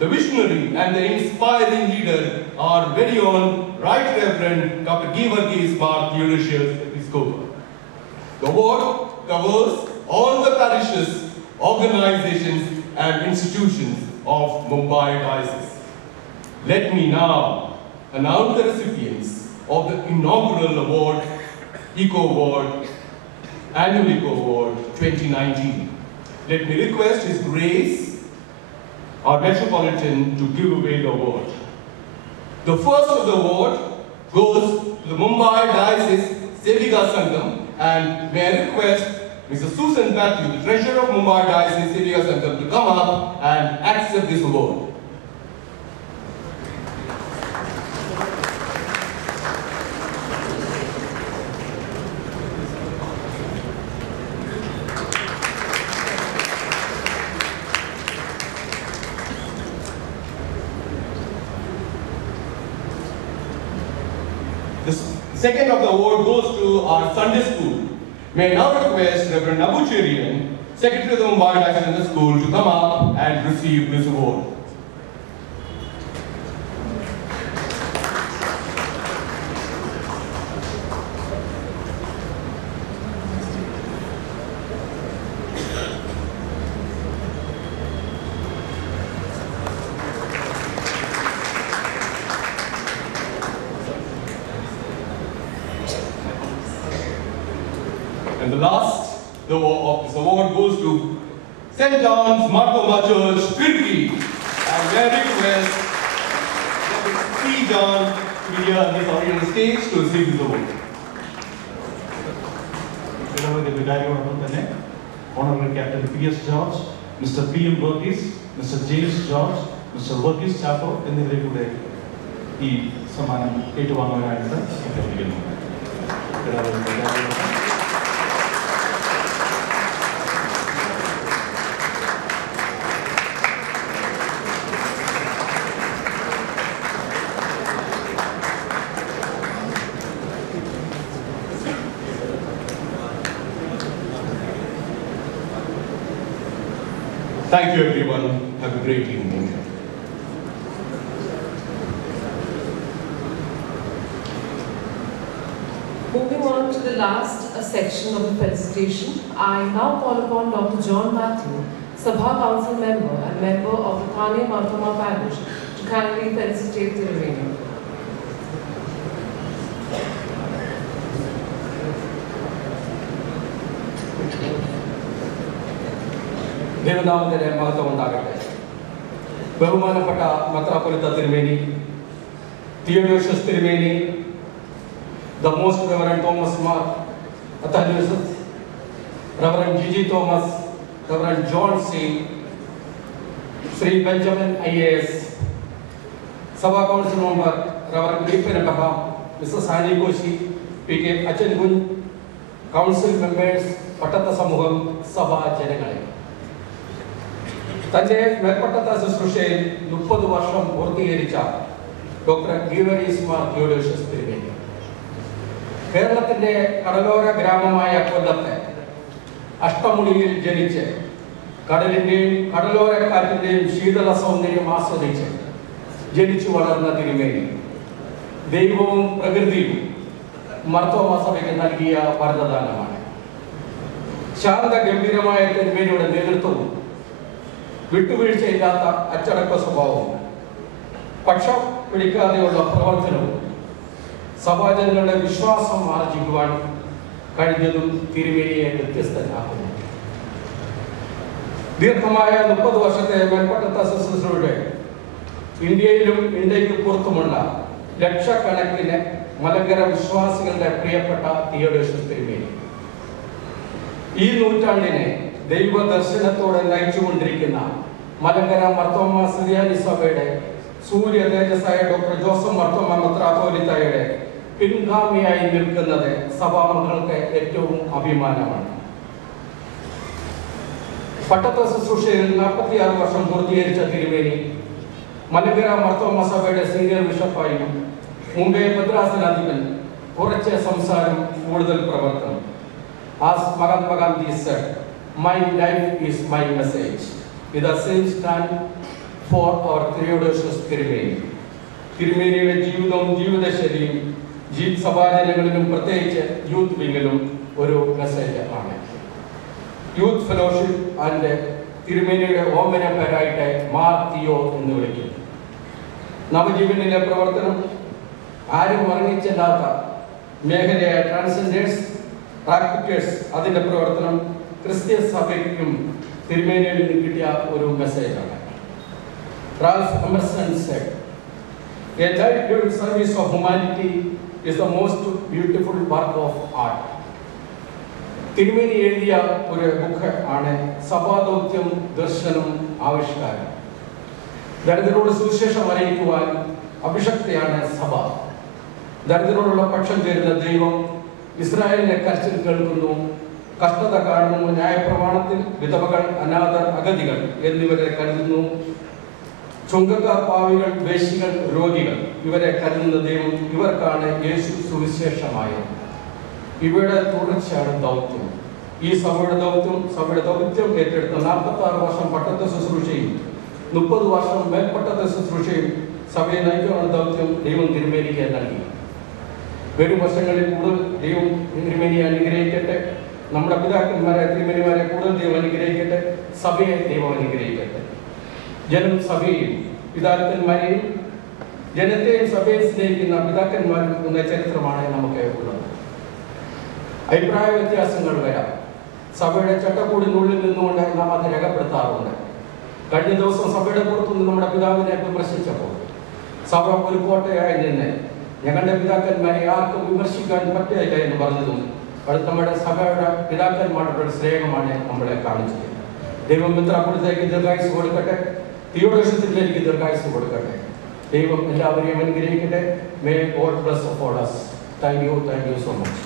the visionary and the inspiring leader, our very own Right Reverend Dr. Geevarghese, Theodosius, Episcopal. The award covers all the parishes, organizations and institutions of Mumbai Diocese. Let me now announce the recipients of the inaugural award, Annual Eco Award 2019. Let me request His Grace, our Metropolitan, to give away the award. The first of the award goes to the Mumbai Diocese Sevika Sangham, and may I request Mr. Susan Matthew, the Treasurer of Mumbai Diocese Sevika Sangham, to come up and accept this award. The second of the award goes to our Sunday school. May I now request Reverend Abu Chirian, Secretary of the Mumbai Diocese School, to come up and receive this award. last of this award goes to St. John's Marthoma Church, Turkey. And may I request C. John to be here on this audience stage to receive this award. Honorary Captain P.S. George, Mr. P.M. Geevarghese, Mr. James George, Mr. Geevarghese Chapo എന്നിവരുടെ ഈ സമ്മാനം ഏറ്റുവാങ്ങുവാനായിട്ട് അഭ്യർത്ഥിക്കുന്നു. Thank you, everyone. Have a great evening. Moving on to the last section of the felicitation, I now call upon Dr. John Matthew, Sabha Council member and member of the Thane Marthoma Parish, to kindly felicitate the remaining. ദൈവനാമത്തിന് മഹത്വം ഉണ്ടാകട്ടെ. ബഹുമാനപ്പെട്ട മെത്രാപ്പൊലീത്ത തിരുമേനി, തിയോഡോഷ്യസ് തിരുമേനി, the most Reverend Thomas Mar, Theodosius, Reverend Gigi Thomas, Reverend John C, Sri Benjamin IAS, Sabha Council member Reverend Deepan Abraham, Mrs. Hani Koshi, PK Achengun, Council members, Patata Samuham, Sabha Jenegale. തന്റെ മേൽപ്പെട്ട ശുശ്രൂഷയിൽ 30 വർഷം പൂർത്തീകരിച്ച ഡോക്ടർ ഗീവർഗീസ് മാർ തിയോഡോഷ്യസ് തിരുമേനി കേരളത്തിന്റെ കടലോര ഗ്രാമമായ കൊല്ലത്തെ അഷ്ടമുടിയിൽ ജനിച്ച് കടലിന്റെയും കടലോരക്കാറ്റിന്റെയും ശീതള സൗന്ദര്യം ആസ്വദിച്ച് ജനിച്ചു വളർന്ന തിരുമേനി ദൈവവും പ്രകൃതിയും മാർത്തോമാ സഭയ്ക്ക് നൽകിയ വരദാനമാണ്. ശാന്ത ഗംഭീരമായ തിരുമേനിയുടെ നേതൃത്വവും വിട്ടുവീഴ്ചയില്ലാത്ത അച്ചടക്ക സ്വഭാവവും പക്ഷം പിടിക്കാതെയുള്ള പ്രവർത്തനവും സഭാജനങ്ങളുടെ വിശ്വാസം ആർജിക്കുവാൻ കഴിഞ്ഞതും തിരുമേനിയെ വ്യത്യസ്തനാക്കുന്നു. ദീർഘമായ 30 വർഷത്തെ മേൽപ്പെട്ട ശുശ്രൂഷയുടെ ഇന്ത്യയിലും ഇന്ത്യക്ക് പുറത്തുമുള്ള ലക്ഷക്കണക്കിന് മലങ്കര വിശ്വാസികളുടെ പ്രിയപ്പെട്ട തിയോഡോഷ്യസ് തിരുമേനി ഈ നൂറ്റാണ്ടിനെ ദൈവദർശനത്തോടെ നയിച്ചുകൊണ്ടിരിക്കുന്ന മലങ്കര മർത്തോമാ സുറിയാനി സഭയുടെ സൂര്യ തേജസ്സായ ഡോക്ടർ ജോസഫ് മർത്തോമാ മെത്രാപ്പോലീത്തയുടെ പിൻഗാമിയായി നിൽക്കുന്നത് സഭാമക്കൾക്ക് ഏറ്റവും അഭിമാനമാണ്. പട്ടത്ത ശുശ്രൂഷയിൽ 46 വർഷം പൂർത്തീകരിച്ച തിരുമേനി മലങ്കര മർത്തോമാ സഭയുടെ സീനിയർ ബിഷപ്പായും മുംബൈ ഭദ്രാസനാധിപൻ കുറച്ച് സംസാരം കൂടുതൽ പ്രവർത്തനം. As Mahatma Gandhi said, my life is my message. With the same stand for our Theodosius തിരുമേനി. തിരുമേനിയുടെ ജീവിതവും ജീവിതശൈലിയും സഭാജനങ്ങളിലും പ്രത്യേകിച്ച് യൂത്ത് വിങ്ങിലും ഒരു മെസ്സേജ് ആണ്. യൂത്ത് ഫെലോഷിപ്പ് ആൻഡ് തിരുമേനിയുടെ ഓമന പേരായിട്ട് മാർ തിയോ എന്ന് വിളിക്കും. നവജീവനിലെ പ്രവർത്തനം ആരും അറിയിച്ചില്ലാത്ത മേഖലയായ ട്രാൻസ്ജെൻഡേഴ്സ് പ്രാക്ടിക്കേഴ്സ് അതിൻ്റെ പ്രവർത്തനം ക്രിസ്ത്യൻ സഭയ്ക്കും തിരുമേനിയിൽ നിന്ന് കിട്ടിയ ഒരു മെസ്സേജാണ്. Ralph Emerson said, a life-giving service of humanity is the most beautiful work of art. തിരുമേനി എഴുതിയ ഒരു ബുക്ക് ആണ് സഭാദൗത്യം ദർശനം ആവിഷ്കാരം. ദരിദ്രരോട് സുവിശേഷം അറിയിക്കുവാൻ അഭിഷക്തയാണ് സഭ. ദരിദ്രരോടുള്ള പക്ഷം ചേരുന്ന ദൈവം ഇസ്രായേലിന്റെ കരച്ചിൽ കേൾക്കുന്നു, കഷ്ടത കാണുന്നു, ന്യായപ്രമാണത്തിൽ വിധവകൾ, അനാഥർ, അഗതികൾ എന്നിവരെ കരുതുന്നു, ചുങ്കക്കാർ, പാവികൾ, വേശ്യകൾ, രോഗികൾ ഇവരെ കരുതുന്ന ദൈവം ഇവർക്കാണ് യേശു സുവിശേഷമായത്. ഇവയുടെ തുടർച്ചയാണ് ദൗത്യം. ഈ സഭയുടെ ദൗത്യം ഏറ്റെടുത്ത 46 വർഷം പട്ടത്തെ ശുശ്രൂഷയും 30 വർഷം മേൽപ്പട്ടത്തെ ശുശ്രൂഷയും സഭയെ നയിക്കാനുള്ള ദൗത്യം ദൈവം തിരുമേനിക്ക് നൽകി. വരും വർഷങ്ങളിൽ കൂടുതൽ ദൈവം തിരുമേനിയെ അനുഗ്രഹിക്കട്ടെ. നമ്മുടെ പിതാക്കന്മാരെ തിരുമേനിമാരെ കൂടുതൽ ദൈവം അനുഗ്രഹിക്കട്ടെ. സഭയെ ദൈവം അനുഗ്രഹിക്കട്ടെ. ജനം സഭയെയും പിതാക്കന്മാരെയും ജനത്തെയും സഭയെ സ്നേഹിക്കുന്ന പിതാക്കന്മാരും എന്ന ചരിത്രമാണ് നമുക്ക് ഉള്ളത്. അഭിപ്രായ വ്യത്യാസങ്ങൾ വരാം. സഭയുടെ ചട്ടക്കൂടിനുള്ളിൽ നിന്നുകൊണ്ട് നാം അത് രേഖപ്പെടുത്താറുണ്ട്. കഴിഞ്ഞ ദിവസം സഭയുടെ പുറത്തുനിന്ന് നമ്മുടെ പിതാവിനെ വിമർശിച്ചപ്പോൾ സഭ ഒരു കോട്ടയായി നിന്ന് ഞങ്ങളുടെ പിതാക്കന്മാരെ ആർക്കും വിമർശിക്കാൻ പറ്റില്ല എന്ന് പറഞ്ഞതും അത് നമ്മുടെ സഭയുടെ പിതാക്കന്മാരുടെ ഒരു സ്നേഹമാണ് നമ്മളെ കാണിച്ചത്. ദൈവം മെത്രാപ്പൊലീത്തയ്ക്ക് ദീർഘായുസ് കൊടുക്കട്ടെ, തിയോഡോഷ്യസിലേക്ക് ദീർഘായുസ് കൊടുക്കട്ടെ. ദൈവം എല്ലാവരെയും അനുഗ്രഹിക്കട്ടെ. May God bless all us. Thank you so much.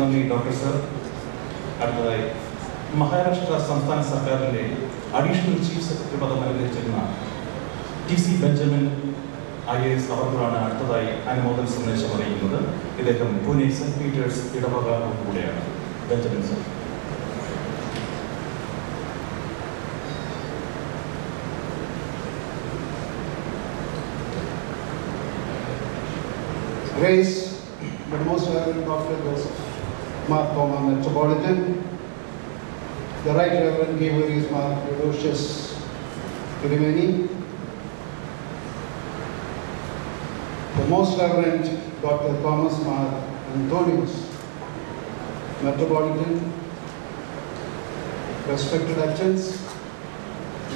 നന്ദി ഡോക്ടർ സർ. അടുത്തതായി മഹാരാഷ്ട്ര സംസ്ഥാന സർക്കാരിൻ്റെ അഡീഷണൽ ചീഫ് സെക്രട്ടറി പദം അലങ്കരിച്ചിരുന്ന TC ബെഞ്ചമിൻ IAS അവർക്കാണ് അടുത്തതായി അനുമോദന സന്ദേശം അറിയിക്കുന്നത്. ഇദ്ദേഹം പൂനെ സെന്റ് പീറ്റേഴ്സ് ഇടവക കൂടെയാണ്. Benjamin sir. Grace, the Most Reverend Dr. Joseph Thoma, Metropolitan, the Right Reverend Geevarghese Theodosius, thirumeni, the Most Reverend Dr. Thomas Antonius, Metropolitan, respected adjuncts,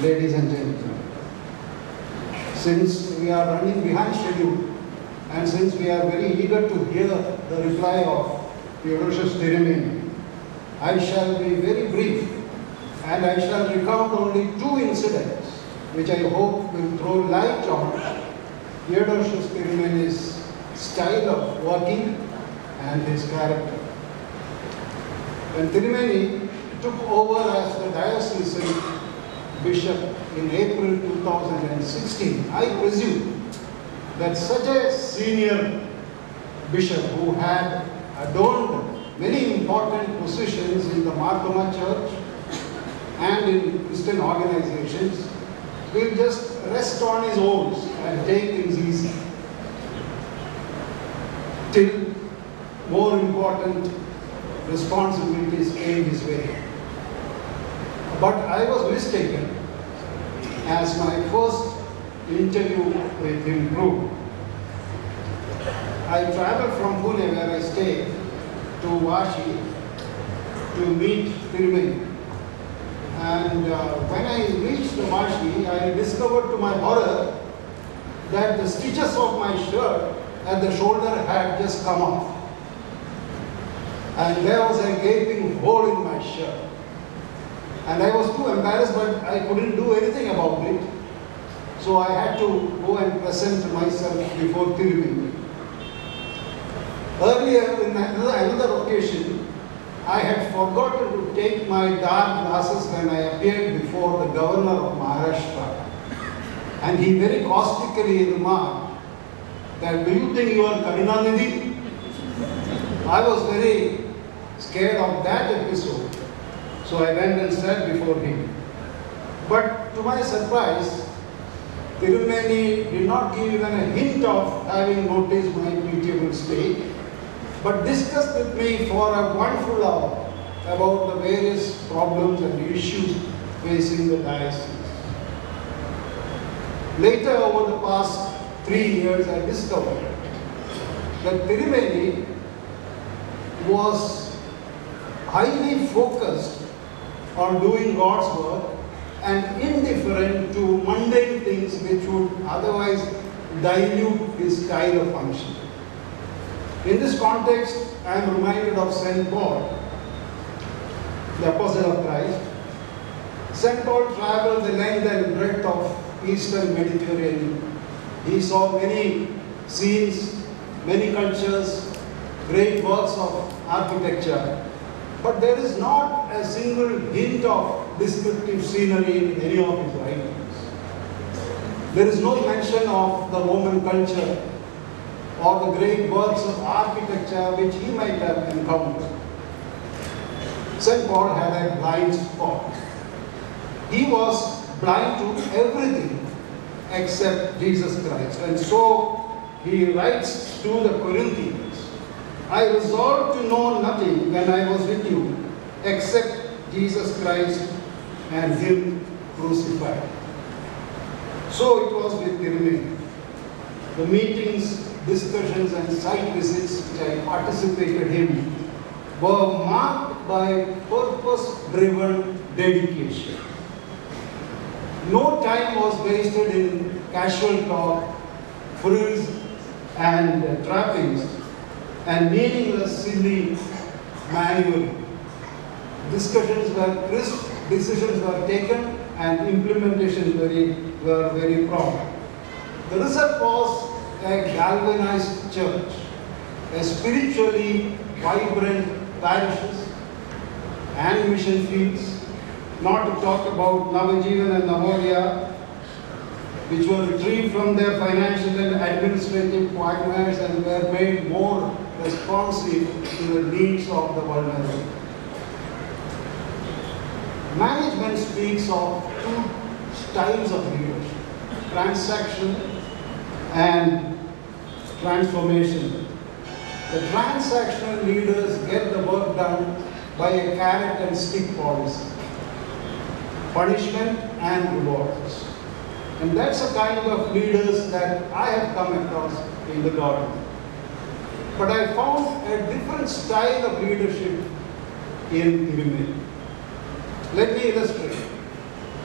ladies and gentlemen. Since we are running behind schedule, and since we are very eager to hear the reply of Theodosius thirumeni, I shall be very brief, and I shall recount only 2 incidents which I hope will throw light on Theodosius thirumeni's style of working and his character. When Thirumeni took over as the diocesan bishop in April 2016, I presume that such a senior bishop who had adorned many important positions in the Thoma Church and in Christian organizations will just rest on his oars and take things easy till more important responsibilities came his way. But I was mistaken, as my first interview with him proved. I traveled from Pune, where I stayed, to Vashi to meet thirumeni. And when I reached Vashi, I discovered to my horror that the stitches of my shirt at the shoulder had just come off. And there was a gaping hole in my shirt. And I was too embarrassed, but I couldn't do anything about it. So I had to go and present myself before thirumeni. Earlier, in another occasion, I had forgotten to take my dark glasses when I appeared before the governor of Maharashtra. And he very caustically remarked that, "Do you think you are Karunanidhi?" I was very scared of that episode. So I went and sat before him. But to my surprise, thirumeni did not give even a hint of having noticed my pitiable state, but discussed with me for a 1 full hour about the various problems and issues facing the diocese. Later, over the past 3 years, I discovered that thirumeni was highly focused on doing God's work and indifferent to mundane things which would otherwise dilute his style of function. In this context, I am reminded of St. Paul, the Apostle of Christ. St. Paul traveled the length and breadth of Eastern Mediterranean. He saw many scenes, many cultures, great works of architecture, but there is not a single hint of descriptive scenery in any of his writings. There is no mention of the Roman culture or the great works of architecture which he might have encountered. St. Paul had a blind spot. He was blind to everything except Jesus Christ. And so he writes to the Corinthians I resolved to know nothing when I was with you except Jesus Christ and Him crucified. So it was with Thirumeni. The meetings, discussions and site visits which I participated in were marked by purpose-driven dedication. No time was wasted in casual talk, frills and trappings, and meaningless, silly manual. Discussions were crisp, decisions were taken, and implementation were very prompt. The result was a galvanized church, a spiritually vibrant parishes and mission fields, not to talk about Navajivan and Navodaya, which were retrieved from their financial and administrative quagmires and were made more responsive to the needs of the vulnerable. Management speaks of two styles of leadership: transaction and transformation. The transactional leaders get the work done by a carrot and stick policy, punishment and rewards. And that's the kind of leaders that I have come across in the government. But I found a different style of leadership in Thirumeni. Let me illustrate.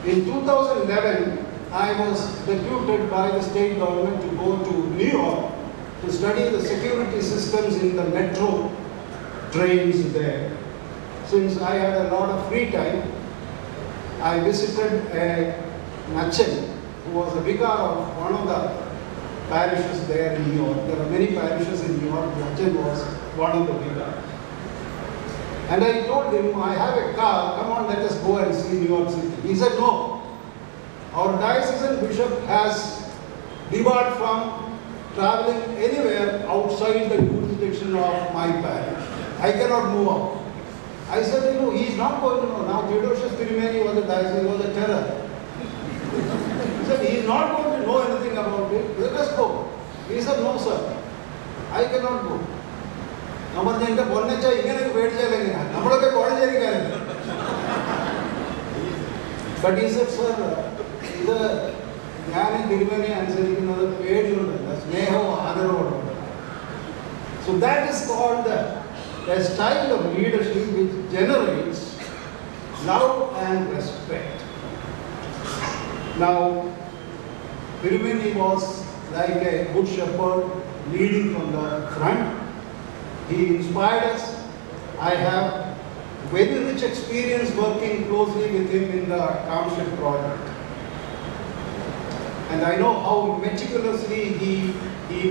In 2011, I was deputed by the state government to go to New York to study the security systems in the metro trains there. Since I had a lot of free time, I visited a Nachan who was a vicar of one of the parishes there in New York. There are many parishes in New York. Nachan was one of the vicars. And I told him, I have a car, come on, let us go and see New York City. He said, no. Our diocesan bishop has debarred from traveling anywhere outside the jurisdiction of my parish. I cannot move out. I said, you know, he is not going to know. Now Theodosius Thirumeni was a diocese, was a terror. He said, he is not going to know anything about it. Let us go. He said, no, sir. I cannot go. But he said, sir, the Jnani Thirumeni answering so that is called the style of leadership which generates love and respect. Now, Thirumeni was like a good shepherd leading from the front. He inspired us. I have very rich experience working closely with him in the township project. And I know how meticulously he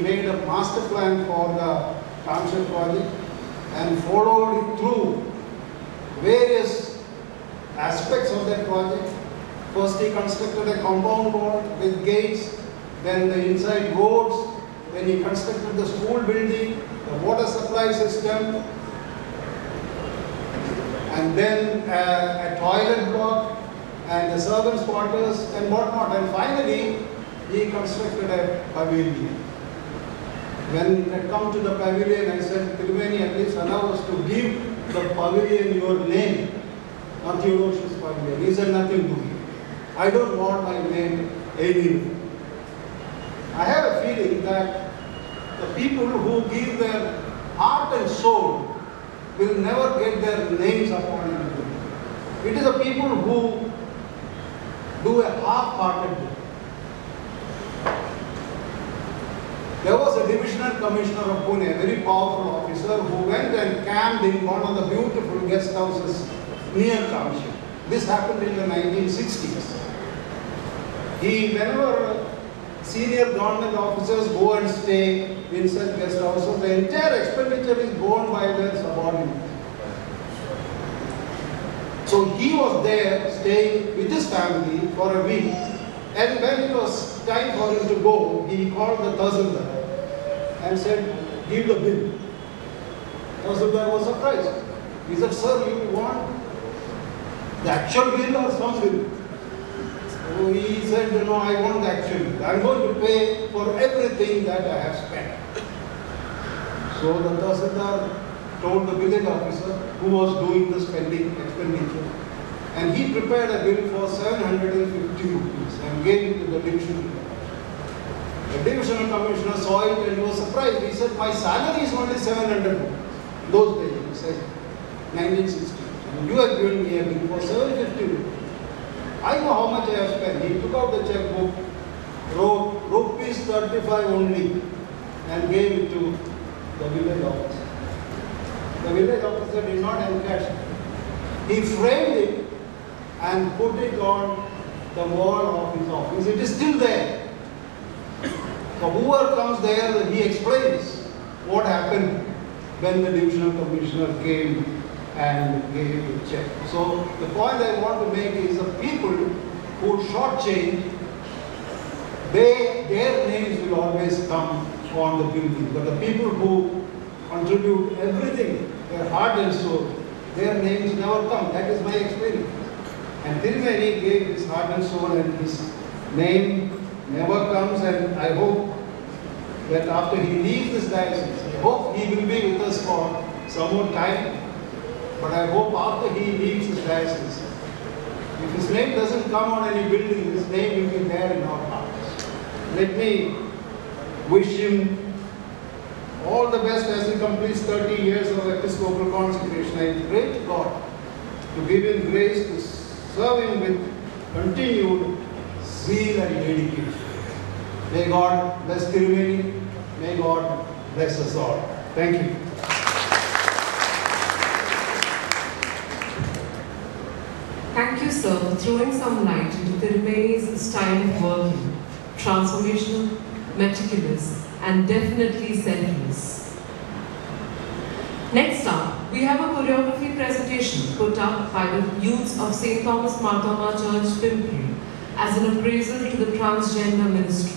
made a master plan for the township project and followed it through various aspects of that project. First he constructed a compound wall with gates, then the inside roads, then he constructed the school building, the water supply system, and then a toilet block, and the servants' quarters, and whatnot. And finally, he constructed a pavilion. When I come to the pavilion, I said, Thirumeni, at least allow us to give the pavilion your name, not Theodosius Pavilion. He said, nothing to me. I don't want my name anywhere. I have a feeling that the people who give their heart and soul will never get their names upon it. It is the people who do a half-hearted job. There was a divisional commissioner of Pune, a very powerful officer, who went and camped in one of the beautiful guest houses near township. This happened in the 1960s. Whenever senior government officers go and stay in such guest houses, the entire expenditure is borne by their subordinates. So he was there staying with his family for a week, and when it was time for him to go, he called the Tahsildar and said, give the bill. Tahsildar was surprised. He said, sir, you want the actual bill or some bill? So he said, no, I want the actual bill. I'm going to pay for everything that I have spent. So the Tahsildar told the village officer who was doing the expenditure, and he prepared a bill for 750 rupees and gave it to the divisional commissioner. The divisional commissioner saw it and he was surprised. He said, my salary is only 700 rupees. Those days, he said, 1960. And you have given me a bill for 750 rupees. I know how much I have spent. He took out the checkbook, wrote rupees 35 only, and gave it to the village officer. The village officer did not encash it. He framed it and put it on the wall of his office. It is still there. So whoever comes there, he explains what happened when the divisional commissioner came and gave the check. So the point I want to make is the people who shortchange, their names will always come on the building. But the people who contribute everything, their heart and soul, their names never come. That is my experience. And Thirumeni gave his heart and soul, and his name never comes. And I hope that after he leaves this diocese, I hope he will be with us for some more time. But I hope after he leaves this diocese, if his name doesn't come on any building, his name will be there in our hearts. Let me wish him all the best as he completes 30 years of Episcopal Consecration. I pray to God to give him grace to serve him with continued zeal and dedication. May God bless Thirumeni. May God bless us all. Thank you. Thank you, sir, for throwing some light into Thirumeni's style of working, transformational, meticulous, and definitely selfless. Next up, we have a choreography presentation put up by the youths of St. Thomas Mar Thoma Church, Pune, as an appraisal to the transgender ministry.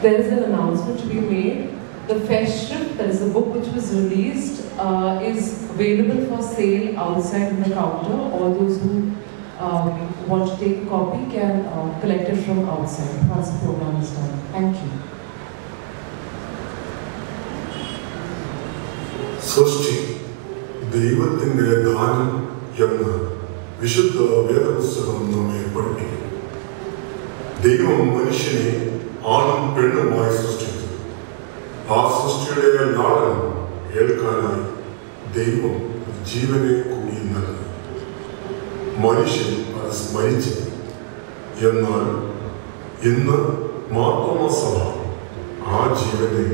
There is an announcement to be made. The Festschrift, that is the book which was released, is available for sale outside in the counter. All those who want to take a copy can collect it from outside once the program is done. Thank you. സൃഷ്ടി ദൈവത്തിൻ്റെ ദാനം എന്ന് വിശുദ്ധ വേദപുസ്തകം നമ്മെ പഠിപ്പിക്കുന്നു. ദൈവം മനുഷ്യനെ ആണും പെണ്ണുമായി സൃഷ്ടിച്ചു. ആ സൃഷ്ടിയുടെ ലാളനം ഏൽക്കാനായി ദൈവം ജീവനെ കൂടി നൽകി. മനുഷ്യൻ അത് സ്മരിച്ചു. എന്നാൽ ഇന്ന് മാർത്തോമ സഭ ആ ജീവനെ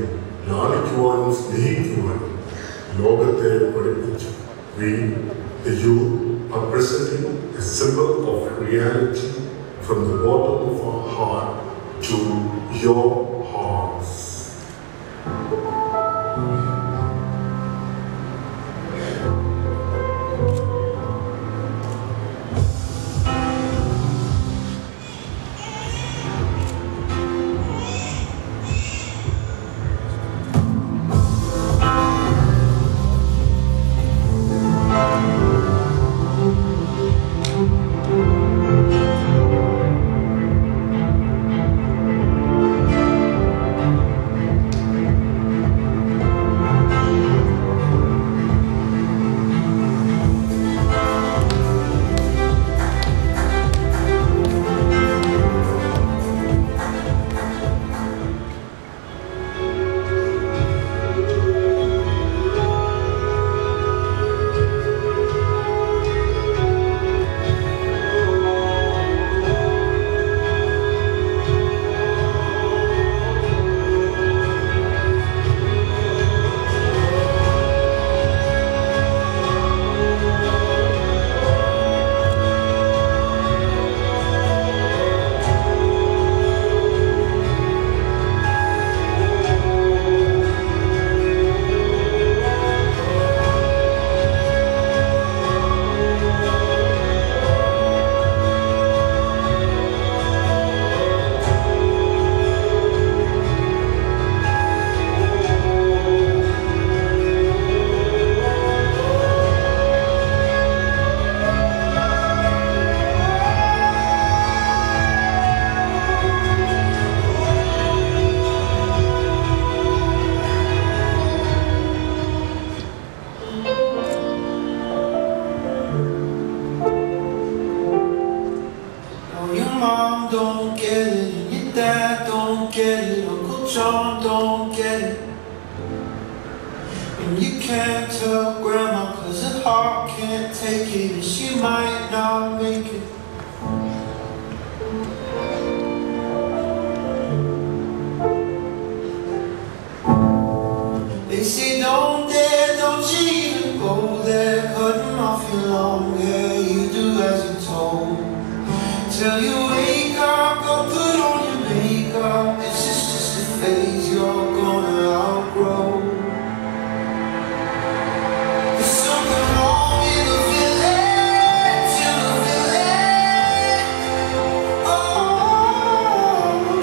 ലാളിക്കുവാനും സ്നേഹിക്കുവാനും ലോകത്തെ പഠിപ്പിച്ചു. We, the youth, are presenting a symbol of reality from the bottom of our heart to your hearts. And you can't tell Grandma 'cause her heart can't take it, and she might not make it. They say don't dare, don't you even go there, cutting off your long hair, you do as you're told. Till you wake up, go put on your makeup, this is just a phase you're gonna outgrow. There's something wrong in the village, oh,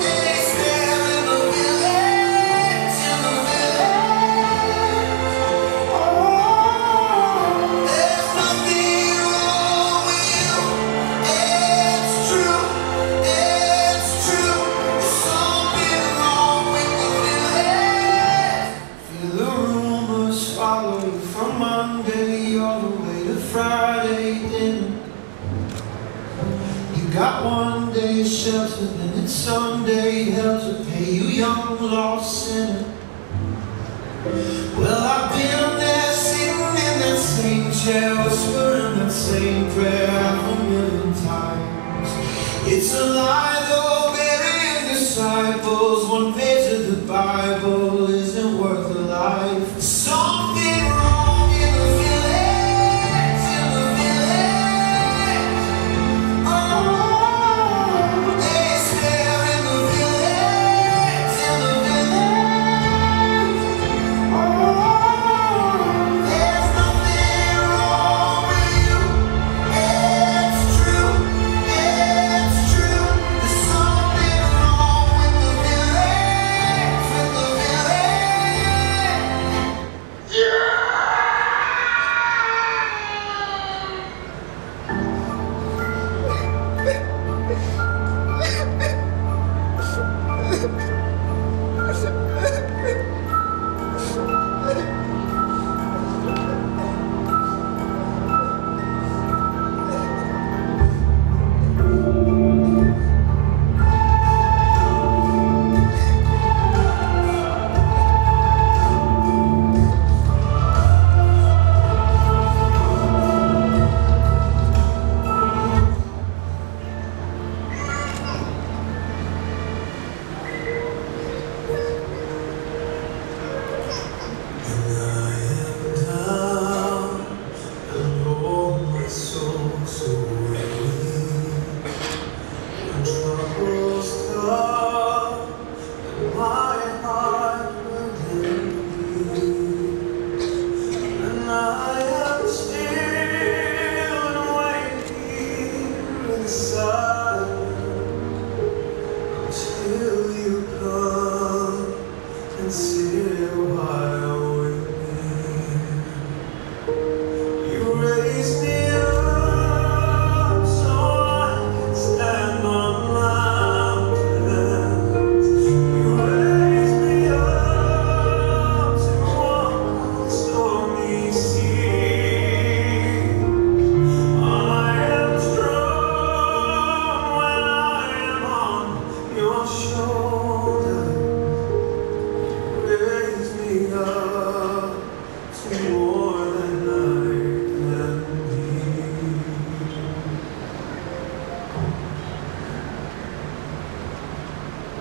they stare in the village, oh, there's nothing wrong with you, it's true, there's something wrong with the village. Feel the rumors follow you from Monday all the way to Friday dinner. You got one day shelter, then it's Sunday hell to pay you, young lost sinner. Well, I've been there sitting in that same chair, whispering that same prayer half a million times. It's a lie though, burying disciples, one page of the Bible isn't worth a life. Something wrong in the village, oh, they stare in the village, oh, there's nothing wrong with you, it's true, there's something wrong with the village, yeah.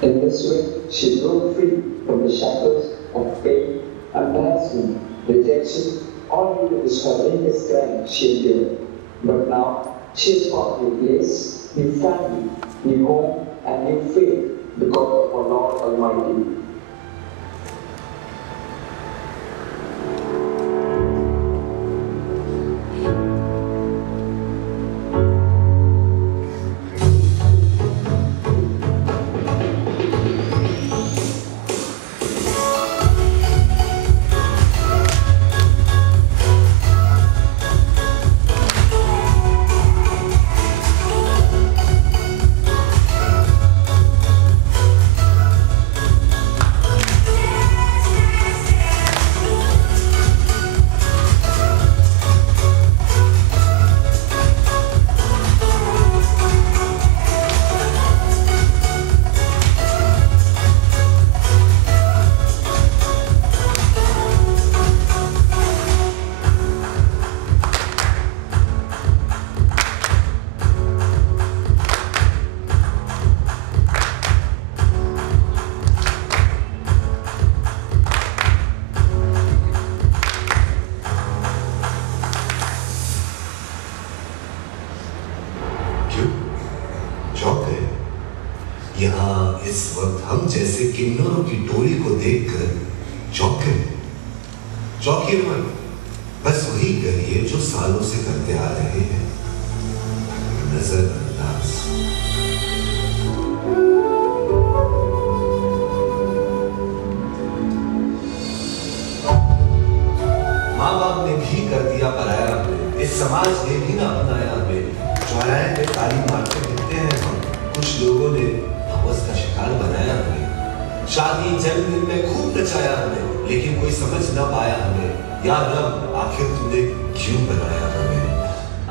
In this way, she broke free from the shackles of pain, embarrassment, rejection, or even the horrendous crime she endured. But now, she has found new place, new family, new home, and new faith because of our Lord Almighty. यहाँ इस वक्त हम जैसे किन्नरों की टोली को देखकर चौंके मत, बस वही करिए जो सालों से करते आ रहे हैं, नजरअंदाज। माँ बाप ने भी कर दिया पराया हमें, इस समाज ने भी ना अपनाया हमें। चौराहे पे ताली मारते दिखते हैं हम, कुछ लोगों ने हवस का शिकार बनाया हमें। शादी जन्मदिन में खूब नचाया हमें, लेकिन कोई समझ ना पाया हमें। याद रब, आखिर तूने क्यों बनाया हमें?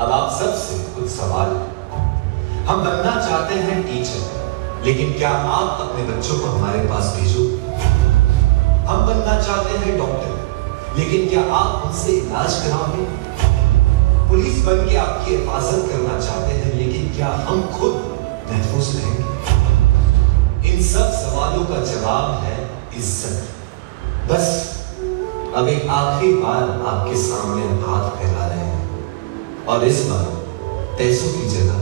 अब आप सबसे कुछ सवाल, हम बनना चाहते हैं टीचर, लेकिन क्या आप अपने बच्चों को हमारे पास भेजो? हम बनना चाहते हैं डॉक्टर, लेकिन क्या आप उनसे इलाज कराओगे? पुलिस बन के आपकी हिफाजत करना चाहते हैं, लेकिन क्या हम खुद महफूज रहेंगे? इन सब सवालों का जवाब है इज्जत। बस अब एक आखिरी बार आपके सामने हाथ फैला रहे हैं, और इस बार पैसों की जगह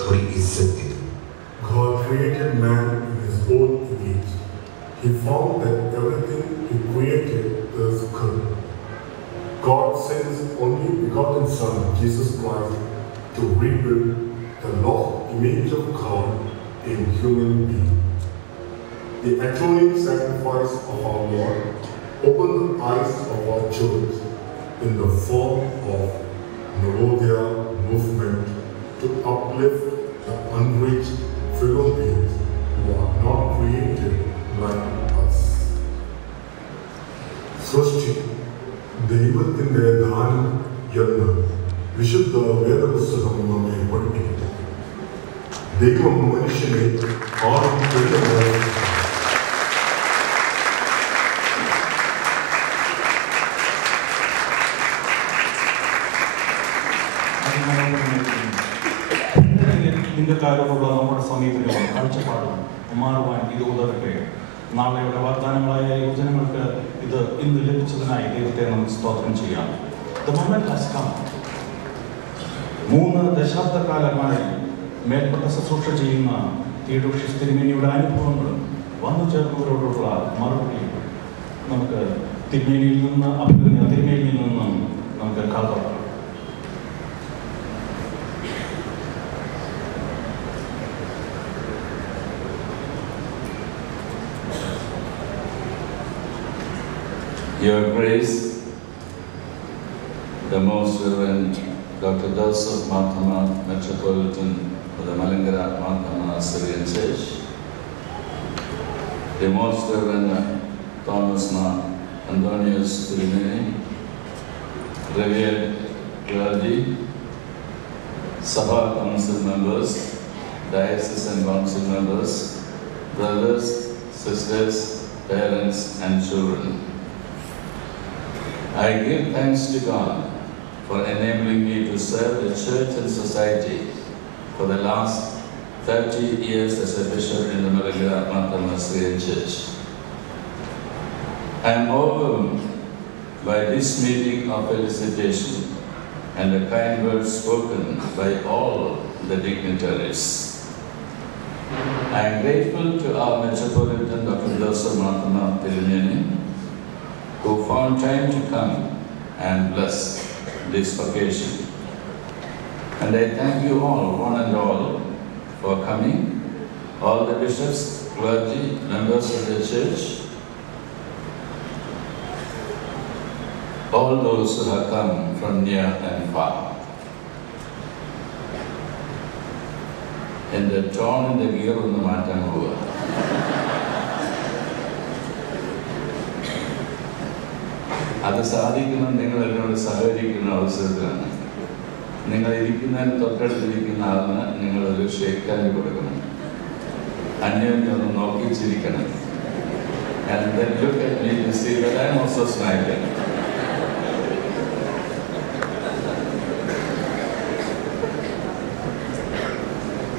थोड़ी इज्जत दे दो। God created man in his own image. He found that everything he created is good. God sent his only begotten Son, Jesus Christ, to rebuild the lost image of God in human being. The atoning sacrifice of our Lord opened the eyes of our church in the form of Narodia movement to uplift the unreached fellow beings who are not created like us. സൃഷ്ടി ദൈവത്തിൻ്റെ ദാനം എന്ന് വിശുദ്ധ വേദപുസ്തകം നമ്മെ പഠിപ്പിക്കുന്നു. ദൈവം മനുഷ്യനെ ആദ്യം ലിംഗക്കാരോടുള്ള നമ്മുടെ സമീപനവും കാഴ്ചപ്പാടും മാറുവാൻ ഇത് ഉതകട്ടെ. നാളെയുടെ വാഗ്ദാനങ്ങളായ യുവജനങ്ങൾക്ക് ഇത് ഇന്ന് ലഭിച്ചതിനായി ദൈവത്തെ നമുക്ക് സ്തോത്രം ചെയ്യാം. The moment has come. 3 ദശാബ്ദക്കാലമായി മേൽപ്പെട്ട ശുശ്രൂഷ ചെയ്യുന്ന തിയോഡോഷ്യസ് തിരുമേനിയുടെ അനുഭവങ്ങളും വന്നു ചേർന്നവരോടുള്ള മറുപടിയും നമുക്ക് തിരുമേനിയിൽ നിന്ന് തിരുമേനിയിൽ നിന്നും നമുക്ക് കാതോർക്കാം. Your Grace, the Most Reverend Dr. Joseph Thoma, Metropolitan of the Malangara Thoma Syrian Church, the Most Reverend Thomas Antonius Thirumeni, revered clergy, Sabha Council members, Diocese and Council members, brothers, sisters, parents and children. I give thanks to God for enabling me to serve the Church and society for the last 30 years as a bishop in the Malangara Thoma Syrian Church. I am overwhelmed by this meeting of felicitation and the kind words spoken by all the dignitaries. I am grateful to our Metropolitan Dr. Joseph Thoma Thirumeni, who found time to come and bless this occasion. And I thank you all, one and all, for coming, all the bishops, clergy, members of the church, all those who have come from near and far. In the tone in the gear on the Matamua. അത് സാധിക്കണം നിങ്ങൾ എന്നോട് സഹകരിക്കുന്ന അവസരത്തിലാണ്. നിങ്ങൾ ഇരിക്കുന്നതിന് തൊട്ടടുത്തിരിക്കുന്ന ആളിന് നിങ്ങളൊരു ഷേക്ക് ഹാൻഡ് കൊടുക്കണം, അന്യോന്യം ഒന്ന് നോക്കിച്ചിരിക്കണം. And then look at me to see that I'm also smiling.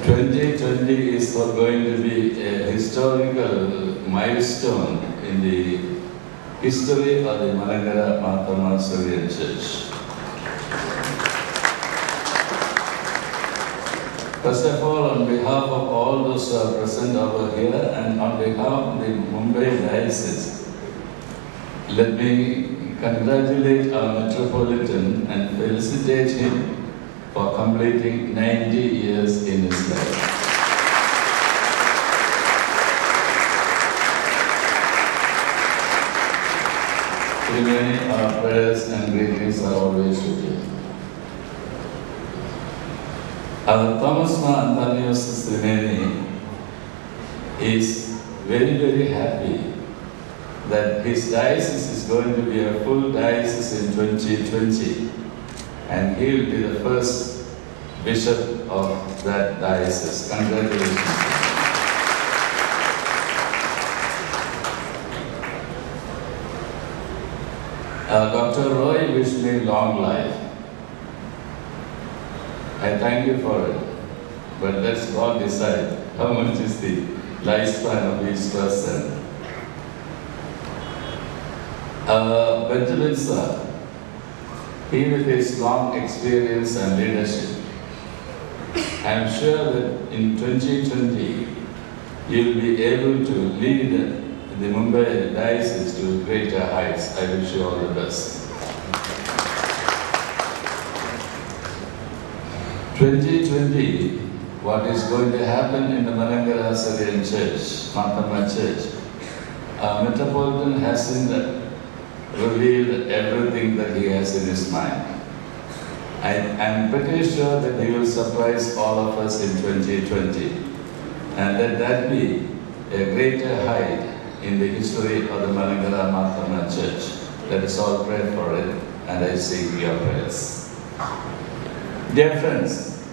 "2020 is going to be a historical milestone in the history of the Malangara Thoma Syrian Church. First of all, on behalf of all those who are present over here and on behalf of the Mumbai Diocese, let me congratulate our Metropolitan and felicitate him for completing 90 years in his life. Thirumeni, our prayers and greetings are always with you. Our Thomas Antonius Thirumeni is very, very happy that his diocese is going to be a full diocese in 2020, and he will be the first bishop of that diocese. Congratulations. Dr. Roy wished me long life. I thank you for it, but let's God decide how much is the lifespan of each person. Benjamin sir, he with his long experience and leadership, I am sure that in 2020 you will be able to lead the Mumbai Diocese to greater heights. I wish you all the best. 2020, what is going to happen in the Malangara Syrian Church, Mahatma Church, our Metropolitan hasn't revealed everything that he has in his mind. I am pretty sure that he will surprise all of us in 2020, and let that be a greater height in the history of the Malangara Mahatma Church. Let us all pray for it, and I seek your prayers. Dear friends,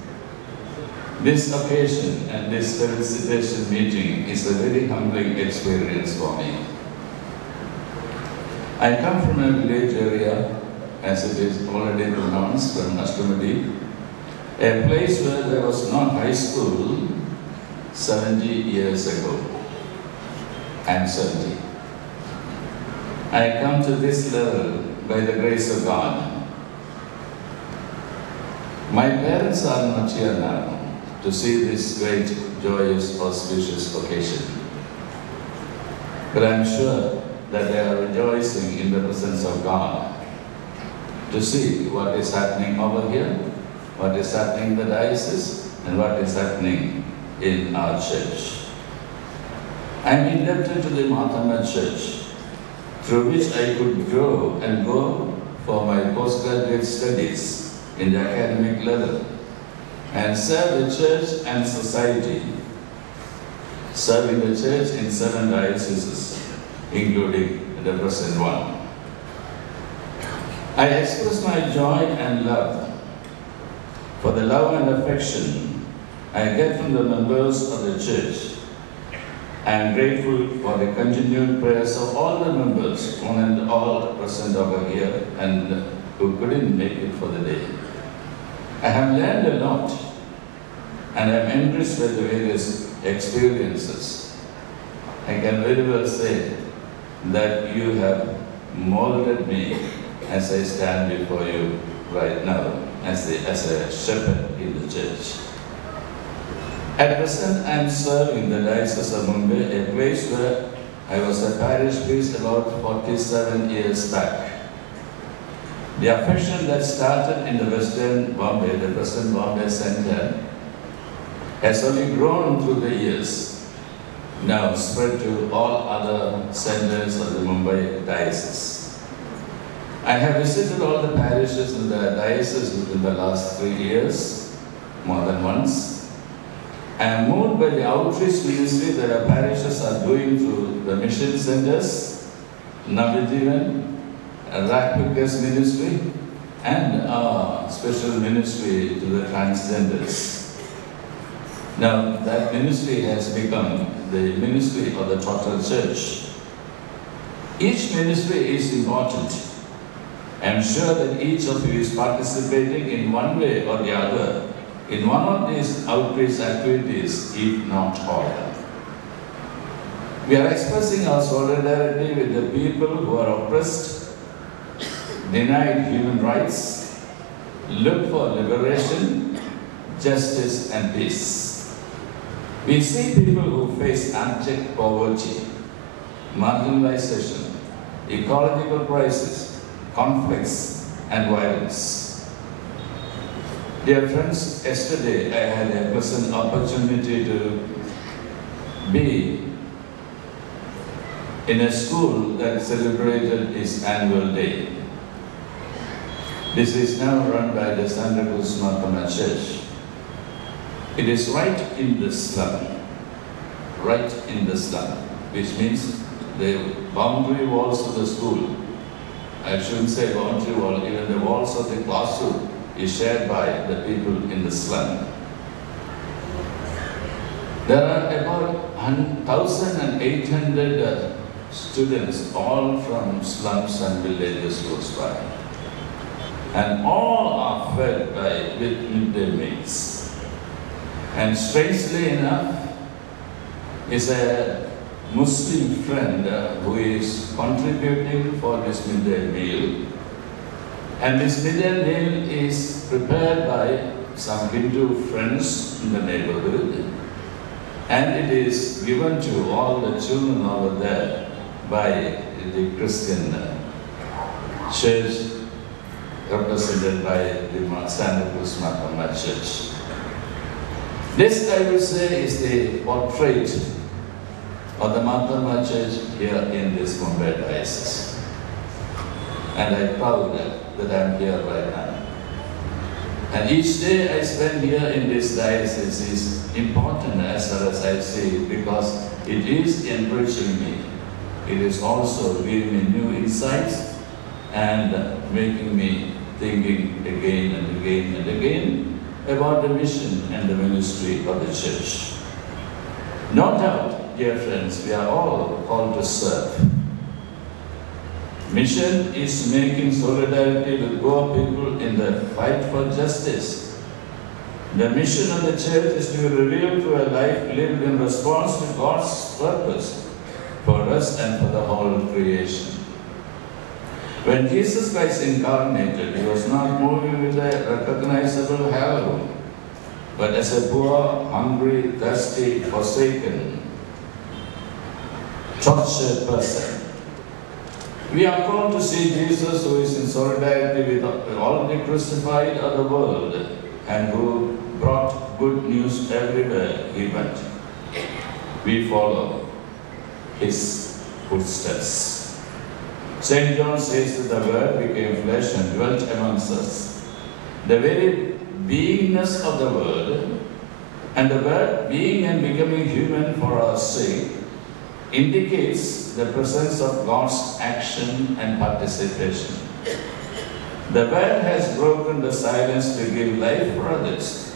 this occasion and this felicitation meeting is a very humbling experience for me. I come from a village area, as it is already pronounced, from Ashtamadi, a place where there was no high school 70 years ago. I am 70. I come to this level by the grace of God. My parents are not here now to see this great, joyous, auspicious occasion. But I am sure that they are rejoicing in the presence of God to see what is happening over here, what is happening in the diocese, and what is happening in our church. I am indebted to the Mahatma Church, through which I could grow and go for my postgraduate studies in the academic level and serve the church and society, serving the church in 7 dioceses, including the present one. I express my joy and love for the love and affection I get from the members of the church. I am grateful for the continued prayers of all the members, one and all present over here and who couldn't make it for the day. I have learned a lot, and I am enriched by the various experiences. I can very well say that you have molded me as I stand before you right now, as a shepherd in the church. At present, I am serving the Diocese of Mumbai, a place where I was a parish priest about 47 years back. The affection that started in the Western Bombay, the present Bombay Center, has only grown through the years, now spread to all other centers of the Mumbai Diocese. I have visited all the parishes in the diocese within the last 3 years, more than once. I am moved by the outreach ministry that our parishes are doing through the mission centers, Navijivan, Rakpikas ministry, and our special ministry to the transgenders. Now, that ministry has become the ministry of the total church. Each ministry is important. I am sure that each of you is participating in one way or the other in one of these outreach activities, if not all. We are expressing our solidarity with the people who are oppressed, denied human rights, look for liberation, justice, and peace. We see people who face abject poverty, marginalization, ecological crisis, conflicts, and violence. Dear friends, yesterday I had a pleasant opportunity to be in a school that celebrated its annual day. This is now run by the Santa Cruz Martoma Church. It is right in the slum, which means the boundary walls of the school, I shouldn't say boundary wall, even the walls of the classroom is shared by the people in the slum. There are about 1,800 students, all from slums and villages close by. And all are fed with midday meals. And strangely enough, is a Muslim friend who is contributing for this midday meal. And this midday meal is prepared by some Hindu friends in the neighborhood. And it is given to all the children over there by the Christian church represented by the Santa Cruz Martoma Church. This, I will say, is the portrait of the Martoma Church here in this Mumbai Diocese. And I'm proud that I'm here right now. And each day I spend here in this diocese is important as far as I see it, because it is enriching me. It is also giving me new insights and making me thinking again and again and again about the mission and the ministry of the church. No doubt, dear friends, we are all called to serve. Mission is making solidarity with poor people in the fight for justice. The mission of the church is to be revealed through a life lived in response to God's purpose for us and for the whole creation. When Jesus Christ incarnated, he was not moving with a recognizable halo, but as a poor, hungry, thirsty, forsaken, tortured person. We are called to see Jesus, who is in solidarity with all the crucified of the world and who brought good news everywhere he went. We follow his footsteps. St. John says that the Word became flesh and dwelt amongst us. The very beingness of the Word and the Word being and becoming human for our sake indicates the presence of God's action and participation. The Word has broken the silence to give life for others.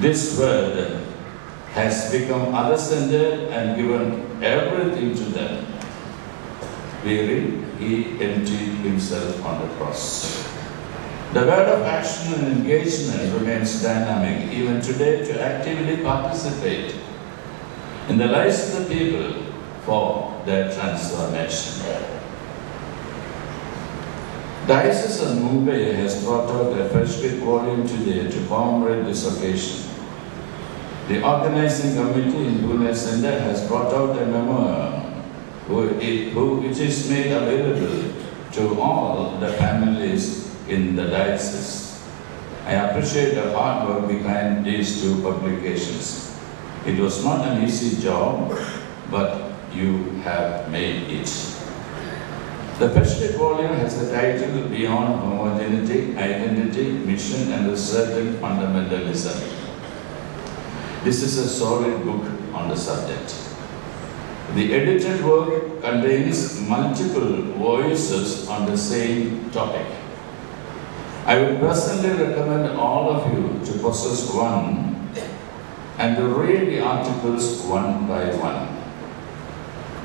This Word has become other-centered and given everything to them. We read, he emptied himself on the cross. The word of action and engagement remains dynamic even today to actively participate in the lives of the people for their transformation. Diocese of Mumbai has brought out a first volume today to commemorate this occasion. The organizing committee in Pune Center has brought out a memoir which is made available to all the families in the diocese. I appreciate the hard work behind these two publications. It was not an easy job, but you have made it. The first volume has the title Beyond Homogeneity, Identity, Mission and Resurgent Fundamentalism. This is a solid book on the subject. The edited work contains multiple voices on the same topic. I would personally recommend all of you to possess one and to read the articles one by one.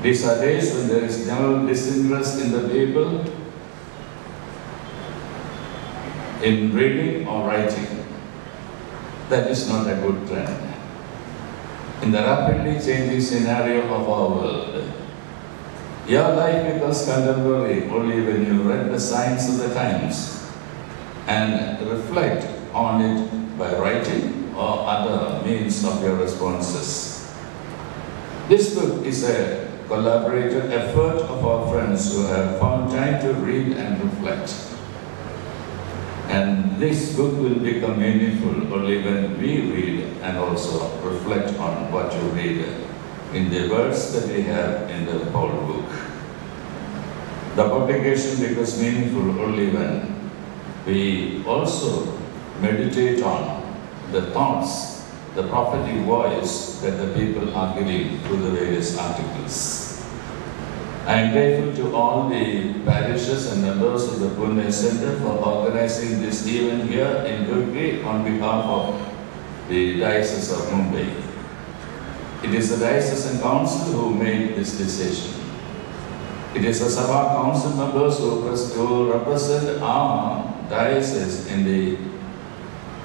These are days when there is general disinterest in the people in reading or writing. That is not a good trend. In the rapidly changing scenario of our world, your life becomes contemporary only when you read the signs of the times and reflect on it by writing or other means of your responses. This book is a collaborative effort of our friends who have found time to read and reflect. And this book will become meaningful only when we read and also reflect on what you read in the words that we have in the whole book. The publication becomes meaningful only when we also meditate on the thoughts, the prophetic voice that the people are giving through the various articles. I am grateful to all the parishes and members of the Pune Center for organizing this event here in Geevarghese on behalf of the Diocese of Mumbai. It is the Diocesan Council who made this decision. It is the Sabha Council members who represent our diocese in the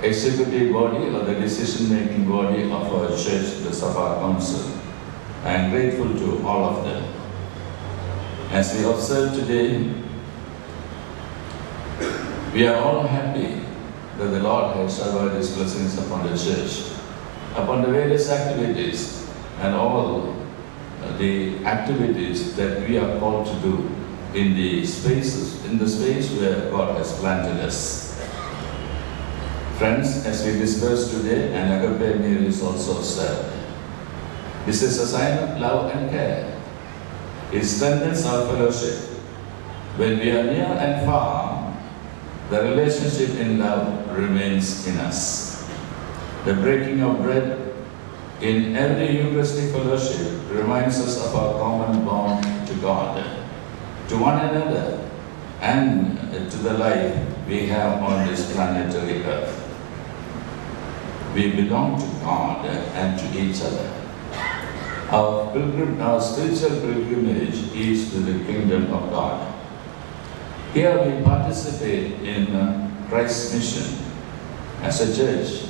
executive body or the decision-making body of our church, the Sabha Council. I am grateful to all of them. As we observe today, we are all happy that the Lord has showered His blessings upon the church, upon the various activities and all the activities that we are called to do in the space where God has planted us. Friends, as we discuss today, an agape meal is also served. This is a sign of love and care. It strengthens our fellowship. When we are near and far, the relationship in love remains in us. The breaking of bread in every Eucharistic fellowship reminds us of our common bond to God, to one another, and to the life we have on this planetary earth. We belong to God and to each other. Our spiritual pilgrimage is to the kingdom of God. Here we participate in Christ's mission. As a church,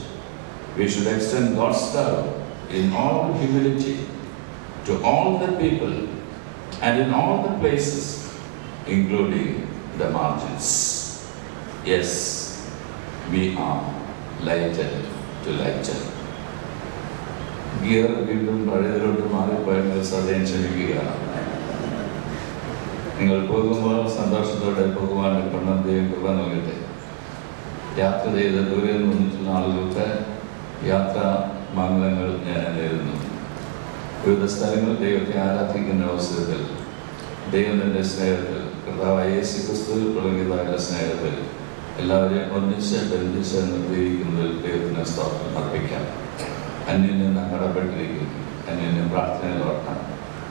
we should extend God's love in all humility to all the people and in all the places, including the margins. Yes, we are lighted to lighten. Gear വീണ്ടും പഴയതിലോട്ട് മാറിപ്പോയെങ്കിൽ സദയം ക്ഷമിക്കുകയാണ്. നിങ്ങൾ പോകുമ്പോൾ സന്തോഷത്തോടെ പോകുവാൻ കണ്ണം ദൈവം കൃപ നൽകട്ടെ. യാത്ര ചെയ്ത് ദൂരെ നിന്നിട്ടുള്ള ആളുകൾക്ക് യാത്രാ മംഗളങ്ങൾ ഞാൻ നേരുന്നു. വിവിധ സ്ഥലങ്ങളിൽ ദൈവത്തെ ആരാധിക്കുന്ന അവസരത്തിൽ ദൈവത്തിൻ്റെ സ്നേഹത്തിൽ കർത്താവായ യേശുക്രിസ്തുവിൽ തുടങ്ങിയതായ സ്നേഹത്തിൽ എല്ലാവരെയും ഒന്നിച്ച് ബന്ധിച്ച് നിർത്തിയിരിക്കുന്നതിൽ ദൈവത്തിന് സ്തോത്രം അർപ്പിക്കാം. അന്യനും കടപ്പെട്ടിരിക്കുന്നു, അന്യനും പ്രാർത്ഥനയിൽ ഓർക്കാം.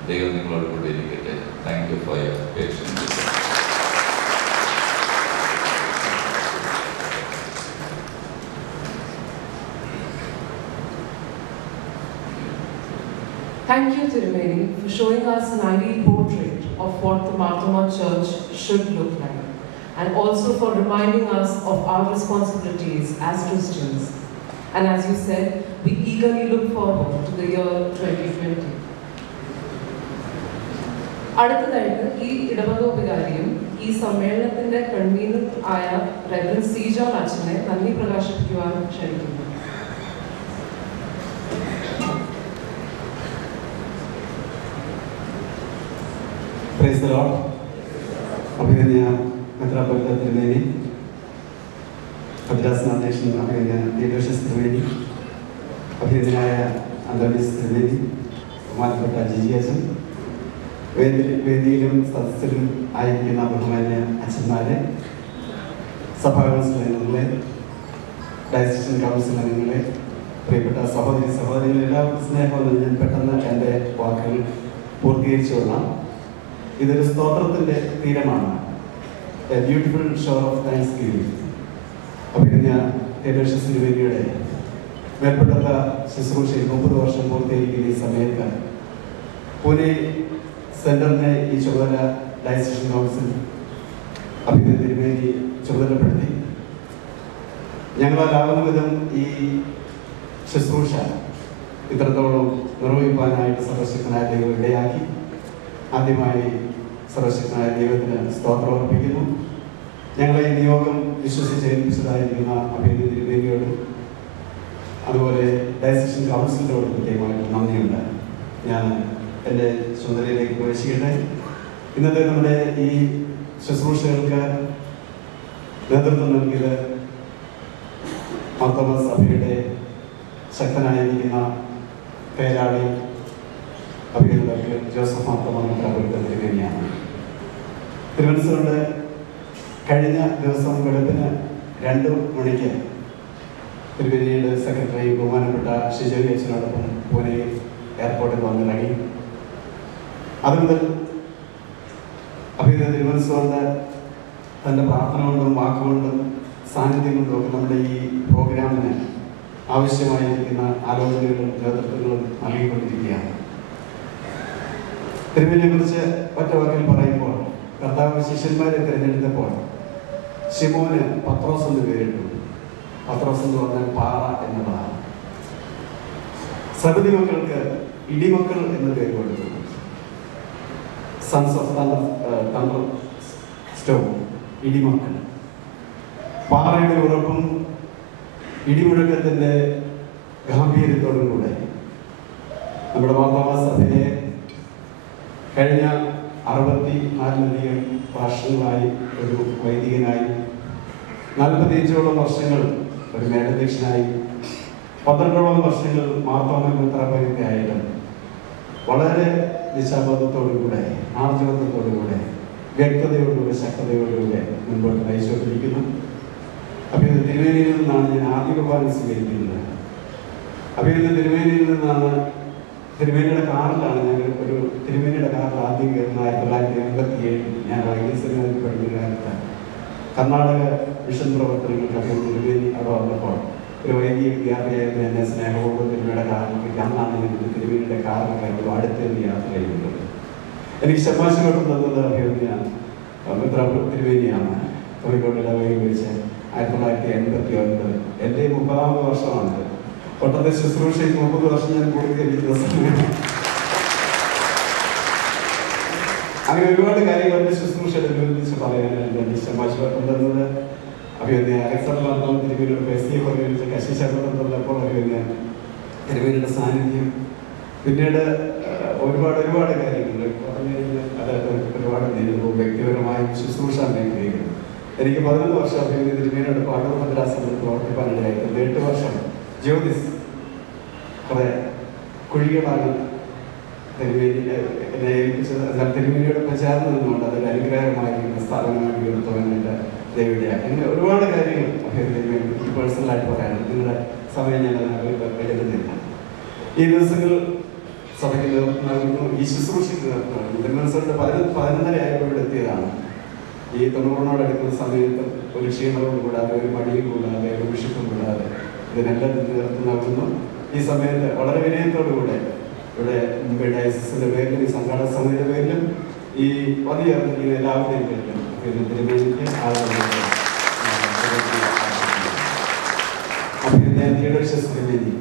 ദൈവം നിങ്ങളോട് കൂടി ഇരിക്കട്ടെ. Thank you for your patients. Thank you, Thirumeni, for showing us an ideal portrait of what the Thoma Church should look like, and also for reminding us of our responsibilities as Christians. And as you said, we eagerly look forward to the year 2020. അടുത്തതായിട്ട് ഈ ഇടവകോപകാരിയും ഈ സമ്മേളനത്തിന്റെ കൺവീനർ ആയ reverend C John അച്ഛനെ നന്ദി പ്രകാശിപ്പിക്കുവാൻ ക്ഷണിക്കുന്നു. Praise the Lord. അഭിനന്ദ മെത്രാപ്പൊലീത്ത തിരുമേനി, ഭദ്രാസനാധ്യക്ഷൻ അഭിനന്ദ തിയോഡോഷ്യസ് തിരുമേനി, അഭിനന്ദനായ അന്തോണീസ് തിരുമേനി, ബഹുമാനപ്പെട്ട ജിജിയച്ചൻ, വേദിയിലും സദസ്സിലും ആയിരിക്കുന്ന ബഹുമാന്യ അച്ഛന്മാരെ, സഭാ കൗൺസിൽ അംഗങ്ങളെ, ഡയസിഷൻ കൗൺസിൽ അംഗങ്ങളെ, പ്രിയപ്പെട്ട സഹോദരികളെ, എല്ലാവർക്കും സ്നേഹമെന്ന് ഞാൻ പെട്ടെന്ന് എൻ്റെ വാക്കുകൾ പൂർത്തീകരിച്ചു കൊള്ളാം. ഇതൊരു സ്തോത്രത്തിൻ്റെ തീരമാണ്. A beautiful show of thanksgiving. അഭിനന്ദ തിയോഡോഷ്യസ് തിരുമേനിയുടെ മേൽപ്പെട്ട ശുശ്രൂഷയിൽ 30 വർഷം പൂർത്തീകരിക്കുന്ന ഈ സമയത്ത് പൂനെ സെൻറ്ററിനെ ഈ ചുമതല ഡയസിഷൻ കൗൺസിൽ അഭിനന്ദ തിരുമേനി ചുമതലപ്പെടുത്തി. ഞങ്ങളാലാവുന്ന വിധം ഈ ശുശ്രൂഷ ഇത്രത്തോളം നിർവഹിക്കാനായിട്ട് സർവശക്തനായ ദൈവം ഇടയാക്കി. ആദ്യമായി സർവശക്തനായ ദൈവത്തിന് സ്തോത്രം അർപ്പിക്കുന്നു. ഞങ്ങളെ ഈ നിയോഗം വിശ്വസിച്ച് ഏൽപ്പിച്ചതായിരിക്കുന്ന അഭിനന്ദ തിരുമേനിയോടും അതുപോലെ ഡയസിഷൻ കൗൺസിലിനോട് പ്രത്യേകമായിട്ട് നന്ദിയുണ്ട്. ഞാൻ എൻ്റെ ചുമതലയിലേക്ക് പ്രവേശിക്കട്ടെ. ഇന്നത്തെ നമ്മുടെ ഈ ശുശ്രൂഷകൾക്ക് നേതൃത്വം നൽകിയത് മാർത്തോമാ സഭയുടെ ശക്തനായിരിക്കുന്ന പേരാളി അഭിനന്ദക് ജോസഫ് മാർത്തോമാ മെത്രാപ്പൊലീത്ത തിരുമേനിയാണ്. തിരുവനന്തപുരത്ത് കഴിഞ്ഞ ദിവസം വെളുപ്പിന് 2 മണിക്ക് തിരുമേനിയുടെ സെക്രട്ടറി ബഹുമാനപ്പെട്ട ഷിജോലി അച്ഛനോടൊപ്പം പൂനെ എയർപോർട്ടിൽ വന്നിറങ്ങി. അതുമുതൽ അഭിനന്ദ തിരുവനന്തപുരത്ത് തൻ്റെ പ്രാർത്ഥന കൊണ്ടും വാക്കുകൊണ്ടും സാന്നിധ്യം കൊണ്ടും ഒക്കെ നമ്മുടെ ഈ പ്രോഗ്രാമിന് ആവശ്യമായിരിക്കുന്ന ആലോചനകളും നേതൃത്വങ്ങളും നൽകിക്കൊണ്ടിരിക്കുകയാണ്. തിരുമേനിയെ കുറിച്ച് ഒറ്റ വാക്കിൽ പറയുമ്പോൾ, കർത്താവ് ശിഷ്യന്മാരെ തിരഞ്ഞെടുത്തപ്പോൾ ശിമോന് പത്രോസ് എന്ന് പേരിട്ടു. പത്രോസ് എന്ന് പറഞ്ഞാൽ പാറ എന്നതാണ്. സബദി മക്കൾക്ക് ഇടിമക്കൾ എന്ന് പേര് കൊടുത്തു. സൺസ് ഓഫ് തണ്ടർ സ്റ്റോൺ, ഇടിമക്കൾ. പാറയുടെ ഉറപ്പും ഇടിമുഴക്കത്തിൻ്റെ ഗാംഭീര്യത്തോടും കൂടെ നമ്മുടെ മാർത്തോമാ സഭയെ കഴിഞ്ഞ 64 വർഷങ്ങളായി ഒരു വൈദികനായി, 45ഓളം വർഷങ്ങൾ ഒരു മേലധ്യക്ഷനായി, 12ഓളം വർഷങ്ങൾ മാർത്തോമാ മെത്രാപ്പൊലീത്തയായിട്ട് വളരെ ദിശാബോധത്തോടുകൂടെ, ആർജവത്വത്തോടുകൂടെ, വ്യക്തതയോടുകൂടെ, ശക്തതയോടുകൂടെ മുൻപോട്ട് നയിച്ചുകൊണ്ടിരിക്കുന്നു. അഭിനന്ദ തിരുമേനിയിൽ നിന്നാണ് ഞാൻ ആദ്യ കുർബാന സ്വീകരിക്കുന്നത്. അഭിനന്ദ തിരുമേനിയിൽ നിന്നാണ്, തിരുമേനിയുടെ കാറിലാണ് ഞാൻ ഒരു തിരുമേനിയുടെ കാറിൽ ആദ്യം കയറുന്ന 1987 ഞാൻ വൈദ്യസേനയിൽ പഠിക്കുന്ന കാലത്ത് കർണാടക മിഷൻ പ്രവർത്തനങ്ങൾക്ക് അഭിനന്ദ തിരുമേനി അവിടെ വന്നപ്പോൾ ഒരു വൈദിക വിദ്യാർത്ഥിയായിരുന്നു. എന്നെ സ്നേഹപൂർവ്വം തിരുമേനിയുടെ കാറിലേക്ക് അന്നാണ് ഞാൻ തിരുമേനിയുടെ കാറിൽ കയറുമ്പോൾ അടുത്തേന്ന് യാത്ര ചെയ്യുന്നത്. എനിക്ക് ശമാശോട്ടം തന്നത് അഭിനന്ദ തിരുമേനിയാണ്. കോഴിക്കോട് വെച്ച് 1989 എൻ്റെ 30ാമത് വർഷമാണ്. ഒട്ടത്തെ ശുശ്രൂഷയിൽ 30 വർഷം ഞാൻ പൂർത്തീകരിക്കുന്ന സമയം. അങ്ങനെ ഒരുപാട് കാര്യങ്ങൾ എൻ്റെ ശുശ്രൂഷയുടെ ബന്ധിച്ച് പറയാനായിട്ട് എൻ്റെ ശമാശോട്ടം തന്നത് അഭിനന്ദ അലക്സാണ്ടർ മാർത്തോമാ തിരുമേനിയുടെ എസ് പറഞ്ഞ കശിശാട്ടം തന്നപ്പോൾ അഭിനന്ദ തിരുമേനിയുടെ സാന്നിധ്യം, പിന്നീട് ഒരുപാട് കാര്യങ്ങൾ പറഞ്ഞു കഴിഞ്ഞാൽ അതായത് ഒരുപാട് നേരിടുമ്പോൾ വ്യക്തിപരമായ ശുശ്രൂഷ മേഖലയിൽ എനിക്ക് 11 വർഷം അഭിനന്ദ തിരുമേനിയുടെ പാഠക മദ്രാസത്തിൽ പ്രവർത്തിക്കാനിടയായിട്ട് 8 വർഷം ജ്യോതിസ് കുറെ കുഴികളാണ് തിരുമേനി എന്നെ ഏൽപ്പിച്ചത്. എന്നാൽ തിരുമേനിയുടെ പ്രചാരണം നിന്നുകൊണ്ട് അതൊരു അനുഗ്രഹമായിരിക്കുന്ന സ്ഥാപനമായിട്ട് ഉയർത്തുവാനായിട്ട് ദൈവവിടെയാണ്. അങ്ങനെ ഒരുപാട് കാര്യങ്ങൾ അഭിനന്ദ എനിക്ക് പേഴ്സണലായിട്ട് പറയാനുണ്ട്. നിങ്ങളുടെ സമയം ഞാൻ എടുക്കുന്നില്ല. ഈ ദിവസങ്ങൾ സഭയ്ക്ക് നേതൃത്വം നൽകുന്നു, ഈ ശുശ്രൂഷയ്ക്ക് നേതൃത്വം നൽകുന്നു. തിരുവനന്തപുരത്ത് 11:30 ആയപ്പോൾ ഇവിടെ എത്തിയതാണ്. ഈ 90 അടുക്കുന്ന സമയത്ത് ഒരു ക്ഷീണവും കൂടാതെ, ഒരു മടിയും കൂടാതെ, ഒരു വിഷുപ്പും കൂടാതെ ഇതിനെല്ലാം നേതൃത്വം നൽകുന്നു. ഈ സമയത്ത് വളരെ വിനയത്തോടുകൂടെ ഇവിടെ മുംബൈ ഡയസിന്റെ പേരിലും ഈ സംഘാടക സമിതിയുടെ പേരിലും ഈ പതിയേർന്നിരിക്കുന്ന എല്ലാവരുടെയും പേരിലും തിരുമേനിക്ക് തിയോഡോഷ്യസ് തിരുമേനി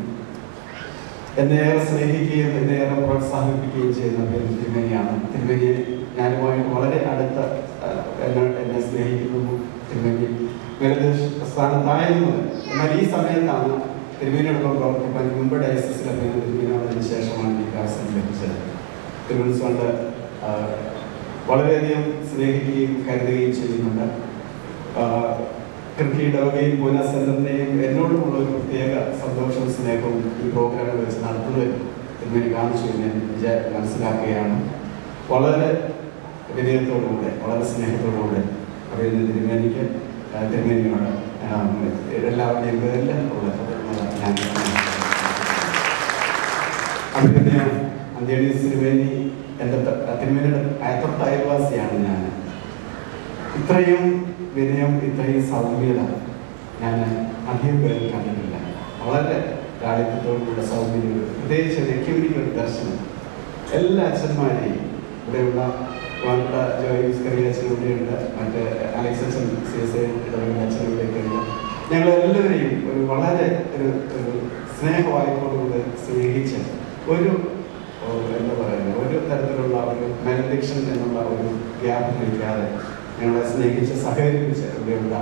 എന്നെ ഏറെ സ്നേഹിക്കുകയും എന്നെ ഏറെ പ്രോത്സാഹിപ്പിക്കുകയും ചെയ്യുന്ന തിരുമേനിയാണ്. തിരുമേനിയെ ഞാനുമായിട്ട് വളരെ അടുത്ത എന്നെ സ്നേഹിക്കുന്നു. തിരുമേനി സ്ഥാനത്തായിരുന്നു. എന്നാൽ ഈ സമയത്താണ് തിരുമേനിയോടൊപ്പം പ്രവർത്തിക്കാൻ മുമ്പ് ഡയസിസിലെ തിരുമേനിയോടതിന് ശേഷമാണ് എനിക്ക് അവസരം ലഭിച്ചത്. തിരുവനന്തപുരത്ത് വളരെയധികം സ്നേഹിക്കുകയും കരുതുകയും ചെയ്യുന്നുണ്ട്. ക്രിക്കറ്റുകയും പൂനെ സെന്ററിനെയും എന്നോടുമുള്ള ഒരു പ്രത്യേക സന്തോഷവും സ്നേഹവും ഈ പ്രോഗ്രാമിൽ വെച്ച് നടത്തുന്നതിൽ തിരുമേനി കാണിച്ചു ഞാൻ മനസ്സിലാക്കുകയാണ്. വളരെ വിനയത്തോടുകൂടെ, വളരെ സ്നേഹത്തോടുകൂടെ അഭിനന്ദ തിരുമേനിക്ക് തിരുമേനിയോട് എല്ലാവരുടെയും പേരിൽ ഉള്ള ഞാൻ അഭിനന്ദ അന്തേണീസ് തിരുമേനി എൻ്റെ തിരുമേനിയുടെ തൊട്ട് അയൽവാസിയാണ് ഞാൻ. ഇത്രയും വിനയം, ഇത്രയും സൗമ്യത ഞാൻ അധികം പേരിൽ കണ്ടിട്ടില്ല. വളരെ ലാളിത്യത്തോടുകൂടെ സൗമ്യം, പ്രത്യേകിച്ച് എക്യുമിനിക്ക് ഒരു ദർശനം. എല്ലാ അച്ഛന്മാരെയും ഇവിടെയുള്ള ഗീവർഗീസ് ഇവിടെയുണ്ട്, മറ്റേ അലക്സ് അച്ഛൻ CSI ഇടവക അച്ഛൻ ഇവിടെയൊക്കെയുണ്ട്. ഞങ്ങളെല്ലാവരെയും ഒരു വളരെ ഒരു സ്നേഹവായ്പോടുകൂടെ സ്നേഹിച്ച് ഒരു എന്താ പറയുക, ഒരു തരത്തിലുള്ള ഒരു മാലഡിക്ഷൻ എന്നുള്ള ഒരു ഗ്യാപ്പ് കഴിക്കാതെ ഞങ്ങളെ സ്നേഹിച്ച് സഹകരിപ്പിച്ച് ഇവിടെയുള്ള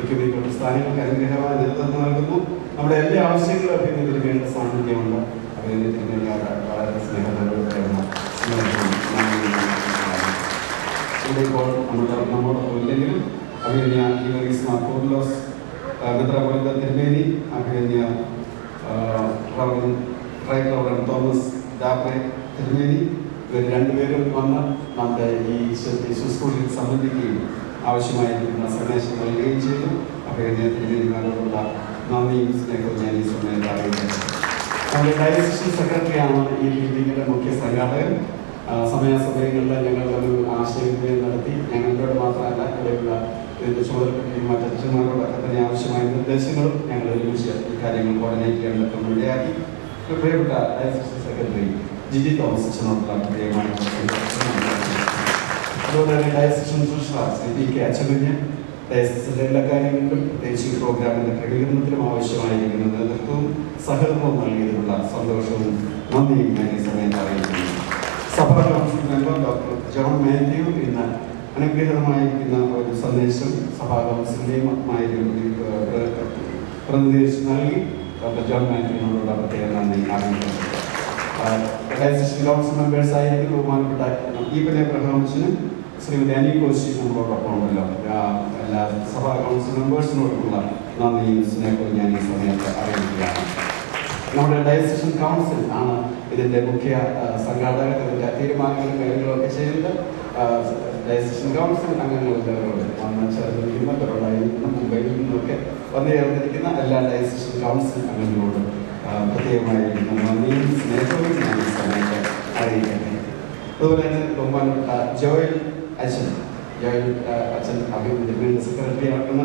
എക്യുമിനിക്കൽ സ്ഥാനങ്ങൾക്ക് അനുഗ്രഹമായ നേതൃത്വം നൽകുന്നു. നമ്മുടെ എല്ലാ ആവശ്യങ്ങളും അഭിനന്ദനത്തിന് വേണ്ട സാന്നിധ്യമുണ്ട്. അഭിനന്ദനത്തിന് വേണ്ടി വളരെ സ്നേഹത്തോടെയുള്ള ഇവിടെ ഇപ്പോൾ നമ്മോടൊപ്പം ഇല്ലെങ്കിലും അഭിനന്ദ ഗീവർഗീസ് മാർ പൗലോസ് മെത്രാപ്പൊലീത്ത തിരുമേനി, അഭിനന്ദ തോമസ് ഡാപ്രെ തിരുമേനി, ഇവർ രണ്ടുപേരും വന്ന് നമ്മുടെ ഈ സ്കൂളിൽ സംബന്ധിക്കുകയും ആവശ്യമായിരിക്കുന്ന സന്ദേശം നൽകുകയും ചെയ്തു. അഭിനന്ദ തിരുമേനിമാരോടുള്ള നന്ദിയും സ്നേഹവും ഞാൻ ഈ സമയത്ത് അറിയിക്കുന്നു. നമ്മുടെ ഡയസിഷൻ സെക്രട്ടറിയാണ് ഈ മീറ്റിങ്ങിൻ്റെ മുഖ്യ സംഘാടകൻ. സമയാസമയങ്ങളിൽ ഞങ്ങൾ ഒരു ആശയവിനിമയം നടത്തി ഞങ്ങളോട് മാത്രമല്ല ഇവിടെയുള്ള ഇതിൻ്റെ ചുമതലപ്പെട്ടിരിക്കുന്ന മറ്റച്ഛന്മാരോടൊക്കെ തന്നെ ആവശ്യമായ നിർദ്ദേശങ്ങളും ഞങ്ങൾ ഒരുമിച്ച് ഈ കാര്യങ്ങൾ കോർഡിനേറ്റ് ചെയ്യാനൊക്കെ ഇടയാക്കി. പ്രിയപ്പെട്ട ഡയസിഷൻ സെക്രട്ടറി ജിജി തോമസ് അച്ഛനോടുള്ള പ്രിയമായ അതുപോലെ തന്നെ diocesan treasurer Shri P K അച്ഛനുഞ്ഞ് ഡയസിസിൻ്റെ എല്ലാ കാര്യങ്ങളിലും പ്രത്യേകിച്ച് ഈ പ്രോഗ്രാമിൻ്റെ ക്രമീകരണത്തിലും ആവശ്യമായിരിക്കുന്ന നേതൃത്വവും സഹകരണവും നൽകിയതിനുള്ള സന്തോഷവും നന്ദിയും ഞാൻ ഈ സമയത്ത് അറിയിക്കുന്നു. സഭാ council member doctor John Mathew ഇന്ന് അനുഗ്രഹീതമായിരിക്കുന്ന ഒരു സന്ദേശം സഭാ കൗൺസിലിൻ്റെയും പ്രതിനിധീകരിച്ച് നൽകി. ഡോക്ടർ ജോൺ മാത്യുവിനോടുള്ള പ്രത്യേക നന്ദി അറിയിക്കുന്നു. ഡയസിഷൻ കൗൺസിൽ മെമ്പേഴ്സ് ആയിരിക്കും ബഹുമാനപ്പെട്ട ഈപ്പൻ എബ്രഹാമിനും ശ്രീമതി അനി കോശി നമ്മളോടൊപ്പം ഉണ്ടല്ലോ. എല്ലാ സഭാ കൗൺസിൽ മെമ്പേഴ്സിനോടുള്ള നന്ദിയും സ്നേഹവും ഞാൻ ഈ സമയത്ത് അറിയിക്കുകയാണ്. നമ്മുടെ ഡയസിഷൻ കൗൺസിൽ ആണ് ഇതിൻ്റെ മുഖ്യ സംഘാടകർ. ഇതിൻ്റെ തീരുമാനങ്ങളും കാര്യങ്ങളൊക്കെ ചെയ്യുന്നത് ഡയസിഷൻ കൗൺസിൽ അംഗങ്ങളുള്ളവരോട് വന്ന് ചേർന്നിരിക്കുന്ന ബറോഡയിൽ നിന്നും മുംബൈയിൽ നിന്നുമൊക്കെ വന്നു ചേർന്നിരിക്കുന്ന എല്ലാ ഡയസിഷൻ കൗൺസിൽ അംഗങ്ങളോടും പ്രത്യേകമായിരിക്കുന്ന നന്ദിയും സ്നേഹവും ഞാൻ ഈ സമയത്ത് അറിയിക്കട്ടെ. അതുപോലെ തന്നെ ബഹുമാനപ്പെട്ട ജോയൽ അച്ഛൻ അഭിനന്ദന സെക്രട്ടറി ആക്കുന്ന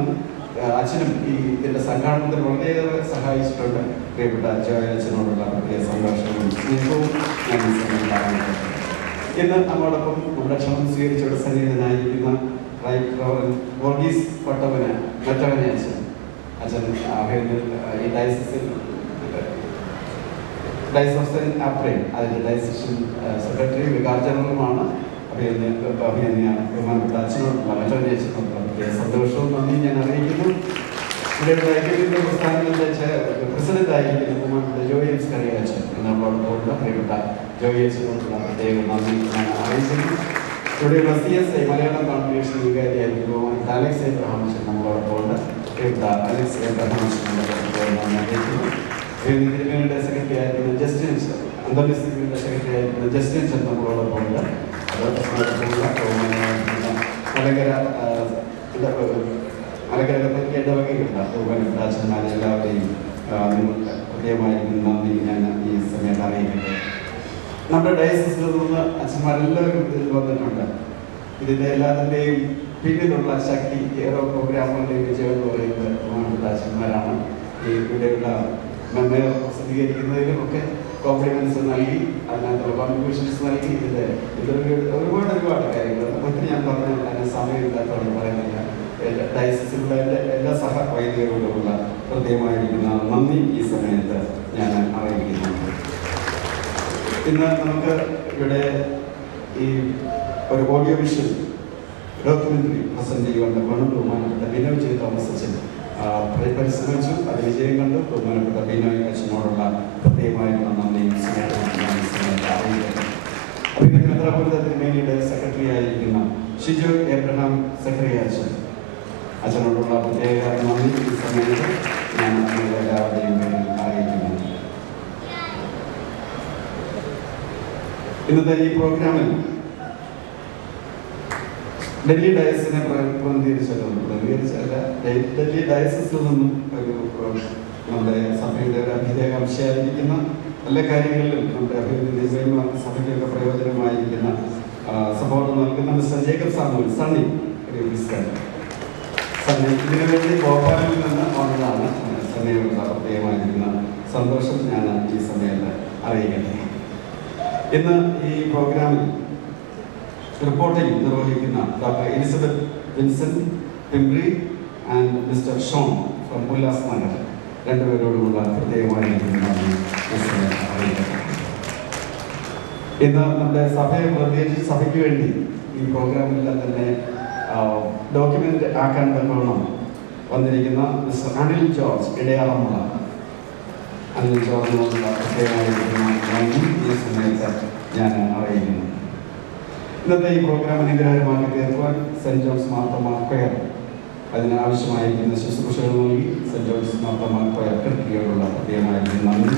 അച്ഛനും ഈ ഇതിൻ്റെ സംഘാടനത്തിൽ വളരെയേറെ സഹായിച്ചിട്ടുണ്ട്. പ്രിയപ്പെട്ട ജോയൽ അച്ഛനോടുള്ള പ്രത്യേക സന്തോഷവും സ്നേഹവും ഞാൻ ഈ സമയത്ത് അറിയിക്കട്ടെ. ഇന്ന് നമ്മോടൊപ്പം നമ്മുടെ ക്ഷണം സ്വീകരിച്ചവിടെ സന്നിഹിതനായിരിക്കുന്ന ഗീവർഗീസ് പട്ടവന് മറ്റവനെ അച്ഛൻ ഈ ഡയസിസിൽ ഡയസോസൻ അപ്രേം അതിൻ്റെ ഡയസിഷൻ സെക്രട്ടറി വികാർ ജനറലുമാണ്. ബഹുമാനപ്പെട്ട അച്ഛനോടുള്ള മറ്റവനെ അച്ഛനോടുള്ള പ്രത്യേക സന്തോഷവും നന്ദിയും ഞാൻ അറിയിക്കുന്നു. ഇവിടെ ഐക്യത്തിന്റെ പ്രസ്ഥാനങ്ങളുടെ പ്രസിഡന്റ് ആയിരിക്കുന്ന ബഹുമാനപ്പെട്ട ജോയിസ് കറിയാച്ചൻ നമ്മളോടൊപ്പമുള്ള പ്രിയപ്പെട്ട ജോയിസിനോടുള്ള പ്രത്യേക നന്ദി ഞാൻ അറിയിക്കുന്നു. ഇവിടെയുള്ള CSI മലയാളം കോൺഗ്രിഗേഷൻ വികാരിയായിരിക്കും ബഹുമാനപ്പെട്ട അലക്സ് എബ്രഹാമിച്ചൻ നമ്മളോടൊപ്പമുണ്ട്. പ്രിയപ്പെട്ട അലക്സ് എബ്രഹാമിച്ചൻ അറിയിക്കുന്നു. തിരുമേനിയുടെ സെക്രട്ടറി ആയിരിക്കുന്ന ജസ്റ്റിൻ അന്തോണിസ് തിരുമേനിയുടെ സെക്രട്ടറി ആയിരിക്കുന്ന ജസ്റ്റിൻ ചന്ദ് നമ്മളോടൊപ്പമുണ്ട്. മലകരകത്തേക്ക് ഇടവകയുണ്ട്. ബഹുമാനപ്പെട്ട അച്ഛന്മാരെ എല്ലാവരെയും നിങ്ങൾക്ക് പ്രത്യേകമായിരിക്കും നന്ദി ഞാൻ ഈ സമയത്ത് അറിയിക്കട്ടെ. നമ്മുടെ ഡയസിസിൽ നിന്ന് അച്ഛന്മാരെല്ലാവരും ഇതിൽ വന്നിട്ടുണ്ട്. ഇതിൻ്റെ എല്ലാത്തിൻ്റെയും പിന്നിലുള്ള ശക്തി ഏറോ പ്രോഗ്രാമുകളുടെയും വിജയം എന്ന് പറയുന്നത് ബഹുമാനപ്പെട്ട അച്ഛന്മാരാണ്. ഈ ഇവിടെയുള്ള മെമ്മയോ പ്രസിദ്ധീകരിക്കുന്നതിലും ഒക്കെ കോംപ്ലിമെന്റ്സ് നൽകി അതിനകത്തുള്ള കോൺട്രിബ്യൂഷൻസ് നൽകി ഒരുപാട് കാര്യങ്ങൾ ഒത്തിരി ഞാൻ പറഞ്ഞാൽ അതിന് സമയമില്ലാത്തവരെ പറയുന്നില്ല. ഡയസിസിലുള്ള എല്ലാ സഹവൈദികരോടുമുള്ള പ്രത്യേകമായിരിക്കുന്ന നന്ദി ഈ സമയത്ത് ഞാൻ അറിയിക്കുന്നുണ്ട്. ഇന്ന് നമുക്ക് ഇവിടെ ഈ ഒരു ഓഡിയോ വിഷ്വൽ ഡോക്യുമെന്ററി പ്രസന്റ് ചെയ്യുവാൻ ബഹുമാനപ്പെട്ട ബിനോയ് ജെ തോമസ് അച്ഛൻ പരിശ്രമിച്ചു. അത് വിജയം കണ്ടു. ബഹുമാനപ്പെട്ട ബിനോയ് അച്ഛനോടുള്ള പ്രത്യേകമായിട്ടുള്ള നന്ദിയും സ്നേഹവും അറിയിക്കട്ടെ. അഭിനന്ദ മെത്രാപ്പൊലീത്ത തിരുമേനിയുടെ സെക്രട്ടറി ആയിരിക്കുന്ന ഷിജു എബ്രഹാം സെക്രട്ടറി അച്ഛനോടുള്ള പ്രത്യേക നന്ദി ഈ സമയത്ത് ഞാൻ എല്ലാവരുടെയും പേരിൽ അറിയിക്കുന്നു. ഇന്നത്തെ ഈ പ്രോഗ്രാമിൽ ഡൽഹി ഡയസിനെ പ്രതിനിധീകരിച്ചല്ല ഡൽഹി ഡയസിൽ നിന്നും ഒരു നമ്മുടെ സഭയുടെ ഒരു അഭ്യുദയകാംക്ഷയായിരിക്കുന്ന എല്ലാ കാര്യങ്ങളിലും നമ്മുടെ അഭിവൃദ്ധി സഭയ്ക്കൊക്കെ പ്രയോജനമായിരിക്കുന്ന സപ്പോർട്ട് നൽകുന്ന മിസ്റ്റർ ജേക്കബ് സാമുവൽ സണ്ണി ഇതിനു വേണ്ടി ഭോപ്പാലിൽ നിന്ന് വന്നതാണ്. സണ്ണിയോടുള്ള പ്രത്യേകമായിരിക്കുന്ന സന്തോഷം ഞാൻ ഈ സമയത്ത് അറിയിക്കട്ടെ. ഇന്ന് ഈ പ്രോഗ്രാമിൽ റിപ്പോർട്ടിംഗ് നിർവഹിക്കുന്ന doctor Elizabeth Vincent Pimpri and mister Sean from Ullas Nagar രണ്ടുപേരോടുമുള്ള പ്രത്യേകമായിരിക്കുന്ന അറിയിക്കട്ടെ. ഇന്ന് നമ്മുടെ സഭയെ പ്രതിനിധീകരിച്ച് സഭയ്ക്ക് വേണ്ടി ഈ പ്രോഗ്രാമിലെല്ലാം തന്നെ ഡോക്യുമെന്റ് ആക്കാൻ തന്നോണം വന്നിരിക്കുന്ന മിസ്റ്റർ അനിൽ ജോർജ് ഇടയാളമുള്ള അതിന് ചോർന്നുകൊണ്ടുള്ള പ്രത്യേകമായിരിക്കുന്ന നന്ദി ഈ സമയത്ത് ഞാൻ അറിയിക്കുന്നു. ഇന്നത്തെ ഈ പ്രോഗ്രാം അനുഗ്രഹമാക്കി തീർക്കുവാൻ സെൻറ് ജോൺസ് മാർത്തോമാ കൊയർ അതിനാവശ്യമായിരിക്കുന്ന ശുശ്രൂഷകൾ നൽകി സെൻറ് ജോൺസ് മാർത്തോമാ കൊയർ കൃത്യയോടുള്ള പ്രത്യേകമായിരിക്കുന്ന നന്ദി.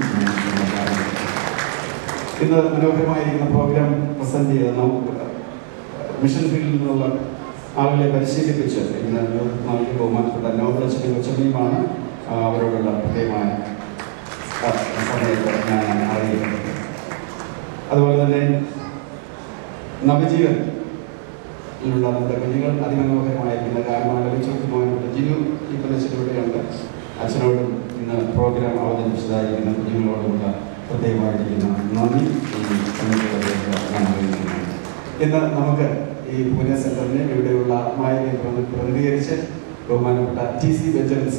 ഇന്ന് മനോഹരമായിരിക്കുന്ന പ്രോഗ്രാം പ്രസന്റ് ചെയ്ത് നമുക്ക് മിഷൻ ഫീൽഡിൽ നിന്നുള്ള ആളുകളെ പരിശീലിപ്പിച്ച് ഇന്ന് നൽകി ബഹുമാനപ്പെട്ട നോബലച്ചനും കൊച്ചമ്മയുമാണ് അവരോടുള്ള പ്രത്യേകമായ സമയത്ത് ഞാൻ അറിയിക്കുന്നത്. അതുപോലെ തന്നെ നവജീവൻ ിലുള്ള നമ്മുടെ കുഞ്ഞുങ്ങൾ അതിമനോഹരമായിരിക്കുന്ന കാരണം ലഭിച്ചുകൊണ്ടുപോയിട്ട് ജിനു ഈ പ്രദേശത്തിലൂടെയുണ്ട്. അച്ഛനോടും ഇന്ന് പ്രോഗ്രാം അവതരിപ്പിച്ചതായിരിക്കുന്ന കുഞ്ഞുങ്ങളോടുമുള്ള പ്രത്യേകമായിരിക്കുന്ന നന്ദി ഈ സമയത്ത് ഞാൻ അറിയിക്കുന്നു. ഇന്ന് നമുക്ക് ഈ പൂനെ സെന്ററിനെ ഇവിടെയുള്ള ആത്മാവിനെ പ്രതിനിധീകരിച്ച് ബഹുമാനപ്പെട്ട TC ബെഞ്ചമിൻ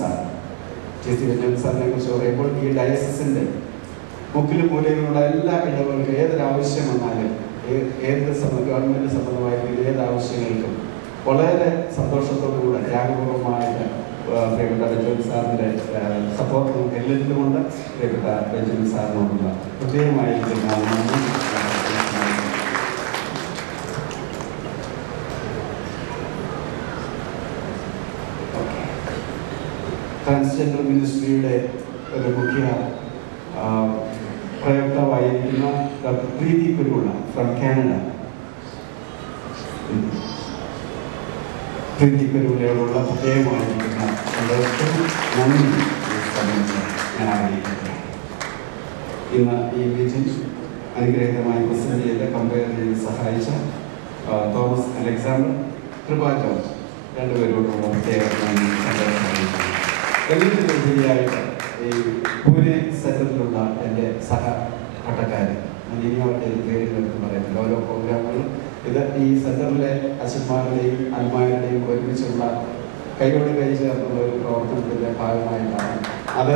സാറിനെ കുറിച്ച് പറയുമ്പോൾ ഈ ഡയസിന്റെ മുക്കിലും മൂലയിലുള്ള എല്ലാ ഇടവുകൾക്കും ഏതൊരാവശ്യം വന്നാലും ഏത് ഗവൺമെന്റ് സംബന്ധമായിരിക്കുന്ന ഏത് ആവശ്യങ്ങൾക്കും വളരെ സന്തോഷത്തോടുകൂടെ ത്യാഗപൂർവമായിട്ട് പ്രിയപ്പെട്ട ബെഞ്ചമിൻ സാറിന്റെ സപ്പോർട്ട് നമുക്ക് എല്ലാത്തിലുമുണ്ട്. പ്രിയപ്പെട്ട ബെഞ്ചമിൻ സാറിനോടുള്ള പ്രത്യേകമായിരിക്കുന്ന നന്ദി. ട്രാൻസ്ജെൻഡർ മിനിസ്ട്രിയുടെ ഒരു മുഖ്യ പ്രയോക്താവായിരിക്കുന്ന doctor Preethi Kuruvila from Canada. Preethi കുരുവിളയോടുള്ള പ്രത്യേകമായിരിക്കുന്ന നന്ദി ഞാൻ അറിയിക്കുന്നു. ഇന്ന് ഈ മീറ്റിംഗ് അനുഗ്രഹീതമായി പ്രസന്റ് ചെയ്ത് കമ്പയർ ചെയ്ത് സഹായിച്ച തോമസ് അലക്സാണ്ടർ, കൃപാ ജോർജ് രണ്ടുപേരോടുള്ള പ്രത്യേക എല്ലാത്തിനുപരിയായിട്ട് ഈ പൂനെ സെന്ററിലുള്ള എൻ്റെ സഹപഠക്കാരൻ ഇനി അവരുടെ പേരുകളെടുത്ത് പറയുന്നില്ല. ഓരോ പ്രോഗ്രാമുകളും ഇത് ഈ സെന്ററിലെ അച്ഛന്മാരുടെയും അന്മാരുടെയും ഒരുമിച്ചുള്ള കൈയോട് കൈ ചേർന്നുള്ള ഒരു പ്രവർത്തനത്തിൻ്റെ ഭാഗമായിട്ടാണ്. അത്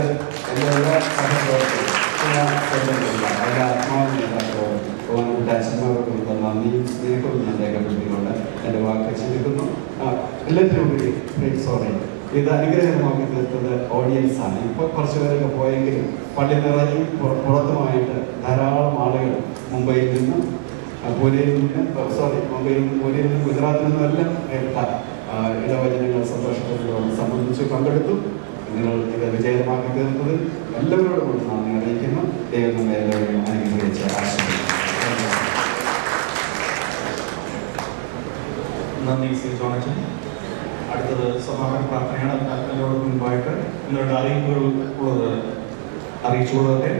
എൻ്റെ എല്ലാ സഹപ്രവർത്തകരും സെന്ററിലുള്ള എല്ലാ ആത്മാവിനെല്ലാത്തോടും ബഹുമാനപ്പെട്ട അച്ഛന്മാരോടുള്ള നന്ദിയും സ്നേഹവും ഞാൻ രേഖപ്പെടുത്തിക്കൊണ്ട് എൻ്റെ വാക്ക് ചിന്തിക്കുന്നു. എല്ലാത്തിനുപരി സോറി ഇത് അനുഗ്രഹമാക്കി തീർത്തത് ഓഡിയൻസാണ്. ഇപ്പോൾ കുറച്ച് പേരൊക്കെ പോയെങ്കിലും പള്ളി നിറഞ്ഞും പുറത്തുമായിട്ട് ധാരാളം ആളുകൾ മുംബൈയിൽ നിന്നും പൂനെയിൽ നിന്നും മുംബൈയിൽ നിന്നും പൂനെയിൽ നിന്നും ഗുജറാത്തിൽ നിന്നും എല്ലാം ഇടവചനങ്ങൾ സന്തോഷത്തോടെ സംബന്ധിച്ച് പങ്കെടുത്തു. നിങ്ങൾ ഇത് വിജയമാക്കി തീർത്തത് എല്ലാവരോടും കൊണ്ട് നന്ദി അറിയിക്കുന്നു. ദൈവം നമ്മെ എല്ലാവരെയും അനുഗ്രഹിച്ച ആശംസിക്കുന്നു. നന്ദി ശ്രീ ജോണച്ചൻ. അടുത്തത് സമാപന പ്രാർത്ഥനയാണ്. അതിനോട് മുൻപായിട്ട് നിങ്ങളുടെ അറിയിപ്പുകൾ അറിയിച്ചുകൊള്ളട്ടെ.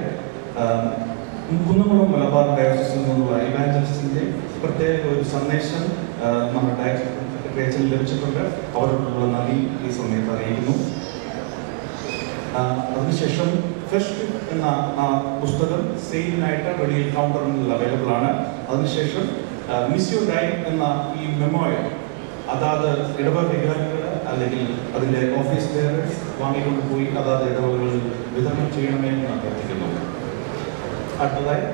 കുന്നംകുളം മലബാർ ഡയോസിസിൽ നിന്നുള്ള ഇവാഞ്ചലിസ്റ്റിന്റെ പ്രത്യേക ഒരു സന്ദേശം നമ്മുടെ ഡയറക്ടർ ലഭിച്ചിട്ടുണ്ട്. അവരോടുള്ള നന്ദി ഈ സമയത്ത് അറിയിക്കുന്നു. അതിനുശേഷം ഫസ്റ്റ് എന്ന പുസ്തകം സെയിലിനായിട്ട് വെളിയിൽ കൗണ്ടറിൽ അവൈലബിൾ ആണ്. അതിനുശേഷം മിസ് യുവർ റൈറ്റ് എന്ന ഈ മെമ്മോയൽ അതാത് ഇടവക വികാരികൾ അല്ലെങ്കിൽ അതിൻ്റെ ഓഫീസ് ബെയറേഴ്സ് വാങ്ങിക്കൊണ്ട് പോയി അതാത് ഇടവകളിൽ വിതരണം ചെയ്യണമെന്ന് അഭ്യർത്ഥിക്കുന്നു. അടുത്തതായി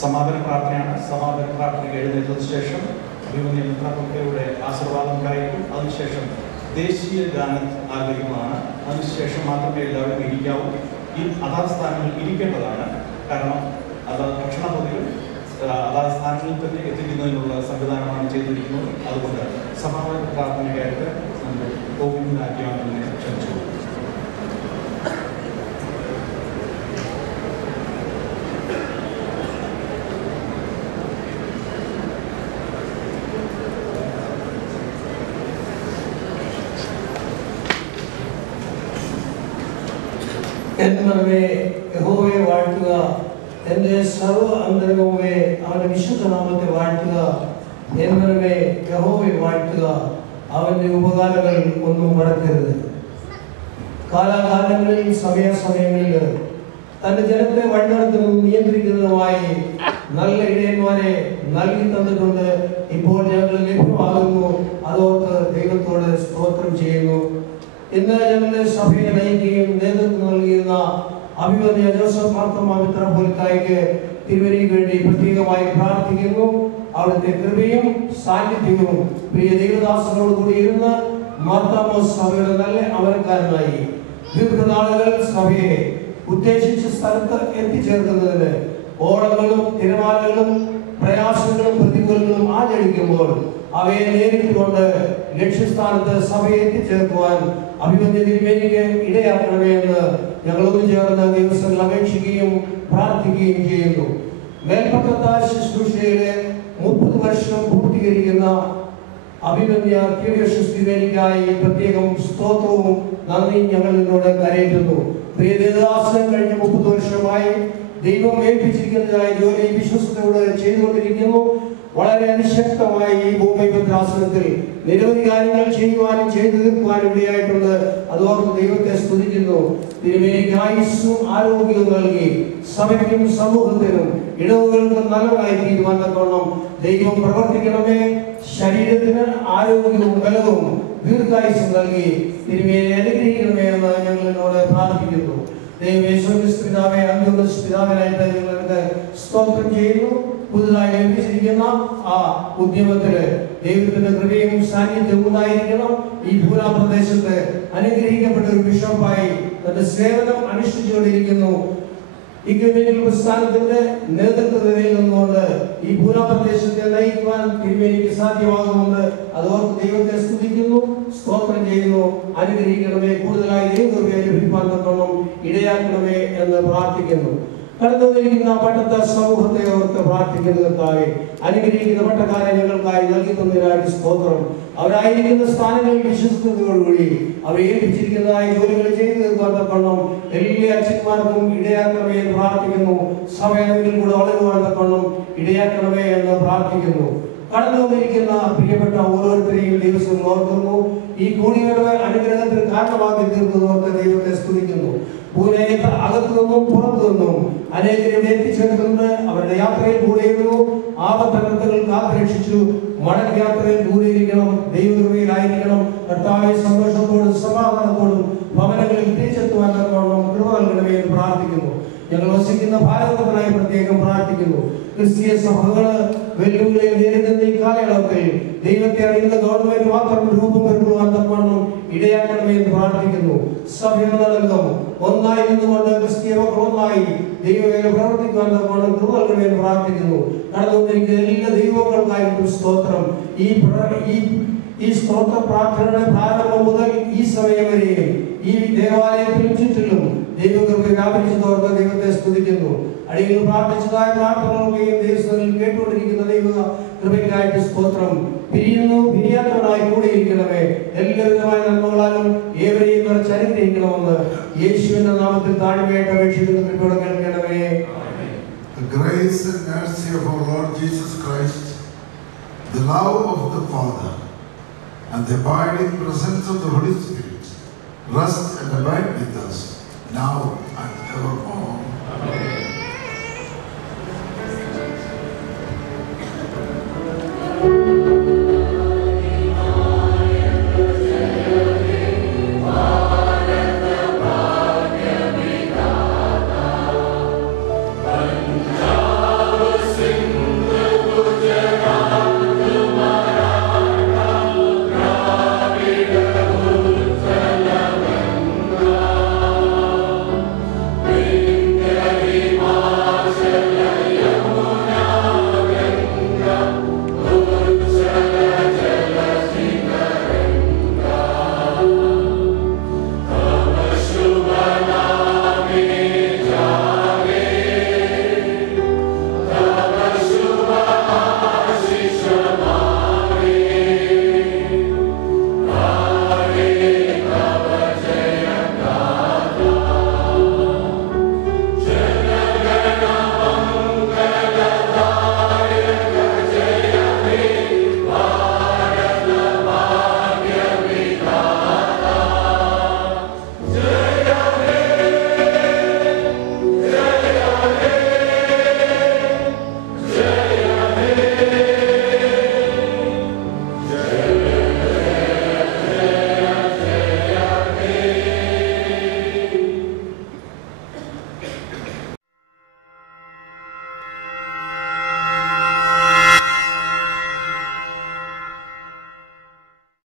സമാപന പ്രാർത്ഥനയാണ്. സമാപന പ്രാർത്ഥന എഴുന്നേറ്റതിനു ശേഷം അഭിമന്യ മിത്രപൊക്കയുടെ ആശീർവാദം ഉണ്ടായിരിക്കും. അതിനുശേഷം ദേശീയ ഗാനം ആലപിക്കുന്നതാണ്. അതിനുശേഷം മാത്രമേ എല്ലാവരും ഇരിക്കാവൂ. ഈ അതാത് സ്ഥാനങ്ങളിൽ ഇരിക്കേണ്ടതാണ്. കാരണം അതാത് ഭക്ഷണപൊതികൾ അതാത് സ്ഥാനങ്ങളിൽ തന്നെ എത്തിക്കുന്നതിനുള്ള സംവിധാനമാണ് ചെയ്തിരിക്കുന്നത്. അതുകൊണ്ട് സമാപന പ്രാർത്ഥനയ്ക്കായിട്ട് നമ്മൾ ഗോവിന്ദനാക്കിയാണെന്ന് ക്ഷണിച്ചു. എന്മനമേ യഹോവയെ വാഴ്ത്തുക, എൻ്റെ സർവ്വ അന്തരംഗവുമേ അവൻ്റെ വിശുദ്ധ നാമത്തെ വാഴ്ത്തുക. എന്മനമേ യഹോവയെ വാഴ്ത്തുക, അവൻ്റെ ഉപകാരങ്ങൾ ഒന്നും മറക്കരുത്. കാലാകാലങ്ങളിൽ സമയാസമയങ്ങളിൽ തൻ്റെ ജനത്തെ വഴിനടത്തുന്നതും നിയന്ത്രിക്കുന്നതുമായി നല്ല ഇടയന്മാരെ നൽകി തന്നിട്ടുണ്ട്. ഇപ്പോൾ ഞങ്ങൾ ലഭ്യമാകുന്നു. അതോർത്ത് ദൈവത്തോട് സ്തോത്രം ചെയ്യുന്നു. ഇന്ന് ഞങ്ങളുടെ സഭയെ നയിക്കുകയും നേതൃത്വം നൽകിയിരുന്ന അഭിമന്യ ജോസഫ് മാർത്തോമാ മെത്രാപ്പോലീത്തായ്ക്ക് തിരുവനിക്ക് വേണ്ടി പ്രത്യേകമായി പ്രാർത്ഥിക്കുന്നു. അവിടുത്തെ കൃപയും സാന്നിധ്യവും പ്രിയ ദൈവദാസനോട് കൂടി ഇരുന്ന് മാർത്തോമാ സഭയുടെ നല്ല അമരക്കാരനായി ദീർഘനാളുകൾ സഭയെ ഉദ്ദേശിച്ച സ്ഥലത്ത് എത്തിച്ചേർക്കുന്നതിന് ഓളങ്ങളും തിരമാലകളും പ്രയാസങ്ങളും പ്രതികൂലങ്ങളും ആചരിക്കുമ്പോൾ അവയെ നേരിട്ടുകൊണ്ട് ലക്ഷ്യസ്ഥാനത്ത് സഭയെ എത്തിച്ചേർക്കുവാൻ അഭിമന്യ തിരുമേനിക്ക് ഇടയാക്കണമേ എന്ന് ഞങ്ങളൊന്നു ചേർന്ന് ദിവസങ്ങൾ അപേക്ഷിക്കുകയും പ്രാർത്ഥിക്കുകയും ചെയ്യുന്നു. മേൽപ്പട്ടത്ത ശുശ്രൂഷയിലെ 30 വർഷം പൂർത്തീകരിക്കുന്ന അഭിമന്യ തിയോഡോഷ്യസ് തിരുമേനിക്കായി പ്രത്യേകം സ്തോത്രവും നന്ദിയും ഞങ്ങൾ നിന്നോട് കരയേറ്റുന്നു. പ്രിയ ദേവദാസൻ കഴിഞ്ഞ 30 വർഷമായി ദൈവം ഏൽപ്പിച്ചിരിക്കുന്നതായ ജോലി വിശ്വസത്തോടെ ചെയ്തുകൊണ്ടിരിക്കുന്നു. വളരെ നിശക്തമായി ഈ ഭൂമി ഭദ്രാസനത്തിൽ നിരവധി കാര്യങ്ങൾ ചെയ്യുവാനും ചെയ്തു തീർക്കുവാനും ഇടയായിട്ടുണ്ട്. അതോർത്ത് ദൈവത്തെ സ്തുതിക്കുന്നു. തിരുമേനിക്ക് ആയുസ്സും ആരോഗ്യവും നൽകി സഭയ്ക്കും സമൂഹത്തിനും ഇടവുകൾക്കും നല്ലതായി തീരുവാൻ തക്കവണ്ണം ദൈവം പ്രവർത്തിക്കണമേ. ശരീരത്തിന് ആരോഗ്യവും ബലവും ദീർഘായുസ്സും നൽകി തിരുമേനി അനുഗ്രഹിക്കണമേ എന്ന് ഞങ്ങൾ എന്നോട് പ്രാർത്ഥിക്കുന്നു. ദൈവമേശ്വരപിതാവെ അന്ത്യോദയപിതാവിനായിട്ട് ഞങ്ങൾക്ക് സ്തോത്രം ചെയ്യുന്നു. പുതുതായി ലഭിച്ചിരിക്കുന്ന ആ ഉദ്യമത്തില് ദൈവത്തിന്റെ കൃപയും സാന്നിധ്യവും ഉണ്ടായിരിക്കണം. ഈ ഭൂപ്രദേശത്ത് അനുഗ്രഹിക്കപ്പെട്ട ഒരു ബിഷപ്പായി തന്റെ സേവനം അനുഷ്ഠിച്ചുകൊണ്ടിരിക്കുന്നു. ഇക്യുമെനിക്കൽ പ്രസ്ഥാനത്തിന്റെ നേതൃത്വത്തിൽ നിന്നുകൊണ്ട് ഈ ഭൂപ്രദേശത്തെ നയിക്കുവാൻ തിരുമേനിക്ക് സാധ്യമാകുന്നുണ്ട്. അതോർത്ത് ദൈവത്തെ സ്തുതിക്കുന്നു, സ്തോത്രം ചെയ്യുന്നു. അനുഗ്രഹിക്കണമേ, കൂടുതലായി ദൈവകൃപയെ ലഭിക്കാൻ തക്കവണ്ണം ഇടയാക്കണമേ എന്ന് പ്രാർത്ഥിക്കുന്നു. കടന്നു വന്നിരിക്കുന്ന പട്ടത്ത സമൂഹത്തെ ഓർത്ത് പ്രാർത്ഥിക്കുന്നതായി അനുഗ്രഹിക്കുന്ന പട്ടക്കാരെ ഞങ്ങൾക്കായി നൽകി തന്നതിനായിട്ട് സ്തോത്രം. അവരായിരിക്കുന്ന സ്ഥാനങ്ങളിൽ വിശ്വസ്തയോടുകൂടി അവർ ഏൽപ്പിച്ചിരിക്കുന്നതായ ജോലികൾ ചെയ്തു തീർക്കാൻ തക്കവണ്ണം എല്ലാ അച്ഛന്മാർക്കും ഇടയാക്കണമേ എന്ന് പ്രാർത്ഥിക്കുന്നു. സഭയിൽ കൂടെ വളരുവാൻ തക്കവണ്ണം ഇടയാക്കണമേ എന്ന് പ്രാർത്ഥിക്കുന്നു. കടന്നു വന്നിരിക്കുന്ന പ്രിയപ്പെട്ട ഓരോരുത്തരെയും ദിവസം ഓർക്കുന്നു. ഈ കൂടിവരവ് അനുഗ്രഹത്തിന് കാരണമാക്കി തീർക്കുന്നവർക്ക് ദൈവത്തെ സ്തുതിക്കുന്നു. പൂനെയെ അകത്തു നിന്നും പുറത്തു നിന്നും അനേകരെ എത്തിച്ചേർക്കുന്നത് അവരുടെ യാത്രയിൽ കൂടെയിരുന്നു. ആപത്തകർത്തകൾ കാത്തുരക്ഷിച്ചു. മടക്കയാത്രയിൽ കൂടിയിരിക്കണം, ദൈവകൃപയിലായിരിക്കണം. കർത്താവെ സന്തോഷത്തോടും സമാധാനത്തോടും ഭവനങ്ങളിൽ തിരിച്ചെത്തുവാൻ തക്കവണ്ണം കൃപ നൽകണമേ എന്ന് പ്രാർത്ഥിക്കുന്നു. ഞങ്ങൾ വസിക്കുന്ന ഭാരതത്തിനായി പ്രത്യേകം പ്രാർത്ഥിക്കുന്നു. ക്രിസ്തീയ സഭകള് വെല്ലുവിളിയെ നേരിടുന്ന ഈ കാലയളവിൽ ദൈവത്തെ അറിയുന്ന ഗവൺമെന്റ് മാത്രം രൂപം വരുവാൻ തക്കവണ്ണം ഇടയാക്കണമേ എന്ന് പ്രാർത്ഥിക്കുന്നു. സഭകളടക്കം ഒന്നായി നിന്നുകൊണ്ട് ക്രിസ്തീയ മക്കൾ ഒന്നായി ദൈവവേല പ്രവർത്തിക്കുവാൻ തക്കവണ്ണം കൃപ നൽകണമേ എന്ന് പ്രാർത്ഥിക്കുന്നു. കടന്നുവന്നിരിക്കുന്ന എല്ലാ ദൈവങ്ങൾക്കായിട്ടും സ്തോത്രം. ഈ സ്തോത്ര പ്രാർത്ഥനയുടെ പ്രാരംഭം മുതൽ ഈ സമയം വരെയും ഈ ദേവാലയത്തിലും ചുറ്റിലും ദൈവകൃപ വ്യാപരിച്ചതോർത്ത് ദൈവത്തെ സ്തുതിക്കുന്നു. അടിയിൽ പ്രാർത്ഥിച്ചതായ പ്രാർത്ഥനകളൊക്കെയും ദൈവസ്ഥലിൽ കേട്ടുകൊണ്ടിരിക്കുന്ന ദൈവ കൃപയ്ക്കായിട്ട് സ്തോത്രം. പിരിയാത്തവനായി കൂടിയിരിക്കണമേ. എല്ലാവിധമായ നന്മകളാലും ഏവരെയും നിറച്ച് അനുഗ്രഹിക്കണമെന്ന് യേശുവിന്റെ നാമത്തിൽ താഴ്മയായിട്ട് അപേക്ഷിക്കുന്ന കൃപയോടെ കേൾക്കണമേ. The grace and mercy of our Lord Jesus Christ, the love of the Father, and the abiding presence of the Holy Spirit rest and abide with us now and evermore. Amen.